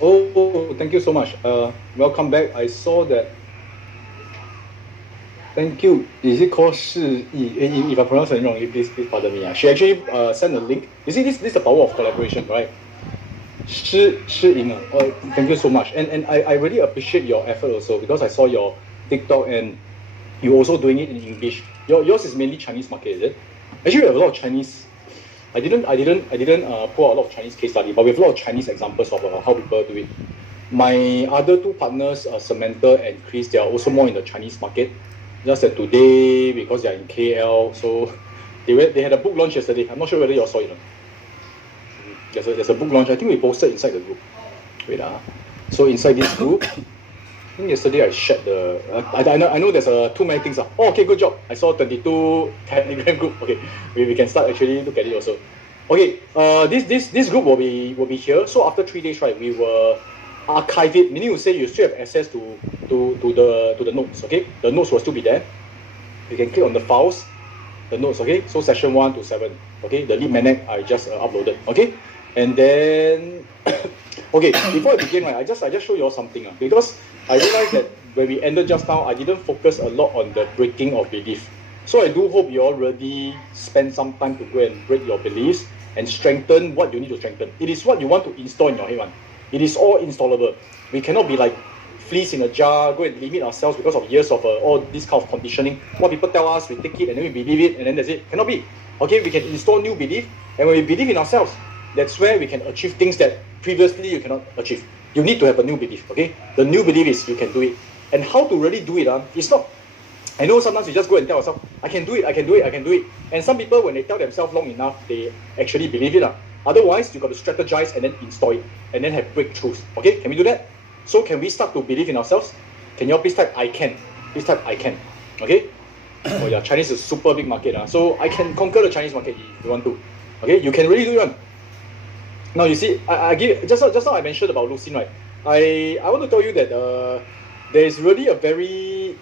Oh, thank you so much. Welcome back. I saw that. Thank you. Is it called Shi Yi? If I pronounce it wrongly, please pardon me. She actually sent a link. You see, this is the power of collaboration, right? Shi Ying. Thank you so much. And I really appreciate your effort also, because I saw your TikTok and you also doing it in English. Yours is mainly Chinese market, is it? Actually, we have a lot of Chinese. I didn't pull out a lot of Chinese case study, but we have a lot of Chinese examples of how people do it. My other two partners, Samantha and Chris, they are also more in the Chinese market. Just that today, because they are in KL, so they had a book launch yesterday. I'm not sure whether you all saw it. There's a book launch. I think we posted inside the group. Wait, so inside this group, I think yesterday I shared the. I know there's too many things. Oh, okay, good job. I saw 22 Telegram group. Okay, we can start actually look at it also. Okay, this group will be here. So after 3 days, right, we will archive it. Meaning to say you still have access to the notes. Okay, the notes will still be there. You can click on the files, the notes. Okay, so session 1 to 7. Okay, the lead magnet I just uploaded. Okay, and then okay, before I begin, right, I just show you all something because I realized that when we ended just now, I didn't focus a lot on the breaking of belief. So I do hope you already spend some time to go and break your beliefs and strengthen what you need to strengthen. It is what you want to install in your head, man. It is all installable. We cannot be like fleas in a jar, go and limit ourselves because of years of all this kind of conditioning. What people tell us, we take it and then we believe it and then that's it. Cannot be. Okay, we can install new belief, and when we believe in ourselves, that's where we can achieve things that previously you cannot achieve. You need to have a new belief, okay? The new belief is you can do it. And how to really do it, it's not, I know sometimes you just go and tell yourself, I can do it, I can do it, I can do it. And some people, when they tell themselves long enough, they actually believe it. Otherwise, you got to strategize and then install it, and then have breakthroughs, okay? Can we do that? So can we start to believe in ourselves? Can you all please type I can? Please type I can, okay? Oh yeah, Chinese is a super big market. So I can conquer the Chinese market if you want to. Okay, you can really do it. Now you see, I give just now I mentioned about Lucin, right? I want to tell you that there is really a very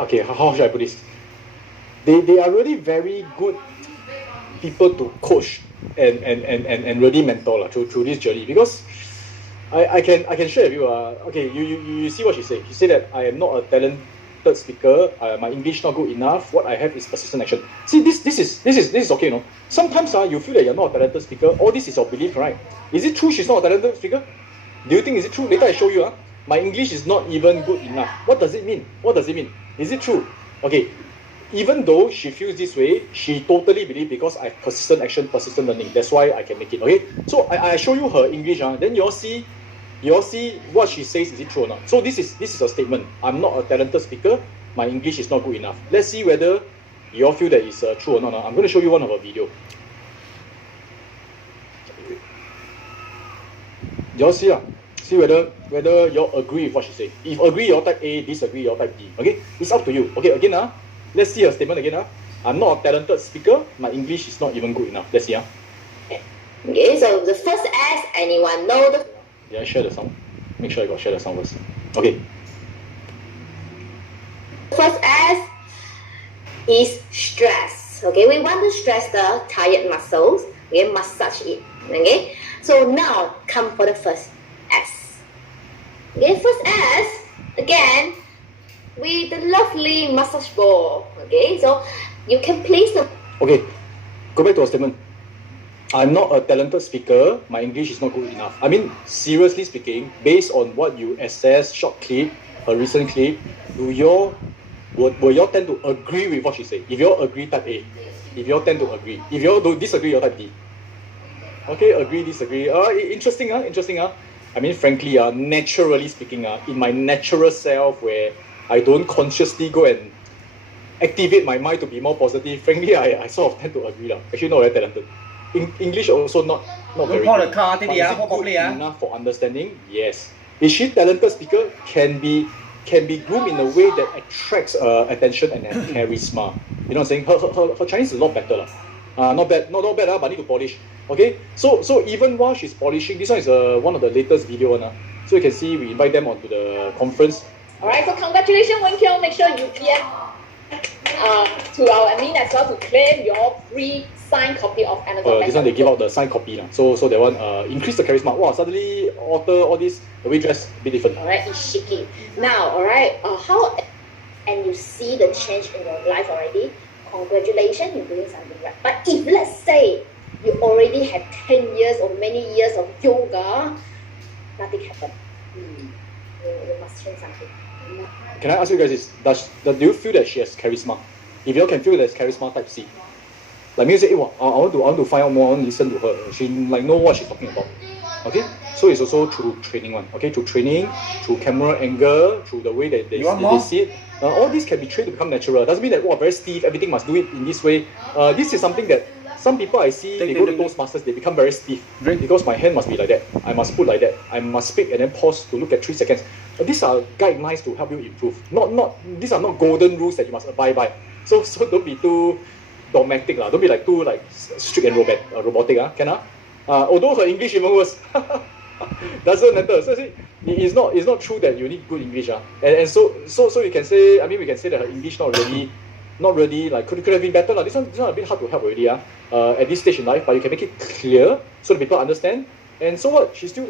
okay, how should I put this? They are really very good people to coach and really mentor through this journey, because I can share with you. Okay, you see what she said. She said that I am not a talented speaker. My English not good enough. What I have is persistent action. See, this is okay, you know. Sometimes you feel that you're not a talented speaker. All this is your belief, right? Is it true she's not a talented speaker? Do you think is it true? Later I show you. My English is not even good enough. What does it mean? What does it mean? Is it true? Okay. Even though she feels this way, she totally believes because I have persistent action, persistent learning. That's why I can make it. Okay. So I show you her English. Then you all see what she says, is it true or not? So this is a statement. I'm not a talented speaker. My English is not good enough. Let's see whether you all feel that it's true or not. I'm going to show you one of her video. You all see whether you all agree with what she says. If agree, you all type A. Disagree, you all type D. Okay, it's up to you. Okay, again let's see her statement again. I'm not a talented speaker. My English is not even good enough. Let's see. Okay, so the first S, anyone know the... Did I share the sound? Make sure I got share the sound first. Okay. First S is stress. Okay, we want to stress the tired muscles. Okay, massage it. Okay, so now come for the first S. Okay, first S, again, with the lovely massage ball. Okay, so you can place the... Okay, go back to our statement. I'm not a talented speaker. My English is not good enough. I mean, seriously speaking, based on what you assess, short clip, a recent clip, will you all tend to agree with what she said? If you all agree, type A. If you all tend to agree. If you all don't disagree, you all type D. Okay, agree, disagree. Interesting. I mean, frankly, naturally speaking, in my natural self, where I don't consciously go and activate my mind to be more positive, frankly, I sort of tend to agree. Actually, not very talented. English also not very good. But is it good enough for understanding? Yes. Is she talented speaker? Can be groomed in a way that attracts attention and charisma. You know what I'm saying? Her Chinese is a lot better. Not bad, but need to polish. Okay, so even while she's polishing, this one is one of the latest video so you can see we invite them onto the conference. Alright, so congratulations, Wen Make sure you PM to our admin as well to claim your free signed copy of Amazon. This one they give out the signed copy lah. So that one increase the charisma. Wow, suddenly author all this the way dress a bit different. Alright, it's shaky. Now, alright, how and you see the change in your life already. Congratulations, you're doing something right. But if let's say you already have 10 years or many years of yoga, nothing happened. You must change something. Can I ask you guys this? Do you feel that she has charisma? If you all can feel there's charisma type C. Like me say, hey, I want to find out more, I want to listen to her. She like know what she's talking about. Okay? So it's also through training one. Okay, through training, through camera angle, through the way that they see it. All these can be trained to become natural. Doesn't mean that very stiff, everything must do it in this way. This is something that some people I see, they go to Toastmasters, they become very stiff. Because my hand must be like that. I must put like that. I must speak and then pause to look at 3 seconds. These are guidelines to help you improve. These are not golden rules that you must abide by. So don't be too dogmatic. Don't be like too strict and robotic. Can although her English even worse. Doesn't matter. So see, it's not true that you need good English. And so you can say, I mean, we can say that her English not really like could have been better. This one a bit hard to help already. At this stage in life, but you can make it clear so that people understand. And so what? She still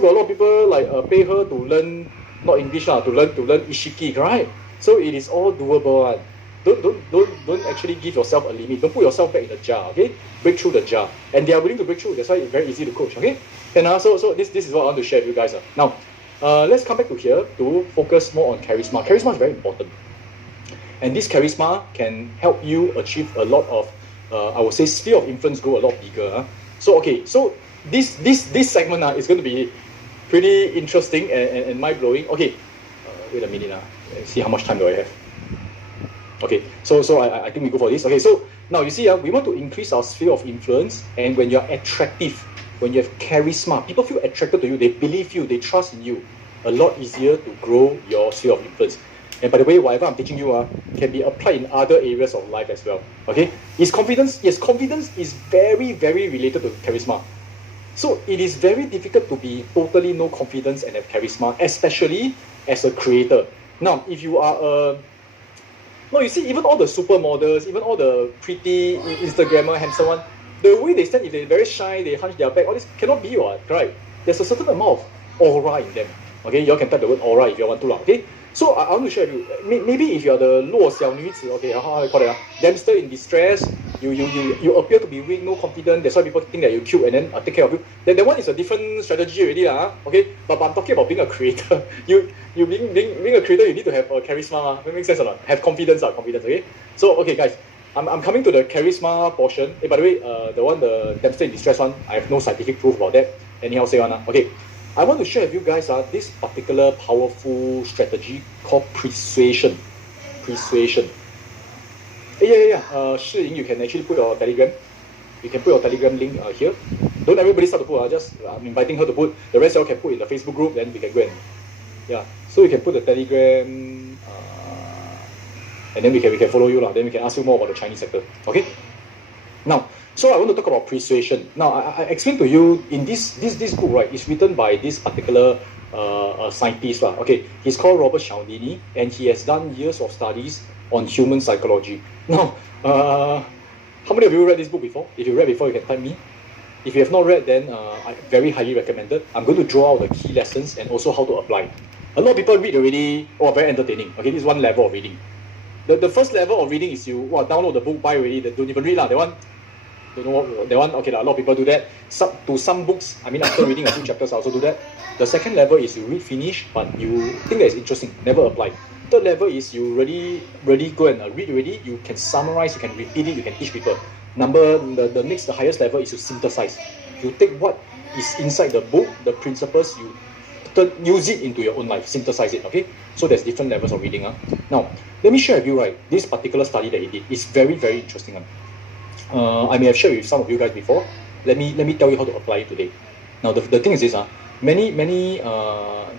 got a lot of people like pay her to learn not English to learn Ishiki, right? So it is all doable. Don't actually give yourself a limit. Don't put yourself back in the jar. Okay, break through the jar, and they are willing to break through. That's why it's very easy to coach. Okay, and so this is what I want to share with you guys. Now, let's come back to here to focus more on charisma. Charisma is very important, and this charisma can help you achieve a lot of, I would say, sphere of influence go a lot bigger. So this segment is going to be pretty interesting and mind blowing. Okay, wait a minute Let's see how much time do I have. Okay, so I think we go for this. Okay, so now you see, we want to increase our sphere of influence, and when you're attractive, when you have charisma, people feel attracted to you, they believe you, they trust in you, a lot easier to grow your sphere of influence. And by the way, whatever I'm teaching you can be applied in other areas of life as well. Okay, is confidence? Yes, confidence is very, very related to charisma. So it is very difficult to be totally no confidence and have charisma, especially as a creator. Now, if you are no, you see, even all the supermodels, even all the pretty Instagrammer, handsome one, the way they stand, if they're very shy, they hunch their back, all this cannot be right? There's a certain amount of aura in them. Okay, you all can type the word aura if you want to. Okay, so I want to share with you, maybe if you're the 弱小女子, okay, how I call it, damsel in distress, you appear to be weak, no confidence, that's why people think that you're cute and then take care of you. Then that one is a different strategy already, okay? But I'm talking about being a creator. You being a creator, you need to have a charisma. That makes sense or not? Have confidence, okay? So, okay, guys, I'm coming to the charisma portion. Hey, by the way, the damsel in distress one, I have no scientific proof about that. Anyhow say one. Okay, I want to share with you guys this particular powerful strategy called persuasion. Yeah. Shiying, you can actually put your Telegram. You can put your Telegram link here. Don't everybody start to put. Just I'm inviting her to put. The rest you all can put in the Facebook group. Then we can go and So you can put the Telegram, and then we can follow you Then we can ask you more about the Chinese sector. Okay. Now, so I want to talk about persuasion. Now, I explained to you in this book, right? It's written by this particular scientist, Okay, he's called Robert Cialdini, and he has done years of studies on human psychology. Now, how many of you read this book before? If you read before, you can type me. If you have not read, then I very highly recommend it. I'm going to draw out the key lessons and also how to apply. A lot of people read already, very entertaining. Okay, this is one level of reading. The first level of reading is you download the book, buy already, don't even read That one. Okay, a lot of people do that. To some books, I mean, after reading a few chapters, I also do that. The second level is you read finish, but you think that it's interesting, never apply. Third level is you really go and read already. You can summarize, you can repeat it, you can teach people. The highest level is to synthesize. You take what is inside the book, the principles, you use it into your own life, synthesize it. Okay, so there's different levels of reading. Now, let me share with you this particular study that he did. It's very, very interesting. I may have shared with some of you guys before. Let me tell you how to apply it today. Now the thing is this,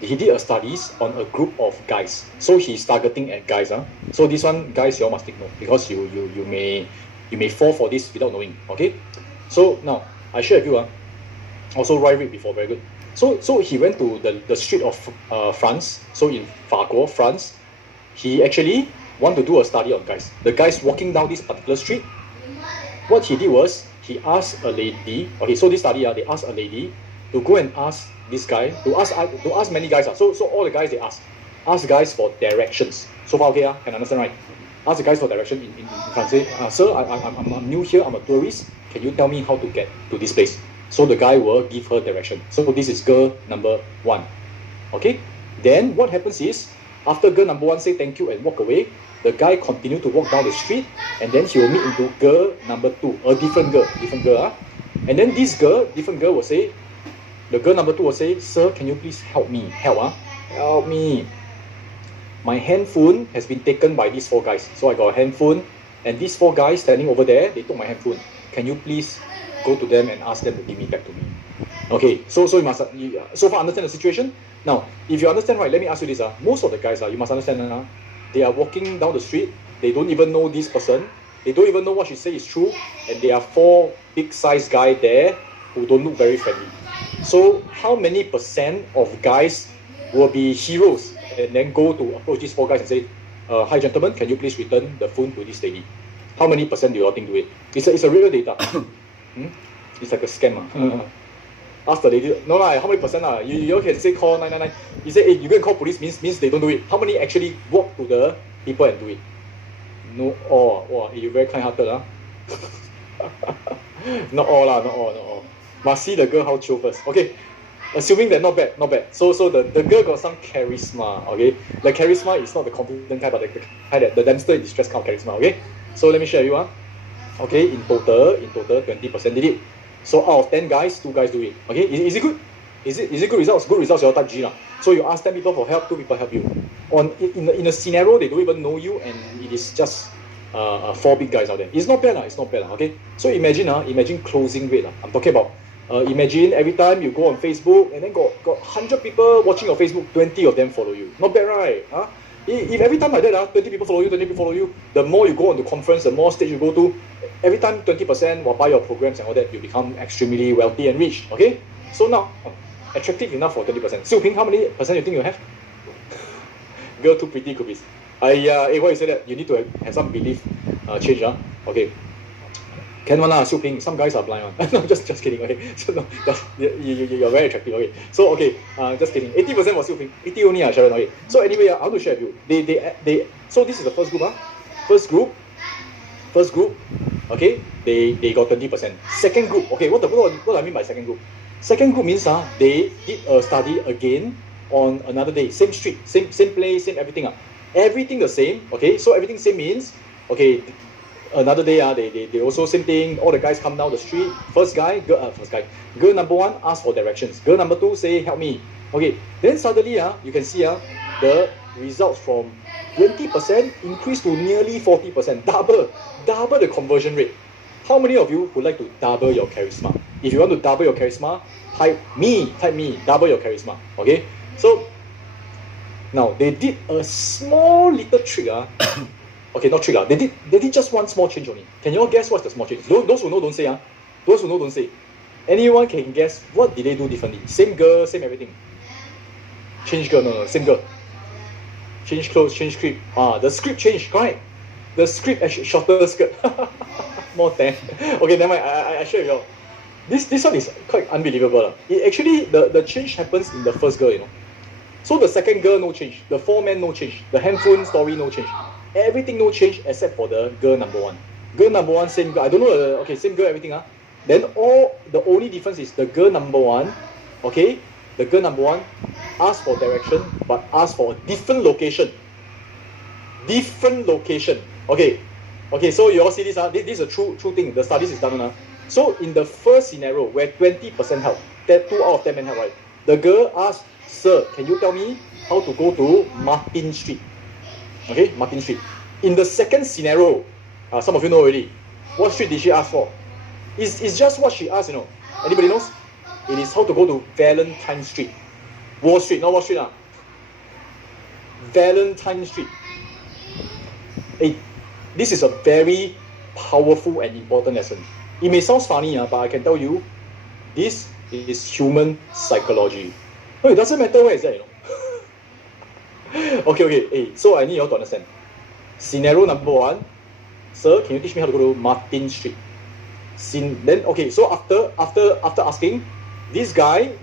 he did a studies on a group of guys. So he's targeting at guys. So this one, guys, you all must take note because you may fall for this without knowing. Okay. So now I share with you. Also write it before, very good. So he went to the street of France. So in France, he actually want to do a study on guys. The guys walking down this particular street. what he did was he asked a lady. Okay, so this study, they asked a lady to go and ask this guy to ask many guys. So all the guys they ask guys for directions. So far okay, can understand right? Ask the guys for direction in France. Say, sir, I'm new here. I'm a tourist. Can you tell me how to get to this place? So the guy will give her direction. So this is girl number 1. Okay. Then what happens is after girl number 1 say thank you and walk away, the guy continue to walk down the street, and then he will meet into girl number 2, a different girl. And then this girl, different girl will say, the girl number 2 will say, sir, can you please help me? Help me. My handphone has been taken by these 4 guys. So I got a handphone, and these 4 guys standing over there, they took my handphone. Can you please go to them and ask them to give me back to me? Okay, so you must so far understand the situation. Now, if you understand right, let me ask you this. Most of the guys, you must understand, they are walking down the street, they don't even know this person, they don't even know what she say is true, and there are 4 big size guys there who don't look very friendly. So how many percent of guys will be heroes and then go to approach these 4 guys and say, hi gentlemen, can you please return the phone to this lady? How many percent do you all think do it? It's a real data. It's like a scam. Ask the lady, no how many percent? You all can say call 999. You say, hey, you go and call police means they don't do it. How many actually walk to the people and do it? No all. Wow, you very kind-hearted. Not all. Must see the girl how chill first. Okay. Assuming that not bad. So the girl got some charisma, okay? The charisma is not the confident kind, but the kind that the damsel in distress kind of charisma, okay? So let me share you okay, in total 20% did it. So out of 10 guys, 2 guys do it. Okay, is it good? Is it good results? Good results, you're type G lah. So you ask 10 people for help, 2 people help you. In a scenario they don't even know you, and it is just 4 big guys out there. It's not bad okay? So imagine closing rate. I'm talking about imagine every time you go on Facebook and then got 100 people watching your Facebook, 20 of them follow you. Not bad, right? If every time like that, 20 people follow you, the more you go on the conference, the more stage you go to, every time 20% will buy your programs and all that, you become extremely wealthy and rich, okay? So now, attractive enough for 20%. Siu Ping, how many percent you think you have? Girl too pretty could be. Why you say that? You need to have some belief change, okay. Can one Siu Ping. Some guys are blind one. No, just kidding. Okay, so no, you're very attractive. Okay, so okay, just kidding. 80% was Siu Ping. 80 only, Sharon. Okay. So anyway, I want to share with you. They. So this is the first group. First group. Okay, they got 20%. Second group. Okay, what I mean by second group? Second group means they did a study again on another day, same street, same place, same everything. Everything the same. Okay, so everything same means okay. Another day, they also same thing. All the guys come down the street. First guy, girl number 1 ask for directions. Girl number 2 say help me. Okay, then suddenly you can see the results from 20% increase to nearly 40%. Double the conversion rate. How many of you would like to double your charisma? If you want to double your charisma, type me, double your charisma. Okay, so now they did a small little trick. Okay, not trick. They did just one small change only. Can you all guess what's the small change? Those who know, don't say. Those who know, don't say. Anyone can guess what did they do differently? Same girl, same everything. Change girl, no, same girl. Change clothes, change script. The script changed, correct? The script actually shorter skirt. More tan. Okay, never mind. I share with you all. This one is quite unbelievable. It actually the change happens in the first girl, So the second girl no change. The 4 men no change. The handphone story no change. Everything no change except for the girl number 1. Girl number 1, same girl. I don't know. Okay, same girl, everything. Then the only difference is the girl number 1. Okay, the girl number 1 asked for direction, but asked for a different location. Okay. So you all see this. This is a true thing. The studies is done. So in the first scenario where 20% help, that 2 out of 10 men help, right? The girl asked, sir, can you tell me how to go to Martin Street? Okay, Martin Street. In the second scenario, some of you know already. What street did she ask for? It's just what she asked, Anybody knows? It is how to go to Valentine Street. Wall Street, not Wall Street. Valentine Street. Hey, this is a very powerful and important lesson. It may sound funny, but I can tell you, this is human psychology. No, it doesn't matter where it's at, Okay. Hey, so I need you all to understand. Scenario number 1, sir, can you teach me how to go to Martin Street? Then okay, so after asking, this guy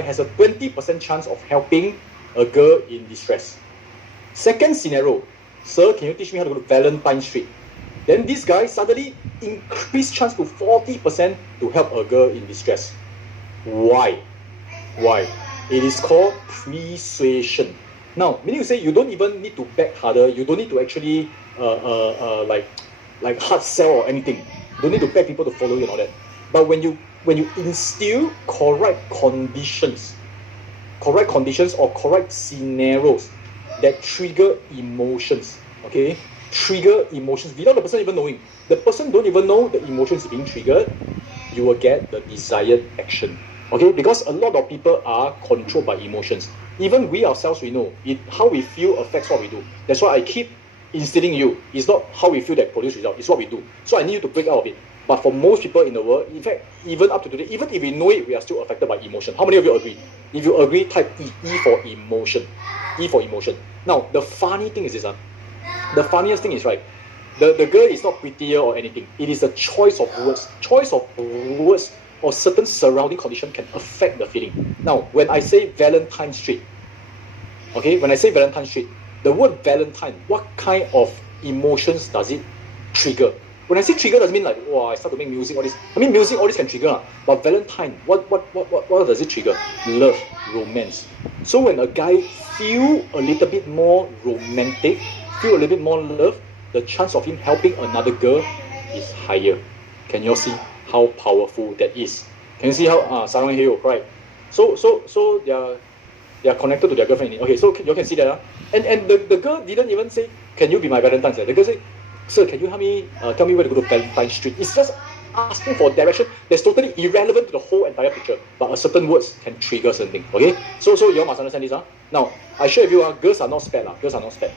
has a 20% chance of helping a girl in distress. Second scenario, sir, can you teach me how to go to Valentine Street? Then this guy suddenly increased chance to 40% to help a girl in distress. Why? It is called persuasion. Now, meaning to say you don't even need to beg harder. You don't need to actually like hard sell or anything. You don't need to beg people to follow you and all that. But when you instill correct conditions or correct scenarios that trigger emotions, okay? Trigger emotions without the person even knowing. The person don't even know the emotions being triggered. You will get the desired action. Okay, because a lot of people are controlled by emotions. Even we ourselves, we know how we feel affects what we do. That's why I keep instilling you. It's not how we feel that produce result. It's what we do. So I need you to break out of it. But for most people in the world, in fact, even up to today, even if we know it, we are still affected by emotion. How many of you agree? If you agree, type E. E for emotion. E for emotion. Now, the funny thing is this. The funniest thing is, right, the girl is not prettier or anything. It is a choice of words. Choice of words or certain surrounding condition can affect the feeling. Now, when I say Valentine Street, okay, the word Valentine, what kind of emotions does it trigger? When I say trigger, doesn't mean like, wow, I start to make music, all this. I mean, music, all this can trigger. But Valentine, what does it trigger? Love, romance. So when a guy feel a little bit more romantic, feel a little bit more love, the chance of him helping another girl is higher. Can you all see how powerful that is? Can you see how Sarang and Heo, right? So they are connected to their girlfriend. Okay, so you can see that. And the girl didn't even say, can you be my Valentine? The girl said, sir, can you help me tell me where to go to Valentine Street? It's just asking for direction that's totally irrelevant to the whole entire picture, but a certain words can trigger something. Okay? So you all must understand this. Now, I share with you, girls are not spared. Girls are not spared.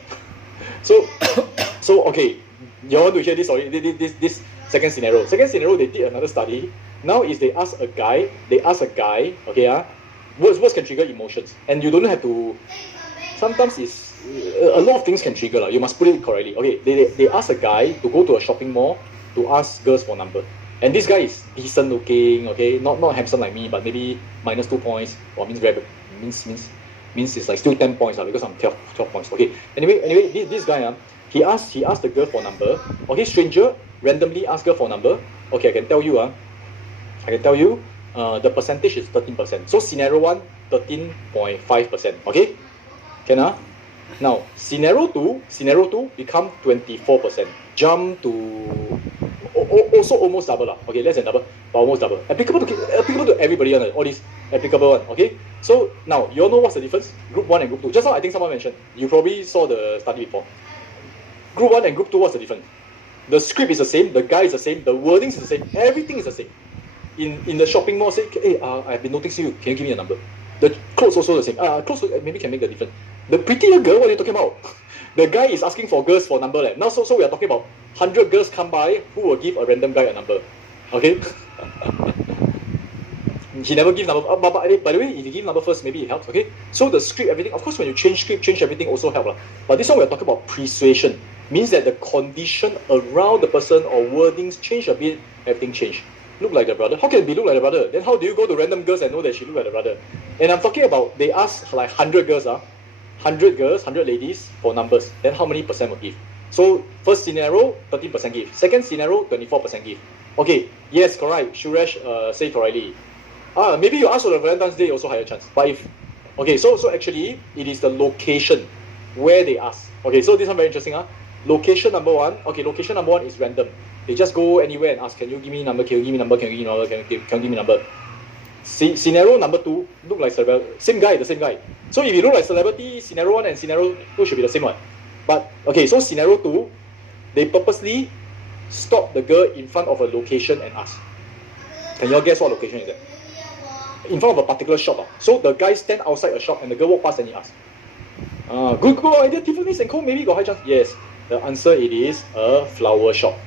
So okay, you want to hear this story? This second scenario. Second scenario, they did another study. Now is they ask a guy, okay, words can trigger emotions, and you don't have to. Sometimes it's a lot of things can trigger. You must put it correctly. Okay, they ask a guy to go to a shopping mall to ask girls for number, and this guy is decent looking. Okay, not handsome like me, but maybe -2 points, or means it's like still 10 points because I'm 12 points. Okay. Anyway, this guy he asked the girl for number. Okay, stranger randomly ask girl for number. Okay, I can tell you the percentage is 13%. So scenario 1, 13.5%. Okay, can now scenario 2 become 24%. Jump to also almost double. Okay, less than double, but almost double. Applicable to everybody on all these applicable one. Okay, so now you all know what's the difference? Group 1 and group 2. Just now I think someone mentioned. You probably saw the study before. Group 1 and group 2, what's the difference? The script is the same, the guy is the same, the wordings is the same, everything is the same. In the shopping mall, say, hey, I've been noticing you. Can you give me a number? The clothes also the same. Clothes maybe can make the difference. The prettier girl, what are you talking about? The guy is asking for girls for number. Now, so we are talking about 100 girls come by who will give a random guy a number. Okay? He never gives number. But by the way, if you give number first, maybe it helps. Okay? So the script, everything. Of course, when you change script, change everything also help. But this one we are talking about persuasion. Means that the condition around the person or wordings change a bit, everything change. Look like the brother. How can it be look like the brother? Then how do you go to random girls and know that she look like the brother? And I'm talking about, they ask like 100 girls, 100 girls, 100 ladies for numbers. Then how many percent will give? So first scenario, 13% give. Second scenario, 24% give. Okay, yes, correct. Suresh say correctly. Maybe you ask for the Valentine's Day, also higher chance. But if, okay, so actually, it is the location where they ask. Okay, so this one very interesting. Location number 1. Okay, location number 1 is random. They just go anywhere and ask, can you give me number? Can you give me number? Can you give me number? Can you give me number? Scenario number 2, look like celebrity. The same guy. So if you look like celebrity, scenario 1 and scenario 2 should be the same one. But okay, so scenario 2, they purposely stop the girl in front of a location and ask. Can you all guess what location is that? In front of a particular shop. So the guy stand outside a shop and the girl walk past and he asks. Good idea, Tiffany's and Co. Maybe got high chance. Yes, the answer it is a flower shop.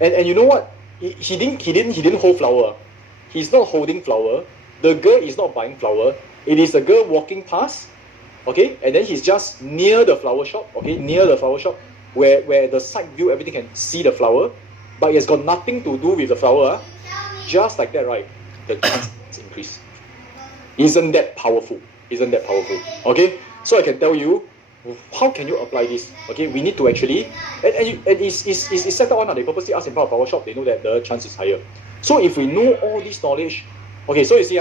And you know what? He didn't hold flower. He's not holding flower. The girl is not buying flower. It is a girl walking past. Okay, and then he's just near the flower shop. Okay, near the flower shop where the side view everything can see the flower. but it's got nothing to do with the flower, just like that, right? The chance increase. Isn't that powerful? Isn't that powerful? Okay, so I can tell you, how can you apply this? Okay, we need to actually, and it's set up on, they purposely ask in front of our shop, they know that the chance is higher. So if we know all this knowledge, okay, so you see,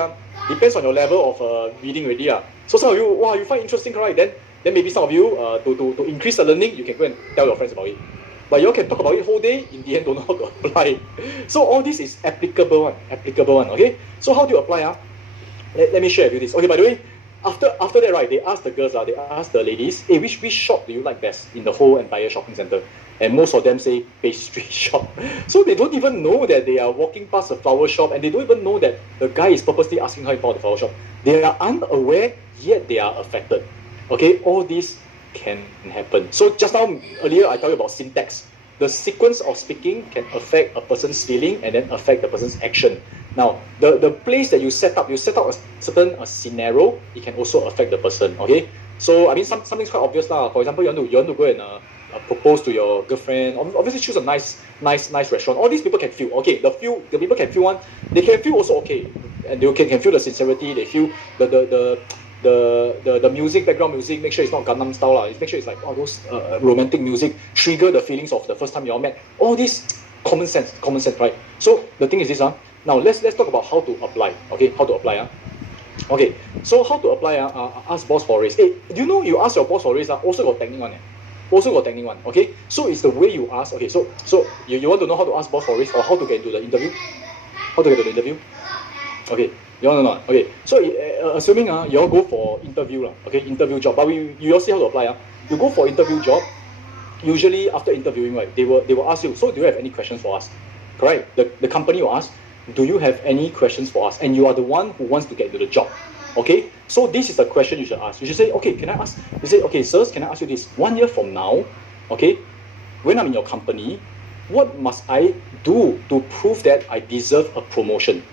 depends on your level of reading already. So some of you, wow, you find interesting, right? Then maybe some of you, to increase the learning, you can go and tell your friends about it. But you all can talk about it whole day, in the end don't know how to apply. So all this is applicable one, okay? So how do you apply? Let me share with you this. Okay, by the way, after that, right, they ask the girls, they ask the ladies, hey, which shop do you like best in the whole entire shopping center? And most of them say pastry shop. So they don't even know that they are walking past a flower shop, and they don't even know that the guy is purposely asking her about the flower shop. They are unaware, yet they are affected. Okay, all this can happen. So just now, earlier, I told you about syntax. The sequence of speaking can affect a person's feeling and then affect the person's action. Now, the place that you set up a certain scenario, it can also affect the person, okay? So, I mean, something's quite obvious now. For example, you want to go and propose to your girlfriend. Obviously, choose a nice restaurant. All these people can feel, okay, the people can feel one, they can feel also okay. And they can feel the sincerity, they feel the music, background music, make sure it's not Gangnam style. Make sure it's like all those romantic music, trigger the feelings of the first time you all met. All this common sense, right? So the thing is this, now let's talk about how to apply, okay? How to apply, Okay, so how to apply, ask boss for raise. Hey, do you know you ask your boss for raise, also got technique one, also got technique one, okay? So it's the way you ask, okay? So you want to know how to ask boss for raise or how to get into the interview? How to get to the interview? Okay, you want to know? Okay, so assuming you all go for interview, okay, interview job, but you all see how to apply. You go for interview job, usually after interviewing, right, they will ask you, so do you have any questions for us? Correct? The company will ask, do you have any questions for us? And you are the one who wants to get into the job. Okay, so this is the question you should ask. You should say, okay, can I ask? You say, okay, sirs, can I ask you this? 1 year from now, okay, when I'm in your company, what must I do to prove that I deserve a promotion?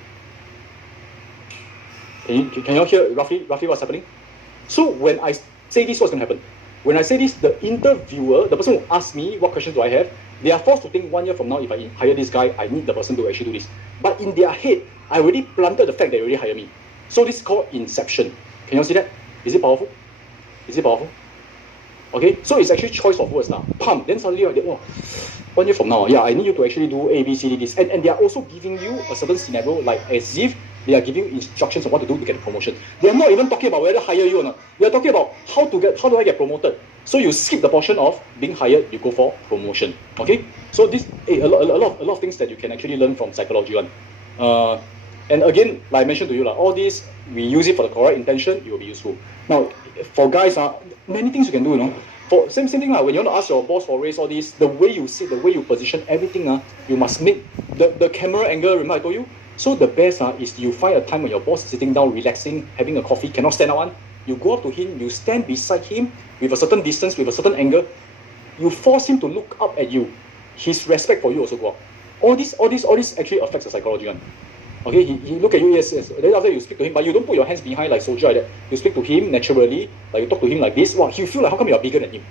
Can you all hear roughly what's happening? So when I say this, what's going to happen? When I say this, the interviewer, the person who asks me what questions do I have, they are forced to think 1 year from now, if I hire this guy, I need the person to actually do this. But in their head, I already planted the fact that they already hire me. So this is called inception. Can you all see that? Is it powerful? Is it powerful? Okay, so it's actually choice of words now. Pump. Then suddenly, 1 year from now, yeah, I need you to actually do A, B, C, D, this. And they are also giving you a certain scenario, like as if they are giving you instructions on what to do to get the promotion. They are not even talking about whether to hire you or not. They are talking about how do I get promoted. So you skip the portion of being hired, you go for promotion. Okay? So this a lot of things that you can actually learn from psychology one. And again, like I mentioned to you, all these, we use it for the correct intention, it will be useful. Now, for guys, many things you can do, For same thing, when you want to ask your boss for raise, all this, the way you sit, the way you position, everything, you must make the camera angle, remember I told you? So the best is you find a time when your boss is sitting down, relaxing, having a coffee, cannot stand out. You go up to him, you stand beside him with a certain distance, with a certain angle. You force him to look up at you. His respect for you also go up. All this actually affects the psychology one. Okay, he look at you, yes. Then after you speak to him, but you don't put your hands behind like soldier like that. You speak to him naturally, like you talk to him like this. Wow, he feel like how come you are bigger than him?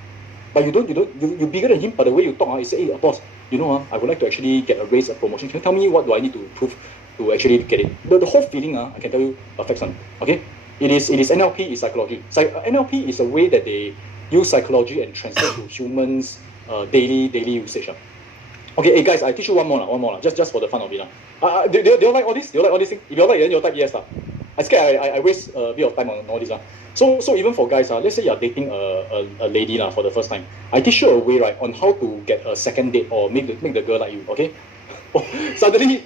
But you're bigger than him, but the way you talk, you say, hey, boss, I would like to actually get a raise, a promotion. Can you tell me what do I need to prove to actually get it? The whole feeling, I can tell you, affects on. Okay? It is NLP, is psychology. NLP is a way that they use psychology and translate to humans' daily usage. Okay, hey guys, I teach you one more, just for the fun of it. Do you like all this? Do you like all these things? If you like, then you'll type yes. I scared I waste a bit of time on all this. So even for guys, let's say you're dating a lady for the first time. I teach you a way, right, on how to get a second date or make the girl like you, okay? Suddenly,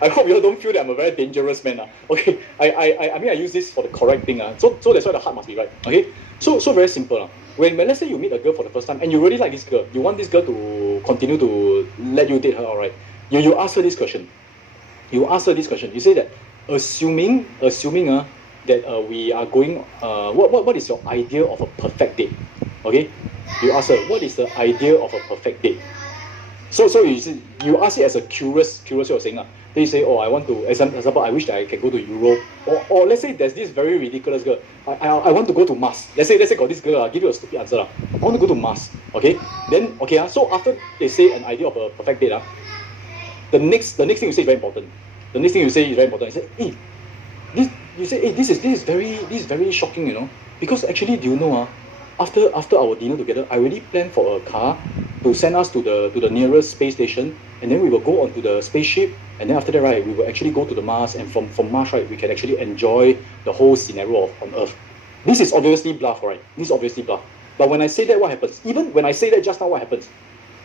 I hope you all don't feel that I'm a very dangerous man. Okay, I mean I use this for the correct thing. So that's why the heart must be right. Okay, so very simple. When let's say you meet a girl for the first time and you really like this girl, you want this girl to continue to let you date her, alright? You ask her this question. You say that assuming that we are going, what is your idea of a perfect date? Okay, you ask her, what is the idea of a perfect date? So you ask it as a curious way of saying. Then you say, I want to, example, I wish that I can go to Europe. Or let's say there's this very ridiculous girl. I want to go to Mars. Let's say got this girl, give you a stupid answer. I want to go to Mars. Okay? Then, so after they say an idea of a perfect date, the next thing you say is very important. The next thing you say is very important. You say, this is very shocking, you know, because actually, do you know, after our dinner together, I already planned for a car to send us to the nearest space station, and then we will go onto the spaceship, and then after that, right, we will actually go to the Mars, and from Mars, right, we can actually enjoy the whole scenario on Earth. This is obviously bluff, right? This is obviously bluff. But when I say that, what happens? Even when I say that just now, what happens?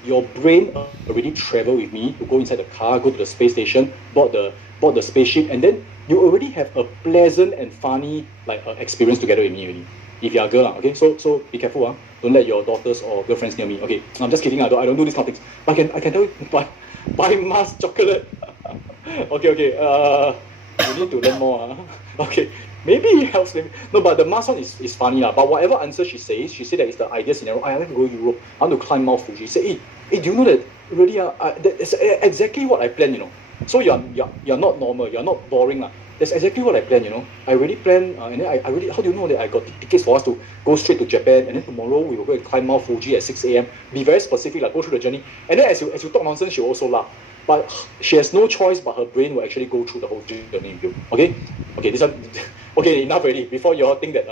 Your brain already traveled with me to go inside the car, go to the space station, board the spaceship, and then you already have a pleasant and funny experience together with me already. If you're a girl, okay, so be careful, don't let your daughters or girlfriends near me. Okay, I'm just kidding. I don't do these kind of things. But I can tell you, buy Mars chocolate. okay. You need to learn more. Okay, maybe it helps. Maybe. No, but the Mars one is funny But whatever answer she said that it's the ideal scenario. I like to go to Europe. I want to climb Mount Fuji. She said, hey, do you know that really? That's exactly what I planned. You know. So you're not normal. You're not boring. That's exactly what I planned. You know. I already planned. And then I really. How do you know that I got tickets for us to go straight to Japan? And then tomorrow we will go and climb Mount Fuji at 6 a.m. Be very specific. Go through the journey. And then as you talk nonsense, she will also laugh. But she has no choice, but her brain will actually go through the whole journey with you. Okay, this one. Okay, enough already. Before you all think that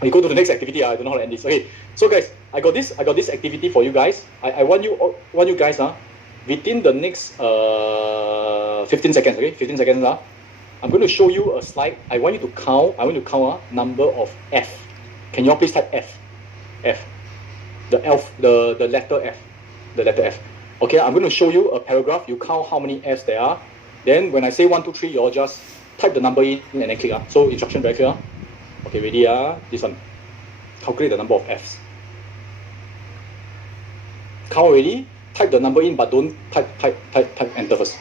we go to the next activity. I don't know how to end this. Okay, so guys, I got this activity for you guys. I want you guys within the next 15 seconds. Okay, 15 seconds. I'm going to show you a slide. I want you to count. Number of F. Can you all please type F? F. The letter F. The letter F. Okay, I'm going to show you a paragraph. You count how many F's there are. Then when I say 1, 2, 3, you all just type the number in and then click. So instruction very clear. Okay, ready? This one. Calculate the number of F's. Count already. Type the number in, but don't type enter first.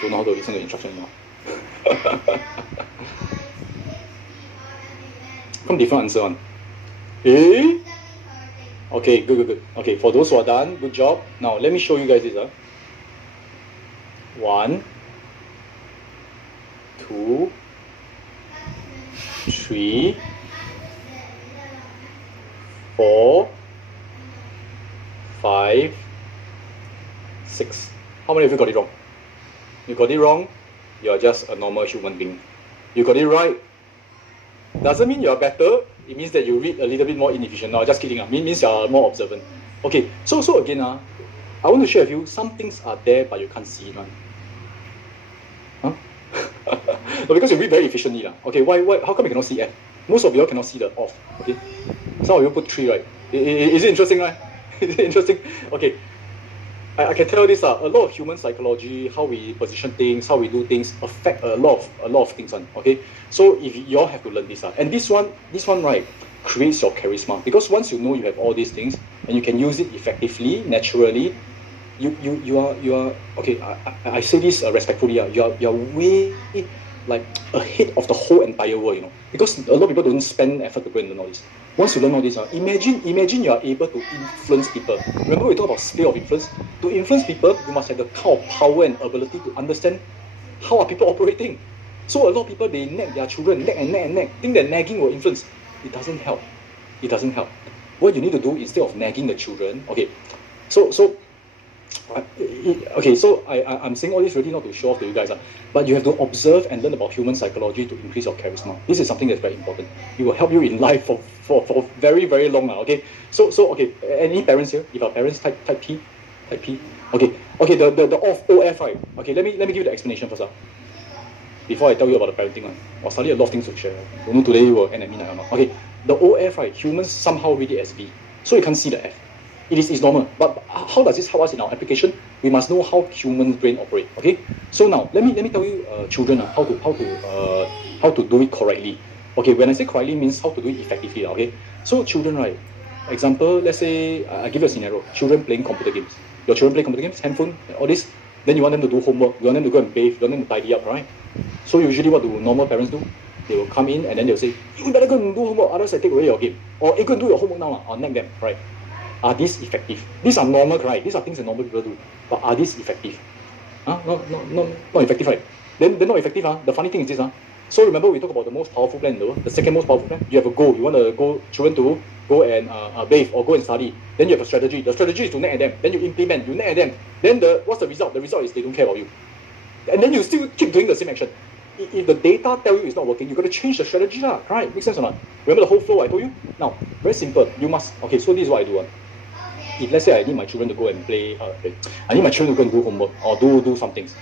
Don't know how to listen to instruction now. Come different answer one. Okay, good. Okay, for those who are done, good job. Now let me show you guys this. 1, 2, 3, 4, 5, 6. How many of you got it wrong? You got it wrong, you're just a normal human being. You got it right, doesn't mean you're better. It means that you read a little bit more inefficient. No, just kidding. It means you're more observant. Okay, so again, I want to share with you, some things are there but you can't see it. Huh? No, because you read very efficiently. Okay, why? How come you cannot see F? Most of you all cannot see the off. Okay, some of you put 3, right? Is it interesting, right? Is it interesting? Okay, I can tell this. A lot of human psychology, how we position things, how we do things, affect a lot of things. Okay, so if you all have to learn this. And this one, right, creates your charisma, because once you know you have all these things and you can use it effectively, naturally, you are okay. I say this respectfully. You're way ahead of the whole entire world. You know, because a lot of people don't spend effort to go and learn all this. Once you learn all this, imagine you are able to influence people. Remember we talked about sphere of influence. To influence people, you must have the kind of power and ability to understand how are people operating. So a lot of people, they nag their children, nag, think that nagging will influence. It doesn't help. What you need to do instead of nagging the children, okay, so I'm saying all this really not to show off to you guys, but you have to observe and learn about human psychology to increase your charisma. This is something that's very important. It will help you in life for very, very long now. Okay, so okay, any parents here? If our parents type P. Okay, the OF, right? Okay, let me give you the explanation first. Before I tell you about the parenting one. I'll study a lot of things to share. Don't know today will end at midnight or not. Okay, the OF, right? Humans somehow read it as V, so you can't see the F. It's normal, but how does this help us in our application? We must know how human brain operate. Okay, so now let me tell you, children, how to do it correctly. Okay, when I say correctly, means how to do it effectively. Okay, so children, right? Example, let's say I give you a scenario. Children playing computer games. Your children play computer games, handphone, all this. Then you want them to do homework. You want them to go and bathe. You want them to tidy up, right? So usually, what do normal parents do? They will come in and then they'll say, "You better go and do homework, otherwise I take away your game." Or, "Hey, go and do your homework now, or nag them," right? Are these effective? These are normal, right? These are things that normal people do. But are these effective? Not effective, right? Then they're not effective. The funny thing is this. So remember we talked about the most powerful plan though, the second most powerful plan. You have a goal. You want to go children to go and bathe or go and study. Then you have a strategy. The strategy is to nag at them. Then you implement. You nag at them. Then what's the result? The result is they don't care about you. And then you still keep doing the same action. If the data tell you it's not working, you got to change the strategy lah. Right? Makes sense or not? Remember the whole flow I told you? Now, very simple. You must. Okay, so this is what I do. If let's say I need my children to go and play, I need my children to go and do homework or do some things.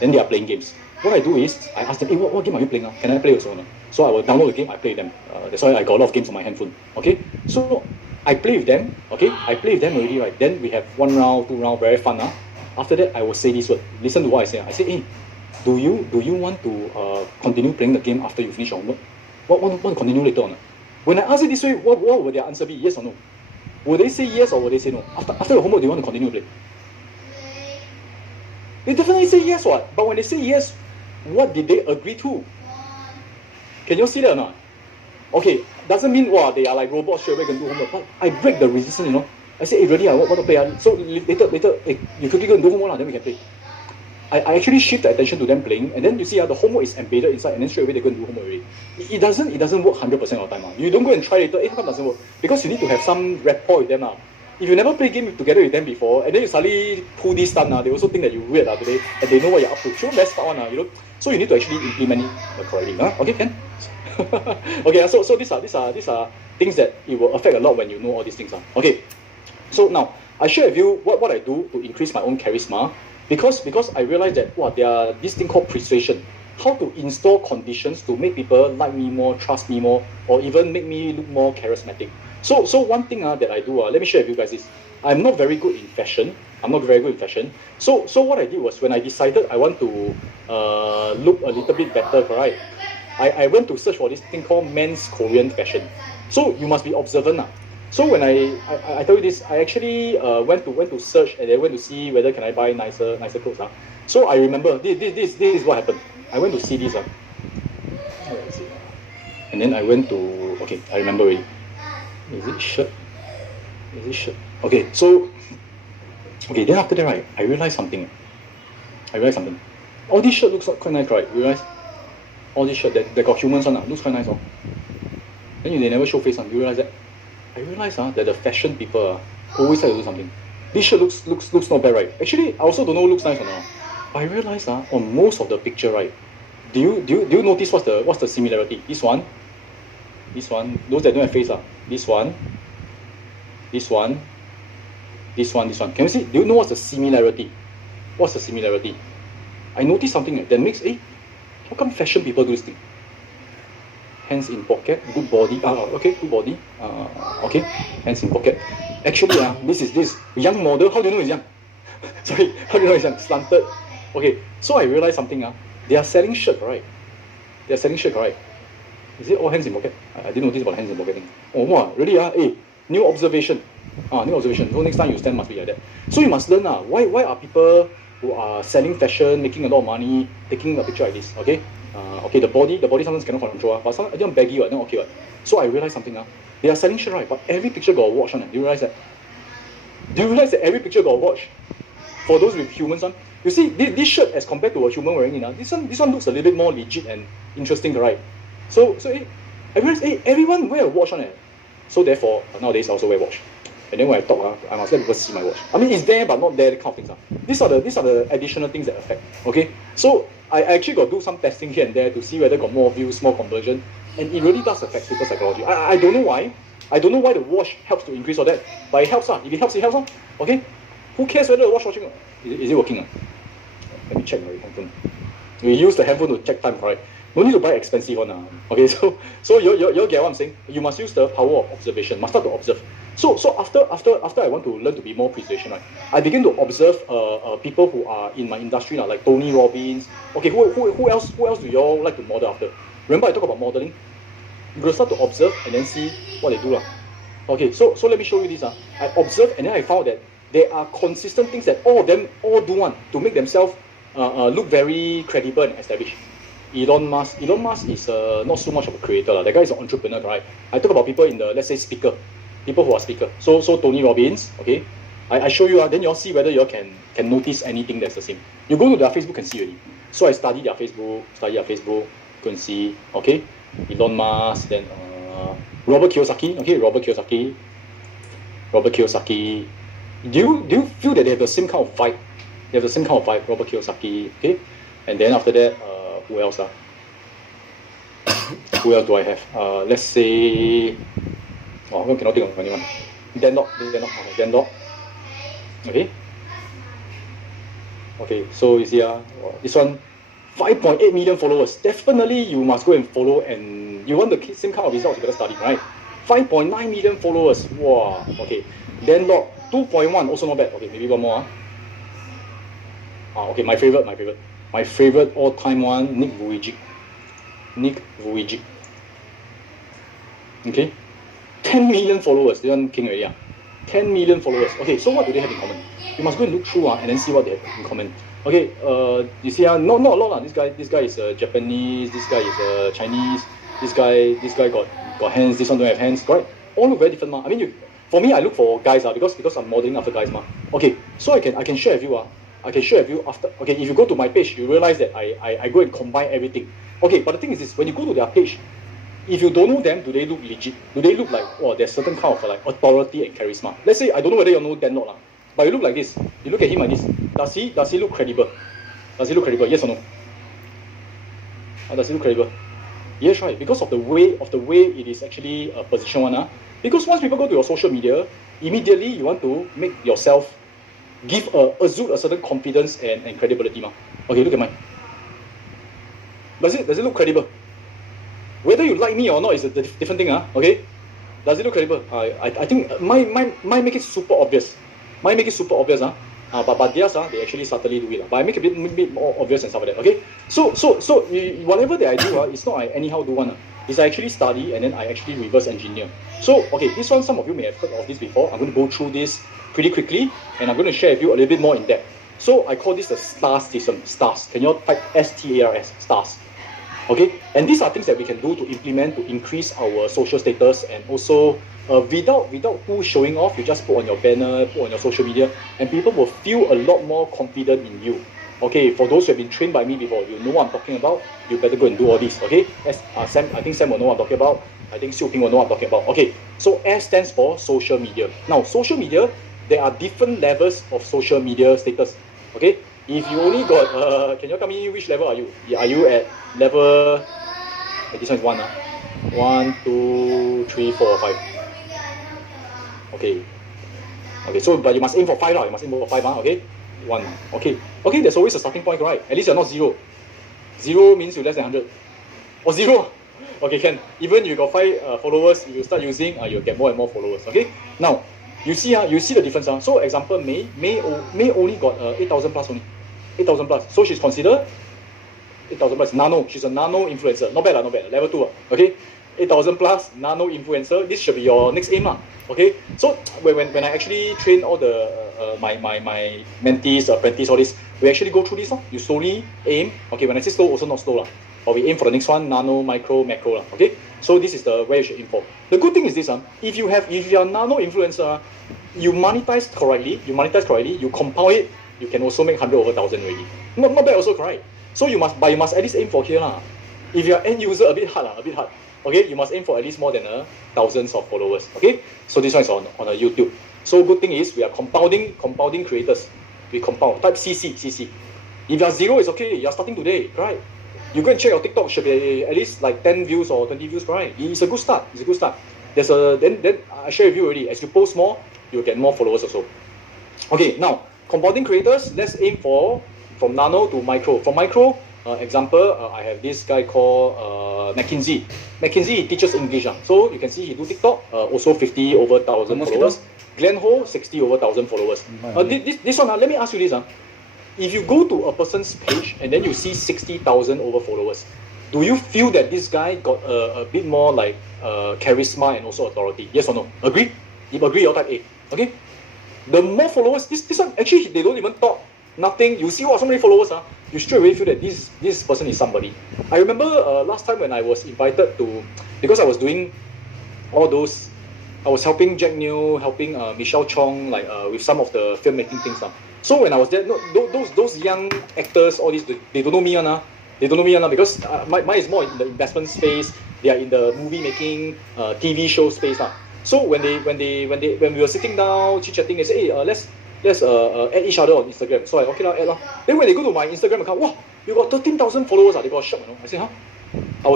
Then they are playing games. What I do is, I ask them, hey, what game are you playing? Can I play also? So I will download the game, I play them. That's why I got a lot of games on my handphone. Okay? So I play with them, okay? I play with them already, right? Then we have 1 round, 2 round, very fun. After that, I will say this word. Listen to what I say. I say, hey, do you want to continue playing the game after you finish your homework? Want to continue later on? When I ask it this way, what will their answer be? Yes or no? Will they say yes or will they say no? After your homework, do you want to continue to play? They definitely say yes, what? But when they say yes, what did they agree to? Can you see that or not? Okay, doesn't mean they are like robots straight away can do homework. But I break the resistance, I say, hey, really, I want to play. So later, hey, you quickly go and do homework, then we can play. I actually shift the attention to them playing, and then you see the homework is embedded inside, and then straight away they go and do homework already. It doesn't work 100% of the time. You don't go and try later, how come it doesn't work? Because you need to have some rapport with them now. If you never play game together with them before, and then you suddenly pull this stunt, they also think that you're weird today, and they know what you're up to. Sure, messed up one, So you need to actually implement it correctly. Okay, can? Okay, so these are things that it will affect a lot when you know all these things. Okay, so now I share with you what I do to increase my own charisma, because I realized that there are this thing called persuasion. How to install conditions to make people like me more, trust me more, or even make me look more charismatic. So one thing that I do, let me share with you guys is, I'm not very good in fashion. So what I did was, when I decided I want to look a little bit better, right? I went to search for this thing called men's Korean fashion. So you must be observant. So when I tell you this, I actually went to search, and then went to see whether can I buy nicer clothes. So I remember this is what happened. I went to see this. And then I went to, okay, I remember already. Is it shirt? Okay, so, okay, then after that, right, I realized something. All this shirt looks quite nice, right? You realize? All this shirt that got humans on, looks quite nice. Then they never show face. You realize that? I realized that the fashion people always have to do something. This shirt looks not bad, right? Actually, I also don't know looks nice or not. But I realized on most of the picture, right? Do you notice what's the similarity? This one, those that don't have face, this one. Can you see? Do you know what's the similarity? I noticed something that makes, how come fashion people do this thing? Hands in pocket, good body. Okay, good body. Okay, hands in pocket. Actually, this young model. How do you know it's young? Sorry, how do you know it's young? Slanted. Okay, so I realized something. They are selling shirt, right? Is it all hands in pocket? I didn't notice about hands in pocket thing. Oh, wow, really? New observation. So next time you stand must be like that. So you must learn. Why are people who are selling fashion, making a lot of money, taking a picture like this? Okay. Okay, the body sometimes cannot control, but some don't baggy, then okay. So I realized something. They are selling shirt, right? But every picture got a watch on it. Do you realize that? Every picture got a watch? For those with humans on. You see, this shirt as compared to a human wearing it, this one looks a little bit more legit and interesting, right? So I realized, everyone wear a watch on it. So therefore, nowadays I also wear watch. And then when I talk, I must let people see my watch. I mean, it's there but not there, that kind of things. These are the additional things that affect. Okay, so I actually got to do some testing here and there to see whether got more views, more conversion, and it really does affect people's psychology. I don't know why. I don't know why the watch helps to increase all that, but it helps. If it helps, it helps. Okay, who cares whether the watch watching? Is it working? Let me check my handphone. We use the handphone to check time, correct? No need to buy expensive one. Okay, so you get what I'm saying? You must use the power of observation. Must start to observe. So after I want to learn to be more persuasion, right, I begin to observe people who are in my industry now, like Tony Robbins. Okay, who else do you all like to model after? Remember I talk about modeling? You gotta start to observe and then see what they do. Okay, so let me show you this. I observed and then I found that there are consistent things that all of them do one to make themselves look very credible and established. Elon Musk is not so much of a creator. That guy is an entrepreneur, right? I talk about people in the, let's say, people who are speaker. So Tony Robbins, okay? I show you, then you all see whether you all can notice anything that's the same. You go to their Facebook and see already. So I study their Facebook, Go and see. Okay, Elon Musk, then Robert Kiyosaki. Okay, Robert Kiyosaki. Do you feel that they have the same kind of vibe? They have the same kind of vibe, Robert Kiyosaki. Okay, and then after that, who else? Who else do I have? Let's say, I cannot think of anyone. Dan Lok. Okay, so you see, this one, 5.8 million followers. Definitely you must go and follow, and you want the same kind of results, you better study, right? 5.9 million followers. Wow, okay. Dan Lok, 2.1, also not bad. Okay, maybe one more. Okay, my favorite all-time one, Nick Vujicic. Okay, 10 million followers. This one king already. 10 million followers. Okay, so what do they have in common? You must go and look through and then see what they have in common. Okay, you see, not a lot. This guy is Japanese. This guy is Chinese. This guy got hands. This one don't have hands. Right? All look very different, ma. I mean, for me, I look for guys, because I'm modeling after guys, ma. Okay, so I can share with you, I can share with you after. Okay, if you go to my page, you realize that I go and combine everything. Okay, but the thing is this: when you go to their page, if you don't know them, do they look legit? Do they look like, there's certain kind of like authority and charisma? Let's say I don't know whether you know Dan Lok, but you look like this. You look at him like this. Does he look credible? Does he look credible? Yes or no? Does he look credible? Yes, right. Because of the way it is actually positioned one. Because once people go to your social media, immediately you want to make yourself give exude a certain confidence and credibility, ma. Okay, look at mine. Does it look credible? Whether you like me or not is a different thing, okay? Does it look credible? I think mine make it super obvious. But theirs, they actually subtly do it. But I make it a bit more obvious and stuff like that, okay? So whatever that I do, it's not I anyhow do one. It's I actually study and then I actually reverse engineer. So, okay, this one, some of you may have heard of this before. I'm going to go through this pretty quickly and I'm going to share with you a little bit more in depth. So I call this the STARS system. STARS. Can you all type STARS? STARS. Okay, and these are things that we can do to implement to increase our social status, and also without too showing off, you just put on your banner, put on your social media, and people will feel a lot more confident in you. Okay, for those who have been trained by me before, you know what I'm talking about. You better go and do all this. Okay, Sam, I think Sam will know what I'm talking about. I think Xiu Ping will know what I'm talking about. Okay, so S stands for social media. Now, social media, there are different levels of social media status. Okay. If you only got, can you tell me which level are you? Are you at level, this one is 1, 1, 2, 3, 4, 5. Okay, so, but you must aim for 5, you must aim for 5, okay? 1, okay, there's always a starting point, right? At least you're not 0. 0 means you're less than 100. Or 0, okay, can. Even you got 5 followers, if you start using, you'll get more and more followers, okay? Now, you see the difference. So, example, May only got 8,000 plus only. 8,000 plus. So she's considered 8,000 plus nano. She's a nano influencer. Not bad. Level 2. Okay. 8,000 plus nano influencer. This should be your next aim. Okay. So when I actually train all the my mentees, apprentices, all this, we actually go through this. You slowly aim. Okay. When I say slow, also not slow. But we aim for the next one, nano, micro, macro. Okay. So this is the where you should aim for. The good thing is this. If you are nano influencer, you monetize correctly. You compound it. You can also make 100 over 1,000 already. Not bad also, correct? So you must at least aim for here. If you're end user, a bit hard. Okay, you must aim for at least more than thousands of followers. Okay, so this one is on a YouTube. So good thing is we are compounding creators. We compound. Type CC. If you're 0, it's okay. You're starting today, right? You go and check your TikTok, should be at least like 10 views or 20 views, right? It's a good start. There's then I share with you already. As you post more, you'll get more followers also. Okay, now compounding creators, let's aim for from nano to micro. For micro, example, I have this guy called Mackenzie. Mackenzie teaches English. So you can see he do TikTok, also 50 over 1,000 followers. Glenn Ho, 60 over 1,000 followers. This one, let me ask you this. If you go to a person's page and then you see 60,000 over followers, do you feel that this guy got a bit more like charisma and also authority? Yes or no? Agree? If agree, you'll type A. Okay? The more followers, this one, actually, they don't even talk, nothing. You see, so many followers, you straight away feel that this person is somebody. I remember last time when I was invited to, because I was doing all those, I was helping Jack Neo, helping Michelle Chong, like with some of the filmmaking things. So when I was there, those young actors, all these, they don't know me, They don't know me because mine is more in the investment space. They are in the movie making, TV show space now. So when we were sitting down chit chatting, they say, hey, let's add each other on Instagram. So I okay add lah. Then when they go to my Instagram account, wow, you got 13,000 followers. They got shocked, you know. I say, huh? I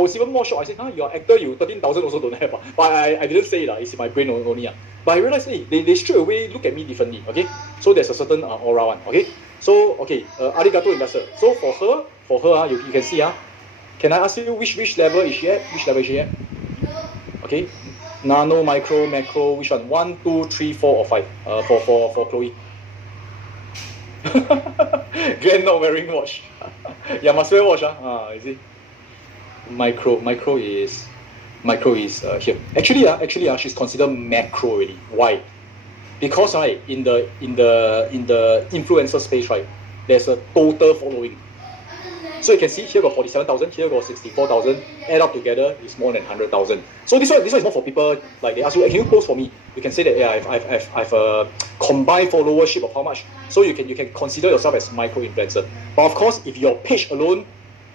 was even more shocked. I said, huh, you're an actor, you 13,000 also don't have. But I didn't say it, it's in my brain only. But I realized, hey, they straight away look at me differently, okay? So there's a certain aura one, okay? So, okay, arigato investor. So for her, you can see, can I ask you which level is she at? Which level is she at? Okay, nano, micro, macro, which one? 1, 2, 3, 4, or 5 for Chloe. Glenn not wearing watch. Yeah, must wear watch, is it? Micro is here. Actually, she's considered macro already. Why? Because right, in the influencer space, right, there's a total following. So you can see here got 47,000, here got 64,000. Add up together is more than 100,000. So this one is more for people like they ask you, hey, can you post for me? You can say that yeah, I've a combined followership of how much. So you can consider yourself as micro influencer. But of course, if your page alone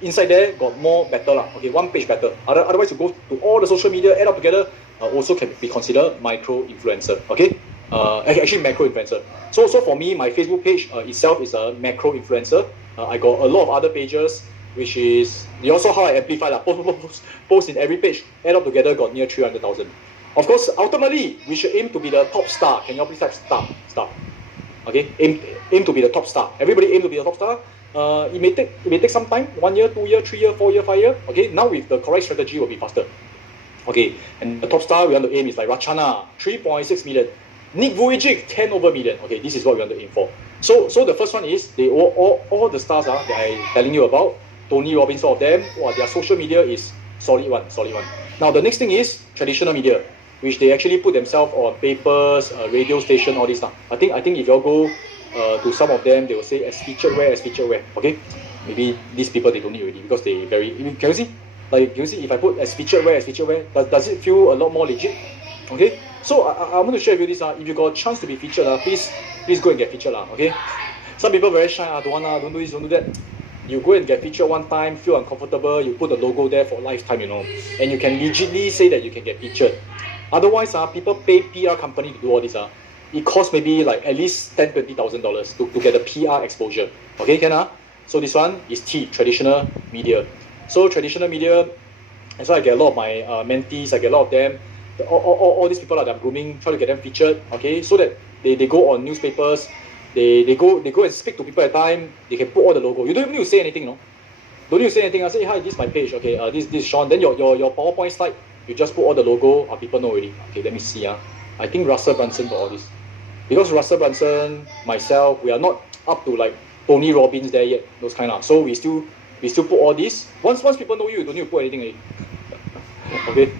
inside there got more better lah. Okay, one page better. Otherwise, you go to all the social media, add up together, also can be considered micro influencer. Okay, actually macro influencer. So for me, my Facebook page itself is a macro influencer. I got a lot of other pages, which is also how I amplify lah. Post in every page, add up together got near 300,000. Of course, ultimately we should aim to be the top star. Can you please type star? Okay, aim to be the top star. Everybody aim to be the top star. It may take some time, 1 year, 2 year, 3 year, 4 year, 5 year. Okay, now with the correct strategy will be faster. Okay, and the top star we want to aim is like Rachana, 3.6 million. Nick Vujicic, 10 over million. Okay, this is what we want to aim for. So the first one is they all the stars that I'm telling you about. Tony Robbins, all of them. Wow, their social media is solid one. Now the next thing is traditional media, which they actually put themselves on papers, radio station, all this stuff. I think if you all go to some of them, they will say as featured where. Okay, maybe these people they don't need already because they very. Can you see? Like you see, if I put as featured where, does it feel a lot more legit? Okay, so I want to share with you this. If you got a chance to be featured, please go and get featured okay. Some people very shy, don't do this, don't do that. You go and get featured one time, feel uncomfortable, you put the logo there for lifetime, and you can legitimately say that you can get featured. Otherwise, people pay PR company to do all this. It costs maybe like at least $10,000-$20,000 to get a PR exposure. Okay, can So this one is T, traditional media. So traditional media, and so I get a lot of my mentees, I get a lot of them. All these people that I'm grooming, try to get them featured, okay, so that they go on newspapers, they go and speak to people at a time, they can put all the logo. You don't even need to say anything, Don't need to say anything. I say, hi, this is my page, okay, this is Sean. Then your PowerPoint slide, you just put all the logo, people know already. Okay, let me see. I think Russell Brunson got all this. Because Russell Brunson, myself, we are not up to like Tony Robbins there yet, those kind of. So we still put all this. Once people know you don't need to put anything already. Okay.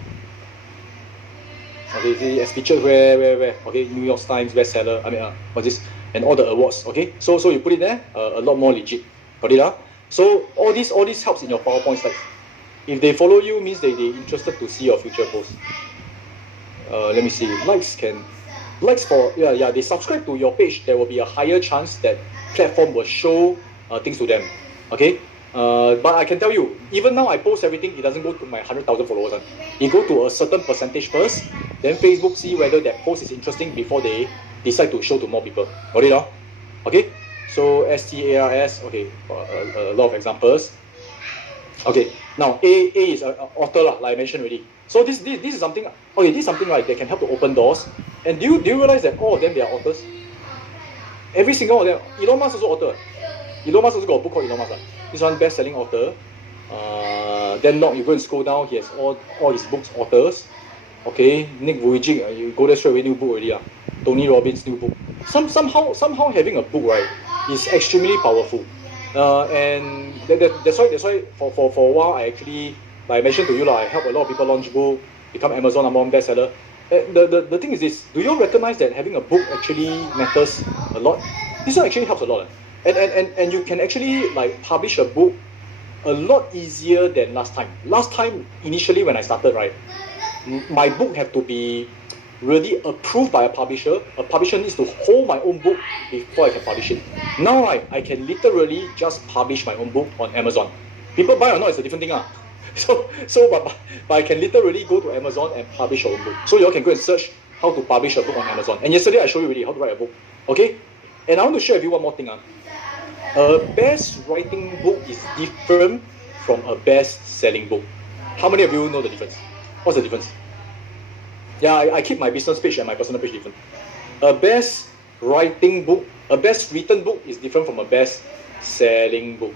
Okay, see, as featured where? Okay, New York Times bestseller. What's this? And all the awards. Okay, so you put it there, a lot more legit. Got it? So all this helps in your PowerPoint slide. If they follow you, means they interested to see your future posts. Let me see. Likes for they subscribe to your page. There will be a higher chance that platform will show things to them. Okay. But I can tell you, even now I post everything, it doesn't go to my 100,000 followers. It go to a certain percentage first, then Facebook see whether that post is interesting before they decide to show to more people. Got it? Okay? So STARS, okay, a lot of examples. Okay, now A is an author, like I mentioned already. So this is something, okay, this is something like that can help to open doors. And do you realize that all of them, they are authors? Every single one of them. Elon Musk also author. Elon Musk also got a book called Elon Musk. This one best-selling author. Then you go and scroll down, he has all his books, authors. Okay, Nick Vujicic, you go there straight away, new book already. Tony Robbins, new book. Somehow having a book, right, is extremely powerful. And that's why for a while I actually, like I mentioned to you, I help a lot of people launch book, become Amazon #1 bestseller. The thing is this, do you recognize that having a book actually matters a lot? This one actually helps a lot. And you can actually like publish a book a lot easier than last time. Last time, initially when I started, right, my book have to be really approved by a publisher. A publisher needs to hold my own book before I can publish it. Now, right, I can literally just publish my own book on Amazon. People buy or not is a different thing. But I can literally go to Amazon and publish your own book. So you all can go and search how to publish a book on Amazon. And yesterday I showed you already how to write a book. Okay? And I want to share with you one more thing. A best writing book is different from a best-selling book. How many of you know the difference? What's the difference? Yeah, I keep my business page and my personal page different. A best writing book, a best written book is different from a best-selling book.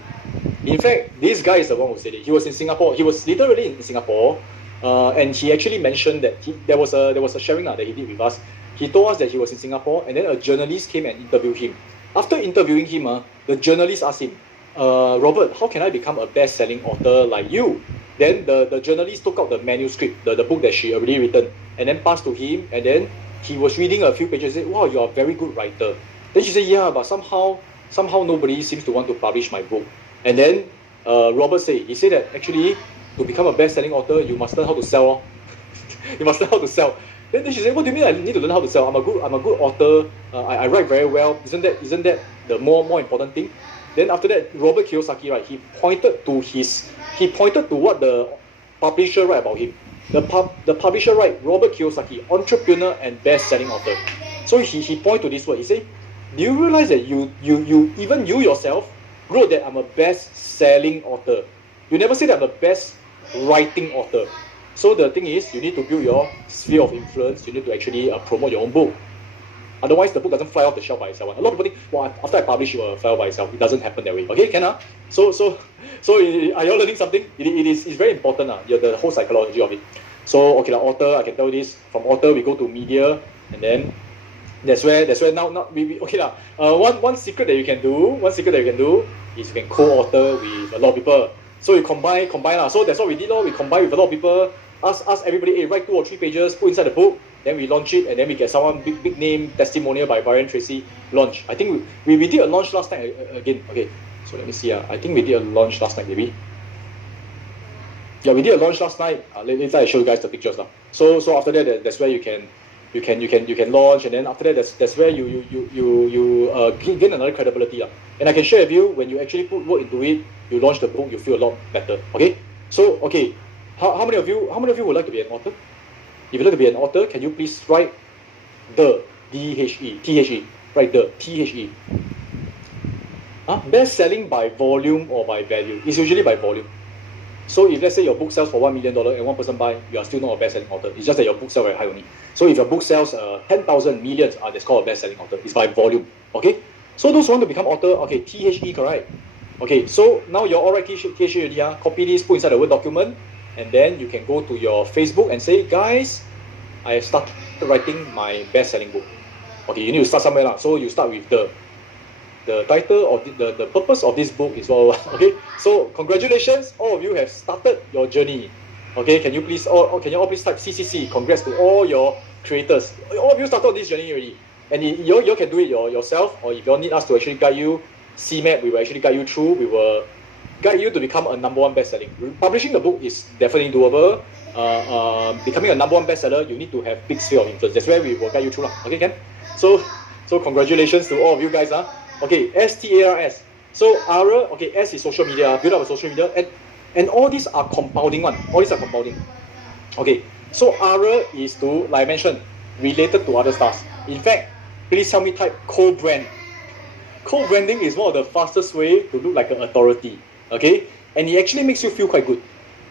In fact, this guy is the one who said it. He was in Singapore. He was literally in Singapore, and he actually mentioned that there was a sharing that he did with us. He told us that he was in Singapore, and then a journalist came and interviewed him. After interviewing him, the journalist asked him, Robert, how can I become a best-selling author like you? Then the journalist took out the manuscript, the book that she already written, and then passed to him, and then he was reading a few pages and said, wow, you're a very good writer. Then she said, yeah, but somehow nobody seems to want to publish my book. And then Robert said that actually to become a best-selling author, you must learn how to sell. You must learn how to sell. Then she said, what do you mean I need to learn how to sell? I'm a good author. I write very well. Isn't that the more important thing? Then after that, Robert Kiyosaki, right? He pointed to what the publisher write about him. The publisher write Robert Kiyosaki, entrepreneur and best-selling author. So he pointed to this word. He said, do you realize that you even you yourself wrote that I'm a best-selling author? You never say that I'm a best writing author. So the thing is, you need to build your sphere of influence. You need to actually promote your own book. Otherwise, the book doesn't fly off the shelf by itself. A lot of people think, well, after I publish, it will fly off by itself. It doesn't happen that way. Okay, can So are you all learning something? It's very important. The whole psychology of it. So okay, author, I can tell you this. From author, we go to media, and then that's where now we okay lah. One secret that you can do is you can co-author with a lot of people. So you combine lah. So that's what we did. We combine with a lot of people. Ask everybody, hey, write 2 or 3 pages, put inside the book. Then we launch it, and then we get someone big name testimonial by Brian Tracy launch. I think we did a launch last night again. Okay, so let me see. I think we did a launch last night, maybe. Yeah, we did a launch last night. Later I show you guys the pictures now. So after that, that's where you can launch, and then after that, that's where you gain another credibility. And I can share with you, when you actually put work into it, you launch the book, you feel a lot better. Okay. So okay, how many of you would like to be an author? If you'd like to be an author, can you please write the THE? Write the THE. Best selling by volume or by value? It's usually by volume. So if let's say your book sells for $1 million and one person buy, you are still not a best-selling author. It's just that your book sells very high only. So if your book sells 10,000 millions, that's called a best-selling author. It's by volume. Okay. So those who want to become author, okay, THE, correct? Okay. So now you're all right, THE already. Copy this, put inside the Word document, and then you can go to your Facebook and say, guys, I have started writing my best-selling book. Okay, you need to start somewhere lah. So you start with the title or the purpose of this book is all. Okay, so congratulations, all of you have started your journey. Okay, can you all please type CCC? Congrats to all your creators. All of you started this journey already, and you can do it yourself, or if you all need us to actually guide you, CMAP, we will actually guide you through. We will guide you to become a #1 best-selling. Publishing the book is definitely doable. Becoming a #1 bestseller, you need to have big sphere of influence. That's where we will guide you through. Okay, Ken? So congratulations to all of you guys. Okay, STARS. So ARA, okay, S is social media, build up a social media, and all these are compounding one. All these are compounding. Okay, so ARA is to, like I mentioned, related to other stars. In fact, please help me type co-brand. Co-branding is one of the fastest way to look like an authority. Okay, and it actually makes you feel quite good.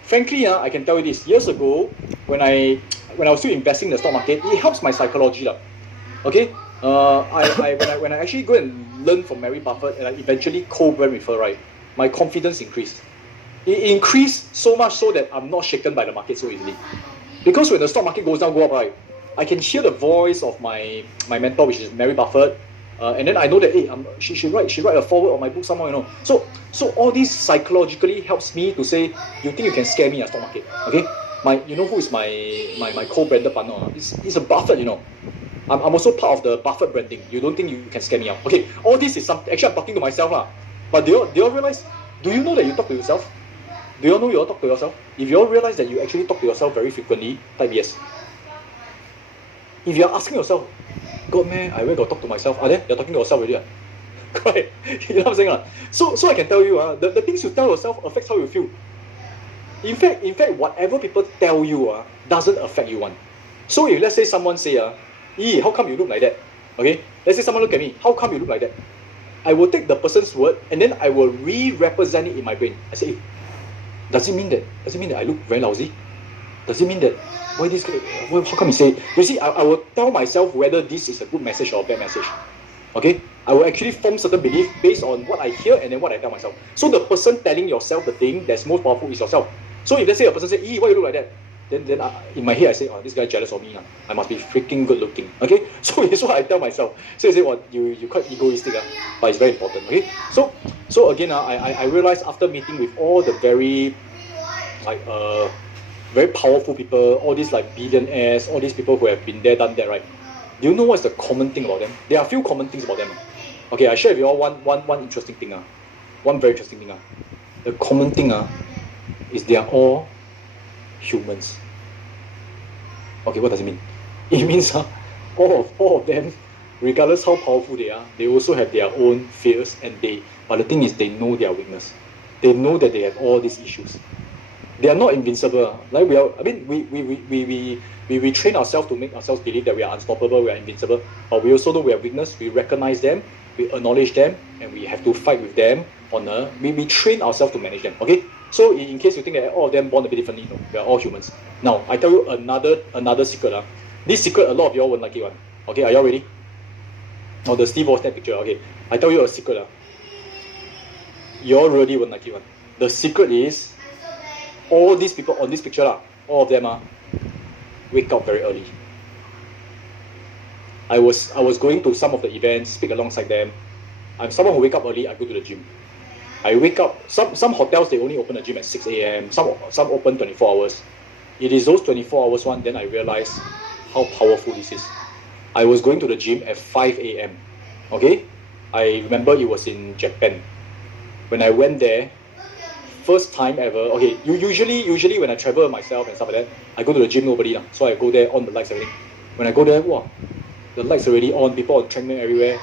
Frankly, I can tell you this. Years ago, when I was still investing in the stock market, it helps my psychology. Okay, when I actually go and learn from Mary Buffett and I eventually co-brand with her, right, my confidence increased. It increased so much so that I'm not shaken by the market so easily. Because when the stock market goes down, go up, right, I can hear the voice of my mentor, which is Mary Buffett, and then I know that, hey, she write a foreword on my book somehow, So all this psychologically helps me to say, you think you can scare me, stock market? Okay, you know who is my co-branded partner? It's a Buffett, I'm also part of the Buffett branding. You don't think you can scare me out? Okay, all this is something. Actually, I'm talking to myself lah. But do you all realize? Do you know that you talk to yourself? Do you all know you all talk to yourself? If you all realize that you actually talk to yourself very frequently, type yes. If you are asking yourself, God man, I where got talk to myself? You're talking to yourself already. Correct. You know what I'm saying? So I can tell you, the things you tell yourself affects how you feel. In fact, whatever people tell you doesn't affect you one. So if let's say someone say, how come you look like that? Okay, let's say someone look at me, how come you look like that? I will take the person's word and then I will re-represent it in my brain. I say, does it mean that I look very lousy? Does it mean that how come you say? You see, I will tell myself whether this is a good message or a bad message. Okay, I will actually form certain belief based on what I hear and then what I tell myself. So the person telling yourself the thing that's most powerful is yourself. So if let's say a person say, why you look like that? Then in my head I say, this guy jealous of me. I must be freaking good looking. Okay, so it's what I tell myself. So you say, you quite egoistic, but it's very important. Okay, so again, I realized after meeting with all the very very powerful people, all these like billionaires, all these people who have been there, done that, right? Do you know what's the common thing about them? There are a few common things about them. Okay, I share with you all one interesting thing. One very interesting thing. The common thing is they are all humans. Okay, what does it mean? It means all of them, regardless how powerful they are, they also have their own fears but the thing is they know their weakness. They know that they have all these issues. They are not invincible. Like we train ourselves to make ourselves believe that we are unstoppable, we are invincible, but we also know we have weakness, we recognize them, we acknowledge them, and we have to fight with them we train ourselves to manage them. Okay? So in case you think that all of them born a bit differently, no, we are all humans. Now, I tell you another secret. This secret, a lot of y'all won't like it one. Okay, are y'all ready? Now the Steve Wozniak picture, okay. I tell you a secret. Y'all really won't like it one. The secret is, all these people on this picture, all of them wake up very early. I was going to some of the events, speak alongside them. I'm someone who wake up early, I go to the gym. I wake up, some hotels, they only open the gym at 6 a.m. Some open 24 hours. It is those 24 hours one, then I realized how powerful this is. I was going to the gym at 5 a.m. Okay? I remember it was in Japan. When I went there, first time ever, okay, usually when I travel myself and stuff like that, I go to the gym, nobody. So I go there, on the lights, everything. When I go there, wow, the lights already on, people on treadmill everywhere.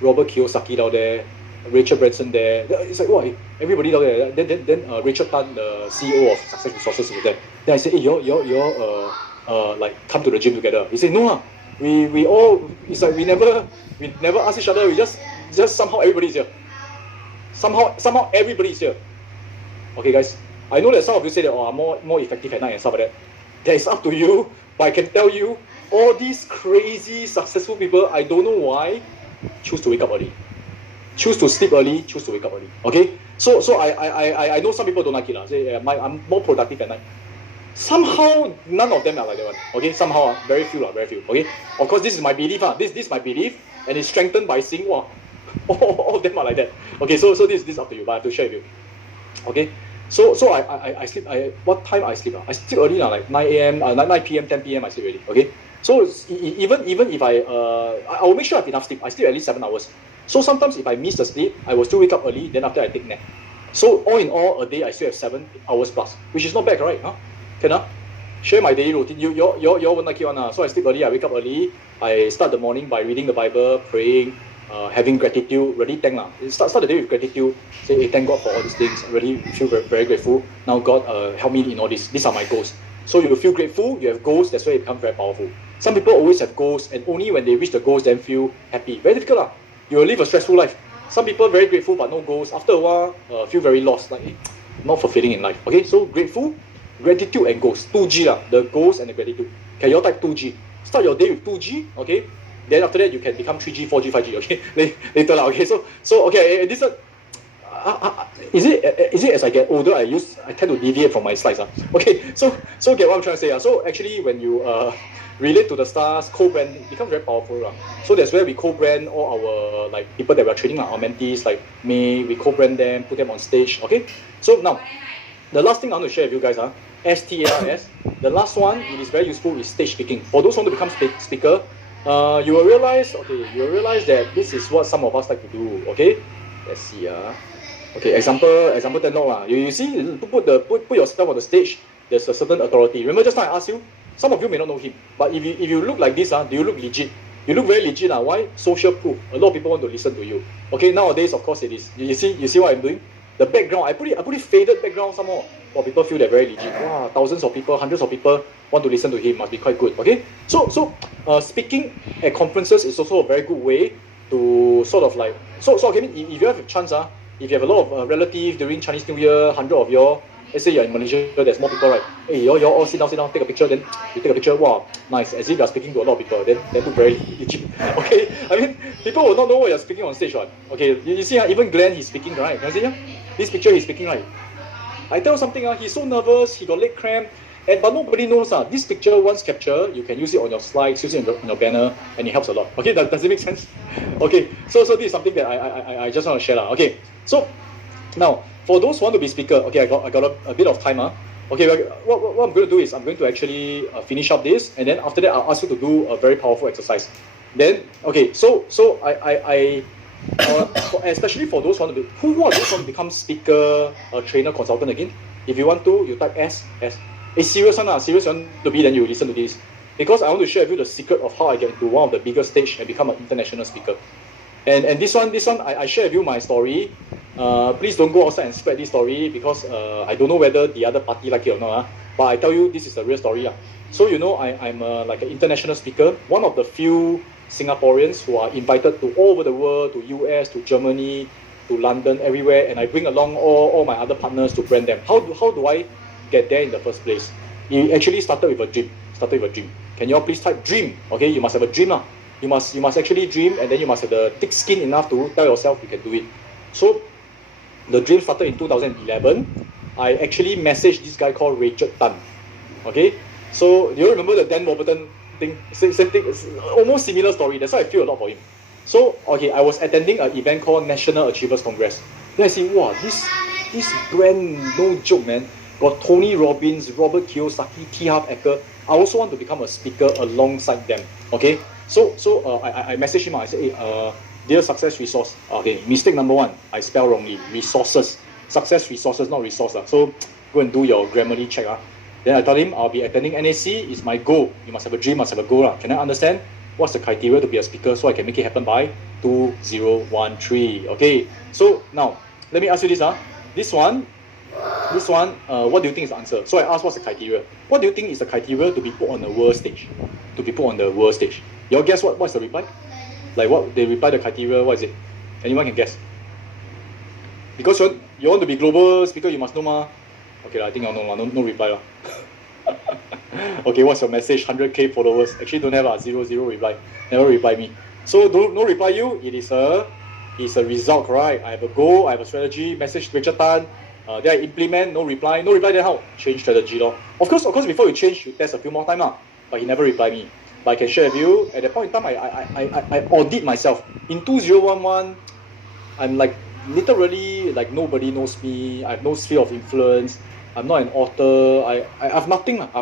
Robert Kiyosaki down there, Rachel Branson there. It's like, wow, everybody down there. Then Rachel Tan, the CEO of Success Resources, was there. Then I said, hey, you like come to the gym together. He said, no, we all, it's like we never ask each other. We just somehow everybody's here. Somehow everybody's here. Okay, guys, I know that some of you say that I'm more effective at night and stuff like that. That is up to you, but I can tell you, all these crazy successful people, I don't know why, choose to wake up early. Choose to sleep early, choose to wake up early. Okay? So I know some people don't like it. Say, I'm more productive at night. Somehow, none of them are like that one. Okay? Somehow, very few. Okay? Of course, this is my belief. This is my belief, and it's strengthened by seeing, wow, all of them are like that. Okay, so this is up to you, but I have to share with you. Okay? So I sleep, what time I sleep? I sleep early, like 9 a.m., 9 p.m., 10 p.m. I sleep already. Okay? So even if I will make sure I have enough sleep. I sleep at least 7 hours. So sometimes if I miss the sleep, I will still wake up early, then after I take nap. So all in all, a day I still have 7 hours plus, which is not bad, right? Can share my daily routine. You won't like it one. So I sleep early, I wake up early, I start the morning by reading the Bible, praying, having gratitude, really thank start the day with gratitude, say, hey, thank God for all these things, I really feel very, very grateful. Now God help me in all this. These are my goals. So you feel grateful, you have goals, that's why it becomes very powerful. Some people always have goals, and only when they reach the goals then feel happy. Very difficult. You will live a stressful life. Some people very grateful but no goals. After a while, feel very lost, like not fulfilling in life. Okay, so grateful, gratitude and goals. 2G the goals and the gratitude. Okay, you type 2G. Start your day with 2G, okay? Then after that you can become 3G, 4G, 5G, okay? Later okay. So okay, this is it as I get older I tend to deviate from my slides. Okay, so get what I'm trying to say. So actually when you relate to the stars, co-brand, it becomes very powerful. So that's where we co-brand all our like people that we are training, our mentees, like me, we co-brand them, put them on stage. Okay, so now the last thing I want to share with you guys STARS. The last one, it is very useful, is stage speaking. For those who want to become speaker, you will realize that this is what some of us like to do. Okay, let's see. Okay, example 10 now. You see, put yourself on the stage. There's a certain authority. Remember just now I asked you, some of you may not know him, but if you look like this, do you look legit? You look very legit. Why? Social proof. A lot of people want to listen to you. Okay, nowadays, of course, it is. You see what I'm doing? The background, I put it faded background somehow. For people feel they're very legit. Wow, thousands of people, hundreds of people want to listen to him. Must be quite good. Okay, so speaking at conferences is also a very good way to sort of like okay, if you have a chance, if you have a lot of relatives during Chinese New Year, 100 of you, let's say you're in Malaysia, there's more people, right? Hey, you all sit down, take a picture, then you take a picture, wow, nice, as if you're speaking to a lot of people, then look very legit. Okay, I mean, people will not know what you're speaking on stage, right? Okay, you see, even Glenn, he's speaking, right? Can you see? This picture, he's speaking, right? I tell you something, he's so nervous, he got leg cramp, but nobody knows, this picture, once captured, you can use it on your slides, use it on your banner, and it helps a lot. Okay, does it make sense? Okay, so this is something that I just want to share. Okay, so now, for those who want to be speaker, okay, I got a bit of time. Okay, what I'm going to do is I'm going to actually finish up this, and then after that I'll ask you to do a very powerful exercise. Then, okay, so especially for those who are those who want to become speaker, trainer, consultant again. If you want to, you type S. A serious one, serious one to be, then you listen to this. Because I want to share with you the secret of how I get into one of the biggest stage and become an international speaker. And this one, I share with you my story. Please don't go outside and spread this story because I don't know whether the other party like it or not. But I tell you, this is a real story. So I'm like an international speaker, one of the few Singaporeans who are invited to all over the world, to US, to Germany, to London, everywhere, and I bring along all my other partners to brand them. How do I get there in the first place? It actually started with a dream. Can you all please type dream? Okay, you must have a dream. You must actually dream, and then you must have the thick skin enough to tell yourself you can do it. So the dream started in 2011. I actually messaged this guy called Richard Tan. Okay, so do you remember the Dan Warburton thing? Same thing, it's almost similar story. That's why I feel a lot for him. So okay, I was attending an event called National Achievers Congress. Then I see, wow, this brand, no joke, man. Got Tony Robbins, Robert Kiyosaki, T. Harv Eker. I also want to become a speaker alongside them. Okay, so I messaged him. I said, hey, dear Success Resource. Okay, mistake number one, I spell wrongly. Resources, Success Resources, not resource. So go and do your Grammarly check. Then I told him I'll be attending NAC. It's my goal. You must have a dream, must have a goal. Can I understand what's the criteria to be a speaker so I can make it happen by 2013? Okay, so now let me ask you this. This one, what do you think is the answer? So I asked what's the criteria. What do you think is the criteria to be put on the world stage? Your guess what's the reply? Like what they reply the criteria, what is it? Anyone can guess? Because you want to be global speaker, you must know Okay, I think I'll know no reply Okay, what's your message? 100k followers. Actually don't have 0 reply. Never reply me. So no reply you, it's a result, right? I have a goal, I have a strategy, message Richard Tan. Then I implement, no reply, then how? Change strategy. Of course, before you change, you test a few more time. But he never replied me. But I can share with you, at that point in time, I audit myself. In 2011, I'm like, literally, like nobody knows me. I have no sphere of influence. I'm not an author. I have nothing. And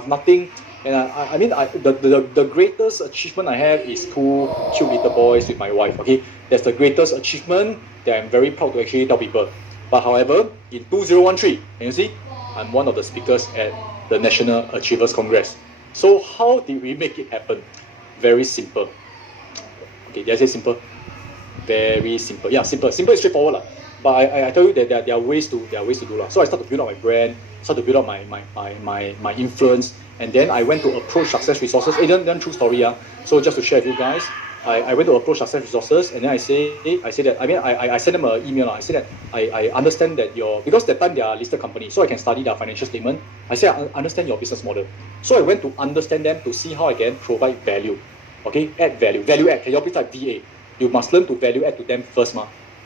the greatest achievement I have is 2 cute little boys with my wife. Okay, that's the greatest achievement that I'm very proud to actually tell people. But however, in 2013, can you see, I'm one of the speakers at the National Achievers Congress. So how did we make it happen? Very simple. Okay, did I say simple? Very simple. Yeah, simple. Simple is straightforward. But I tell you that there are ways to do. So I start to build up my brand, start to build up my influence, and then I went to approach Success Resources. Then true story. So just to share with you guys, I went to approach Success Resources, and then I say that, I sent them an email. I said that I understand that because that time they are a listed company, so I can study their financial statement. I said I understand your business model. So I went to understand them to see how I can provide value. Okay, add value. Value add. Can you please type VA? You must learn to value add to them first.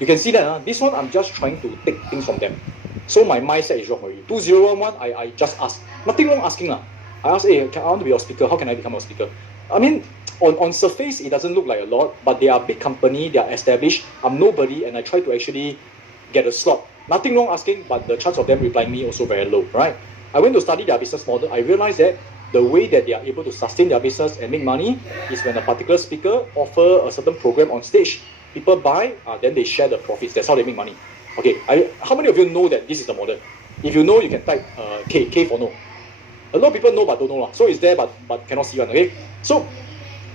You can see that this one I'm just trying to take things from them. So my mindset is wrong already. 2011, I just asked. Nothing wrong asking. I asked, hey, I want to be a speaker. How can I become a speaker? I mean, on surface, it doesn't look like a lot, but they are a big company, they are established. I'm nobody, and I try to actually get a slot. Nothing wrong asking, but the chance of them replying me also very low, right? I went to study their business model. I realized that the way that they are able to sustain their business and make money is when a particular speaker offer a certain program on stage. People buy, then they share the profits. That's how they make money. Okay, how many of you know that this is the model? If you know, you can type K for no. A lot of people know but don't know. So it's there but cannot see one. Okay, so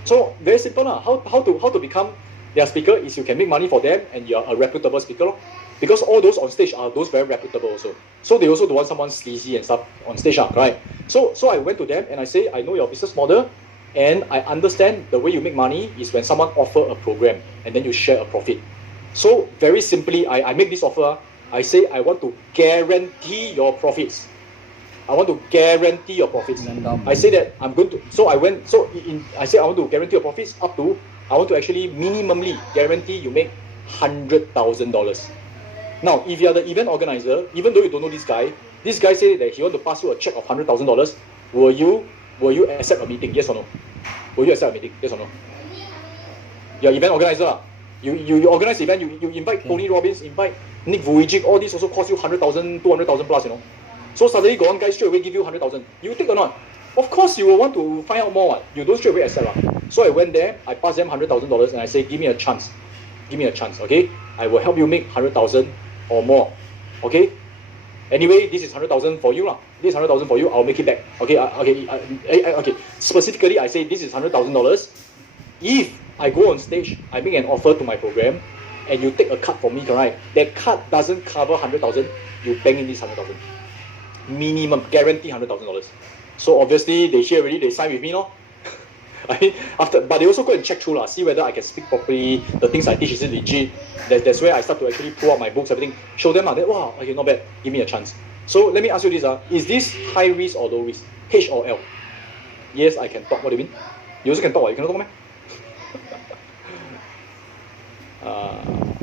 So very simple lah. How to become their speaker is you can make money for them and you're a reputable speaker lor. Because all those on stage are those very reputable also. So they also don't want someone sleazy and stuff on stage, right? So I went to them and I say, I know your business model and I understand the way you make money is when someone offer a program and then you share a profit. So very simply, I make this offer. I say I want to guarantee your profits. I want to guarantee your profits. I say that I'm going to. So I say I want to guarantee your profits up to. I want to actually minimally guarantee you make $100,000. Now, if you are the event organizer, even though you don't know this guy said that he want to pass you a check of $100,000. Will you accept a meeting? Yes or no? Will you accept a meeting? Yes or no? You're event organizer. You organize event. You invite Tony Robbins, invite Nick Vujicic. All these also cost you 100,000, 200,000 plus. You know. So suddenly, got one guy straight away give you 100,000. You take or not? Of course, you will want to find out more. You don't straight away accept. So I went there. I passed them $100,000 and I say, give me a chance. Give me a chance. Okay. I will help you make 100,000 or more. Okay. Anyway, this is 100,000 for you lah. This is 100,000 for you. I'll make it back. Okay. Okay. Specifically, I say this is $100,000. If I go on stage, I make an offer to my program, and you take a cut from me, right? That cut doesn't cover 100,000. You bang in this 100,000. Minimum guarantee $100,000. So obviously they hear already. They sign with me, no. I mean, but they also go and check through see whether I can speak properly. The things I teach is legit. That's where I start to actually pull out my books, everything. Show them that wow, okay, not bad. Give me a chance. So let me ask you this: is this high risk or low risk? H or L? Yes, I can talk. What do you mean? You also can talk. You cannot talk, man.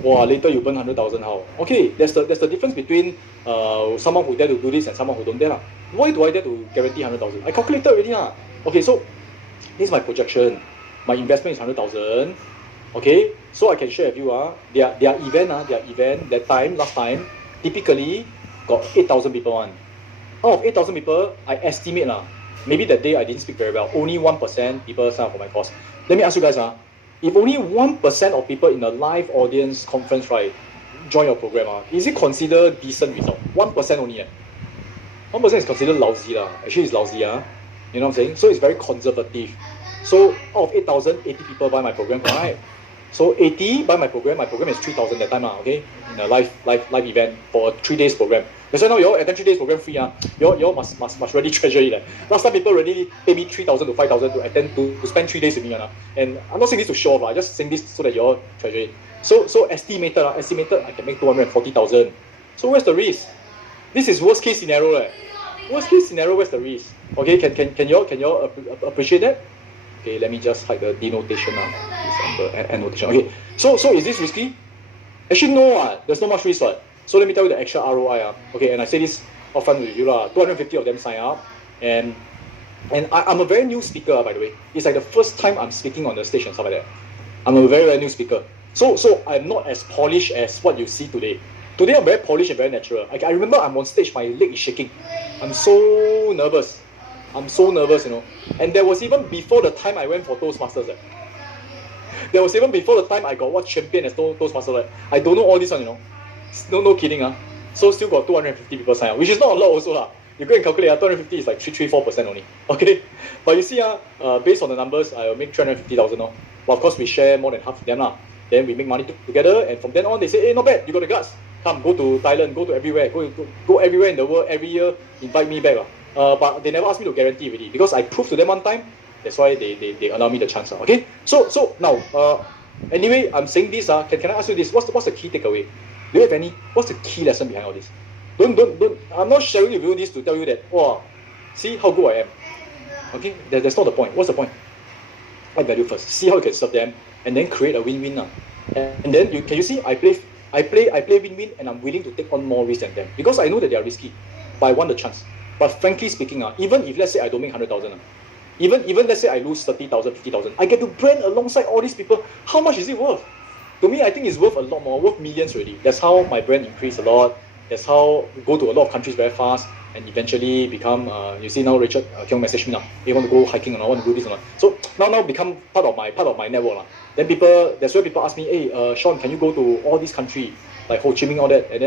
Later you burn 100,000. How? Okay, there's the difference between someone who dare to do this and someone who don't dare. Why do I dare to guarantee 100,000? I calculated already. Okay, so this is my projection. My investment is 100,000. Okay, so I can share with you their event last time typically got 8,000 people one. Out of 8,000 people, I estimate maybe that day I didn't speak very well. Only 1% people sign up for my course. Let me ask you guys if only 1% of people in a live audience conference join your program is it considered decent result? 1% only 1% is considered lousy Actually it's lousy You know what I'm saying? So it's very conservative. So out of 8,000, 80 people buy my program, right? So 80 buy my program. My program is 3,000 that time, okay? In a live event for a 3 days program. That's why now you all attend 3 days program free. You all must really treasure it. Last time people really pay me 3,000 to 5,000 to attend to spend 3 days with me. And I'm not saying this to show off. I'm just saying this so that you all treasure it. So estimated I can make 240,000. So where's the risk? This is worst case scenario. Worst case scenario, where's the risk? Okay, can you all appreciate that? Okay, let me just hide the denotation annotation. Okay, so is this risky? Actually no, there's not much risk. So let me tell you the actual ROI. Okay, and I say this often with you 250 of them sign up, and I'm a very new speaker by the way. It's like the first time I'm speaking on the stage and stuff like that. I'm a very new speaker. So I'm not as polished as what you see today. Today I'm very polished and very natural. I remember I'm on stage, my leg is shaking. I'm so nervous. And there was even before the time I went for Toastmasters. There was even before the time I got what champion as Toastmasters. I don't know all this one, No kidding. So still got 250 people sign up, which is not a lot also. You go and calculate, 250 is like 3-4% only. Okay? But you see, based on the numbers, I will make 350,000. But of course, we share more than half of them. Then we make money together, and from then on, they say, hey, not bad, you got the guts. Come, go to Thailand, go to everywhere. Go everywhere in the world every year, invite me back. But they never asked me to guarantee really, because I proved to them one time. That's why they allow me the chance. Okay? So now, anyway, I'm saying this. Can I ask you this? What's the key takeaway? Do you have any? What's the key lesson behind all this? Don't. I'm not sharing with you this to tell you that. See how good I am. Okay, that's not the point. What's the point? Add value first. See how you can serve them, and then create a win-win. And then can you see? I play win-win, and I'm willing to take on more risk than them because I know that they are risky, but I want the chance. But frankly speaking, even if let's say I don't make 100,000, even let's say I lose 30,000, 50,000, I get to brand alongside all these people. How much is it worth? To me, I think it's worth a lot more, worth millions already. That's how my brand increased a lot. That's how we go to a lot of countries very fast and eventually become, you see now Richard Keong message me now, hey, want to go hiking or not, want to do this or not. So now become part of my network. Then that's why people ask me, hey, Sean, can you go to all these countries, like Ho Chi Minh, all that? And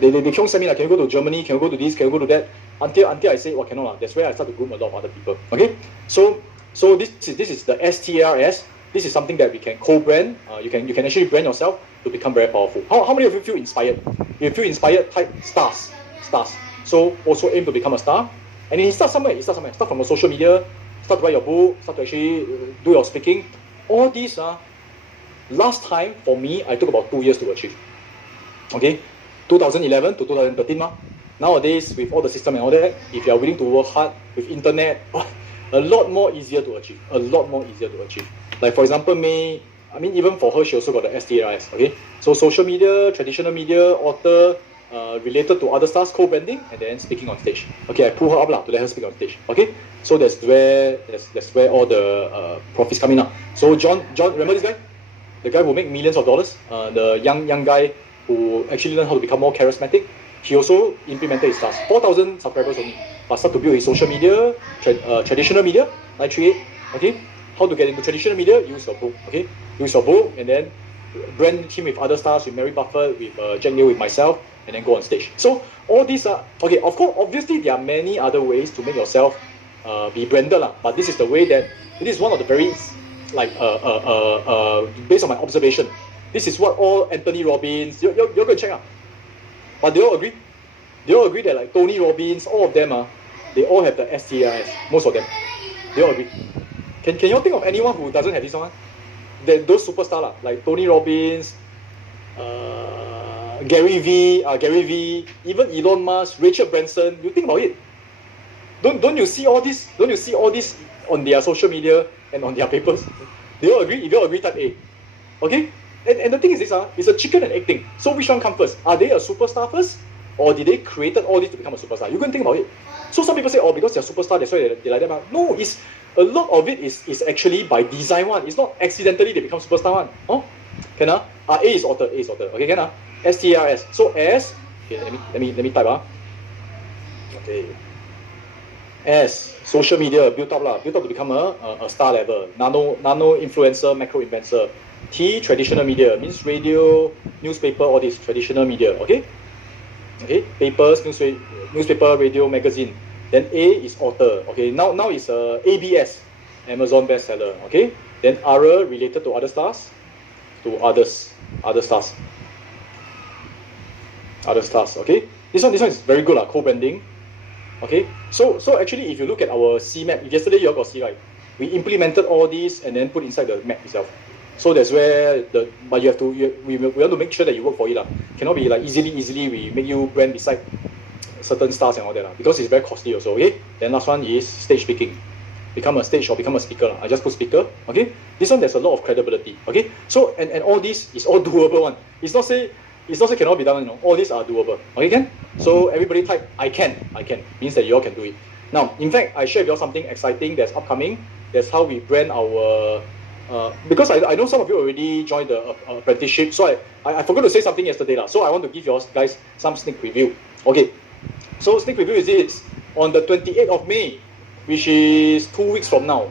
then they Keong send me, like, can you go to Germany, can you go to this, can you go to that? Until I say, cannot. That's where I start to groom a lot of other people. Okay? So So this is the STARS. This is something that we can co-brand. You can actually brand yourself to become very powerful. How many of you feel inspired? If you feel inspired, type stars. So also aim to become a star. And it starts somewhere. Start from your social media. Start to write your book. Start to actually do your speaking. All these last time for me, I took about 2 years to achieve. Okay, 2011 to 2013 Nowadays, with all the system and all that, if you are willing to work hard with internet, a lot more easier to achieve. Like for example, May, I mean, even for her, she also got the STARS. Okay, so social media, traditional media, author, related to other stars, co-branding, and then speaking on stage. Okay, I pull her up to let her speak on stage. Okay, so that's where all the profits come in now. So John, remember this guy? The guy who make millions of dollars, the young guy who actually learned how to become more charismatic. He also implemented his stars. 4,000 subscribers only. But start to build his social media, traditional media, 938. Okay, how to get into traditional media? Use your book. Okay, use your book, and then brand him with other stars, with Mary Buffett, with Jack Neal, with myself, and then go on stage. So all these are okay. Of course, obviously there are many other ways to make yourself be branded but this is the way that it is one of the very based on my observation. This is what all Anthony Robbins. You're going to check out. But they all agree. They all agree that like Tony Robbins, all of them they all have the STARS. Most of them, they all agree. Can you all think of anyone who doesn't have this one? Those superstars like Tony Robbins, Gary V, even Elon Musk, Richard Branson. You think about it. Don't you see all this? Don't you see all this on their social media and on their papers? They all agree. If you all agree, type A. Okay. And the thing is this, it's a chicken and egg thing. So which one comes first? Are they a superstar first? Or did they created all this to become a superstar? You can think about it. So some people say, because they're superstar, that's why they like that. No, it's a lot of it is actually by design one. It's not accidentally they become superstar one. Oh, can A is author. Okay, can STARS. So S. Okay, let me type Okay. S, social media built up to become a star level. Nano influencer, macro influencer. T, traditional media, means radio, newspaper, all this traditional media. Okay, papers, newspaper, radio, magazine. Then A is author. Okay, now is ABS, Amazon bestseller. Okay, then R, related to other stars, other stars. Okay, this one is very good co-branding. Okay, so actually, if you look at our C map, yesterday you all got see, right? We implemented all these and then put inside the map itself. So that's where but you have to we want to make sure that you work for it Cannot be like easily we make you brand beside certain stars and all that because it's very costly also. Okay. Then last one is stage speaking. Become a stage or become a speaker. I just put speaker. Okay. This one there's a lot of credibility. Okay. So and all this is all doable one. It's not say cannot be done. All these are doable. Okay, can? So everybody type I can means that you all can do it. Now, in fact, I share with you all something exciting that's upcoming. That's how we brand our. Because I know some of you already joined the apprenticeship, so I forgot to say something yesterday so I want to give you guys some sneak preview. Okay, so sneak preview is this on the 28th of May, which is 2 weeks from now.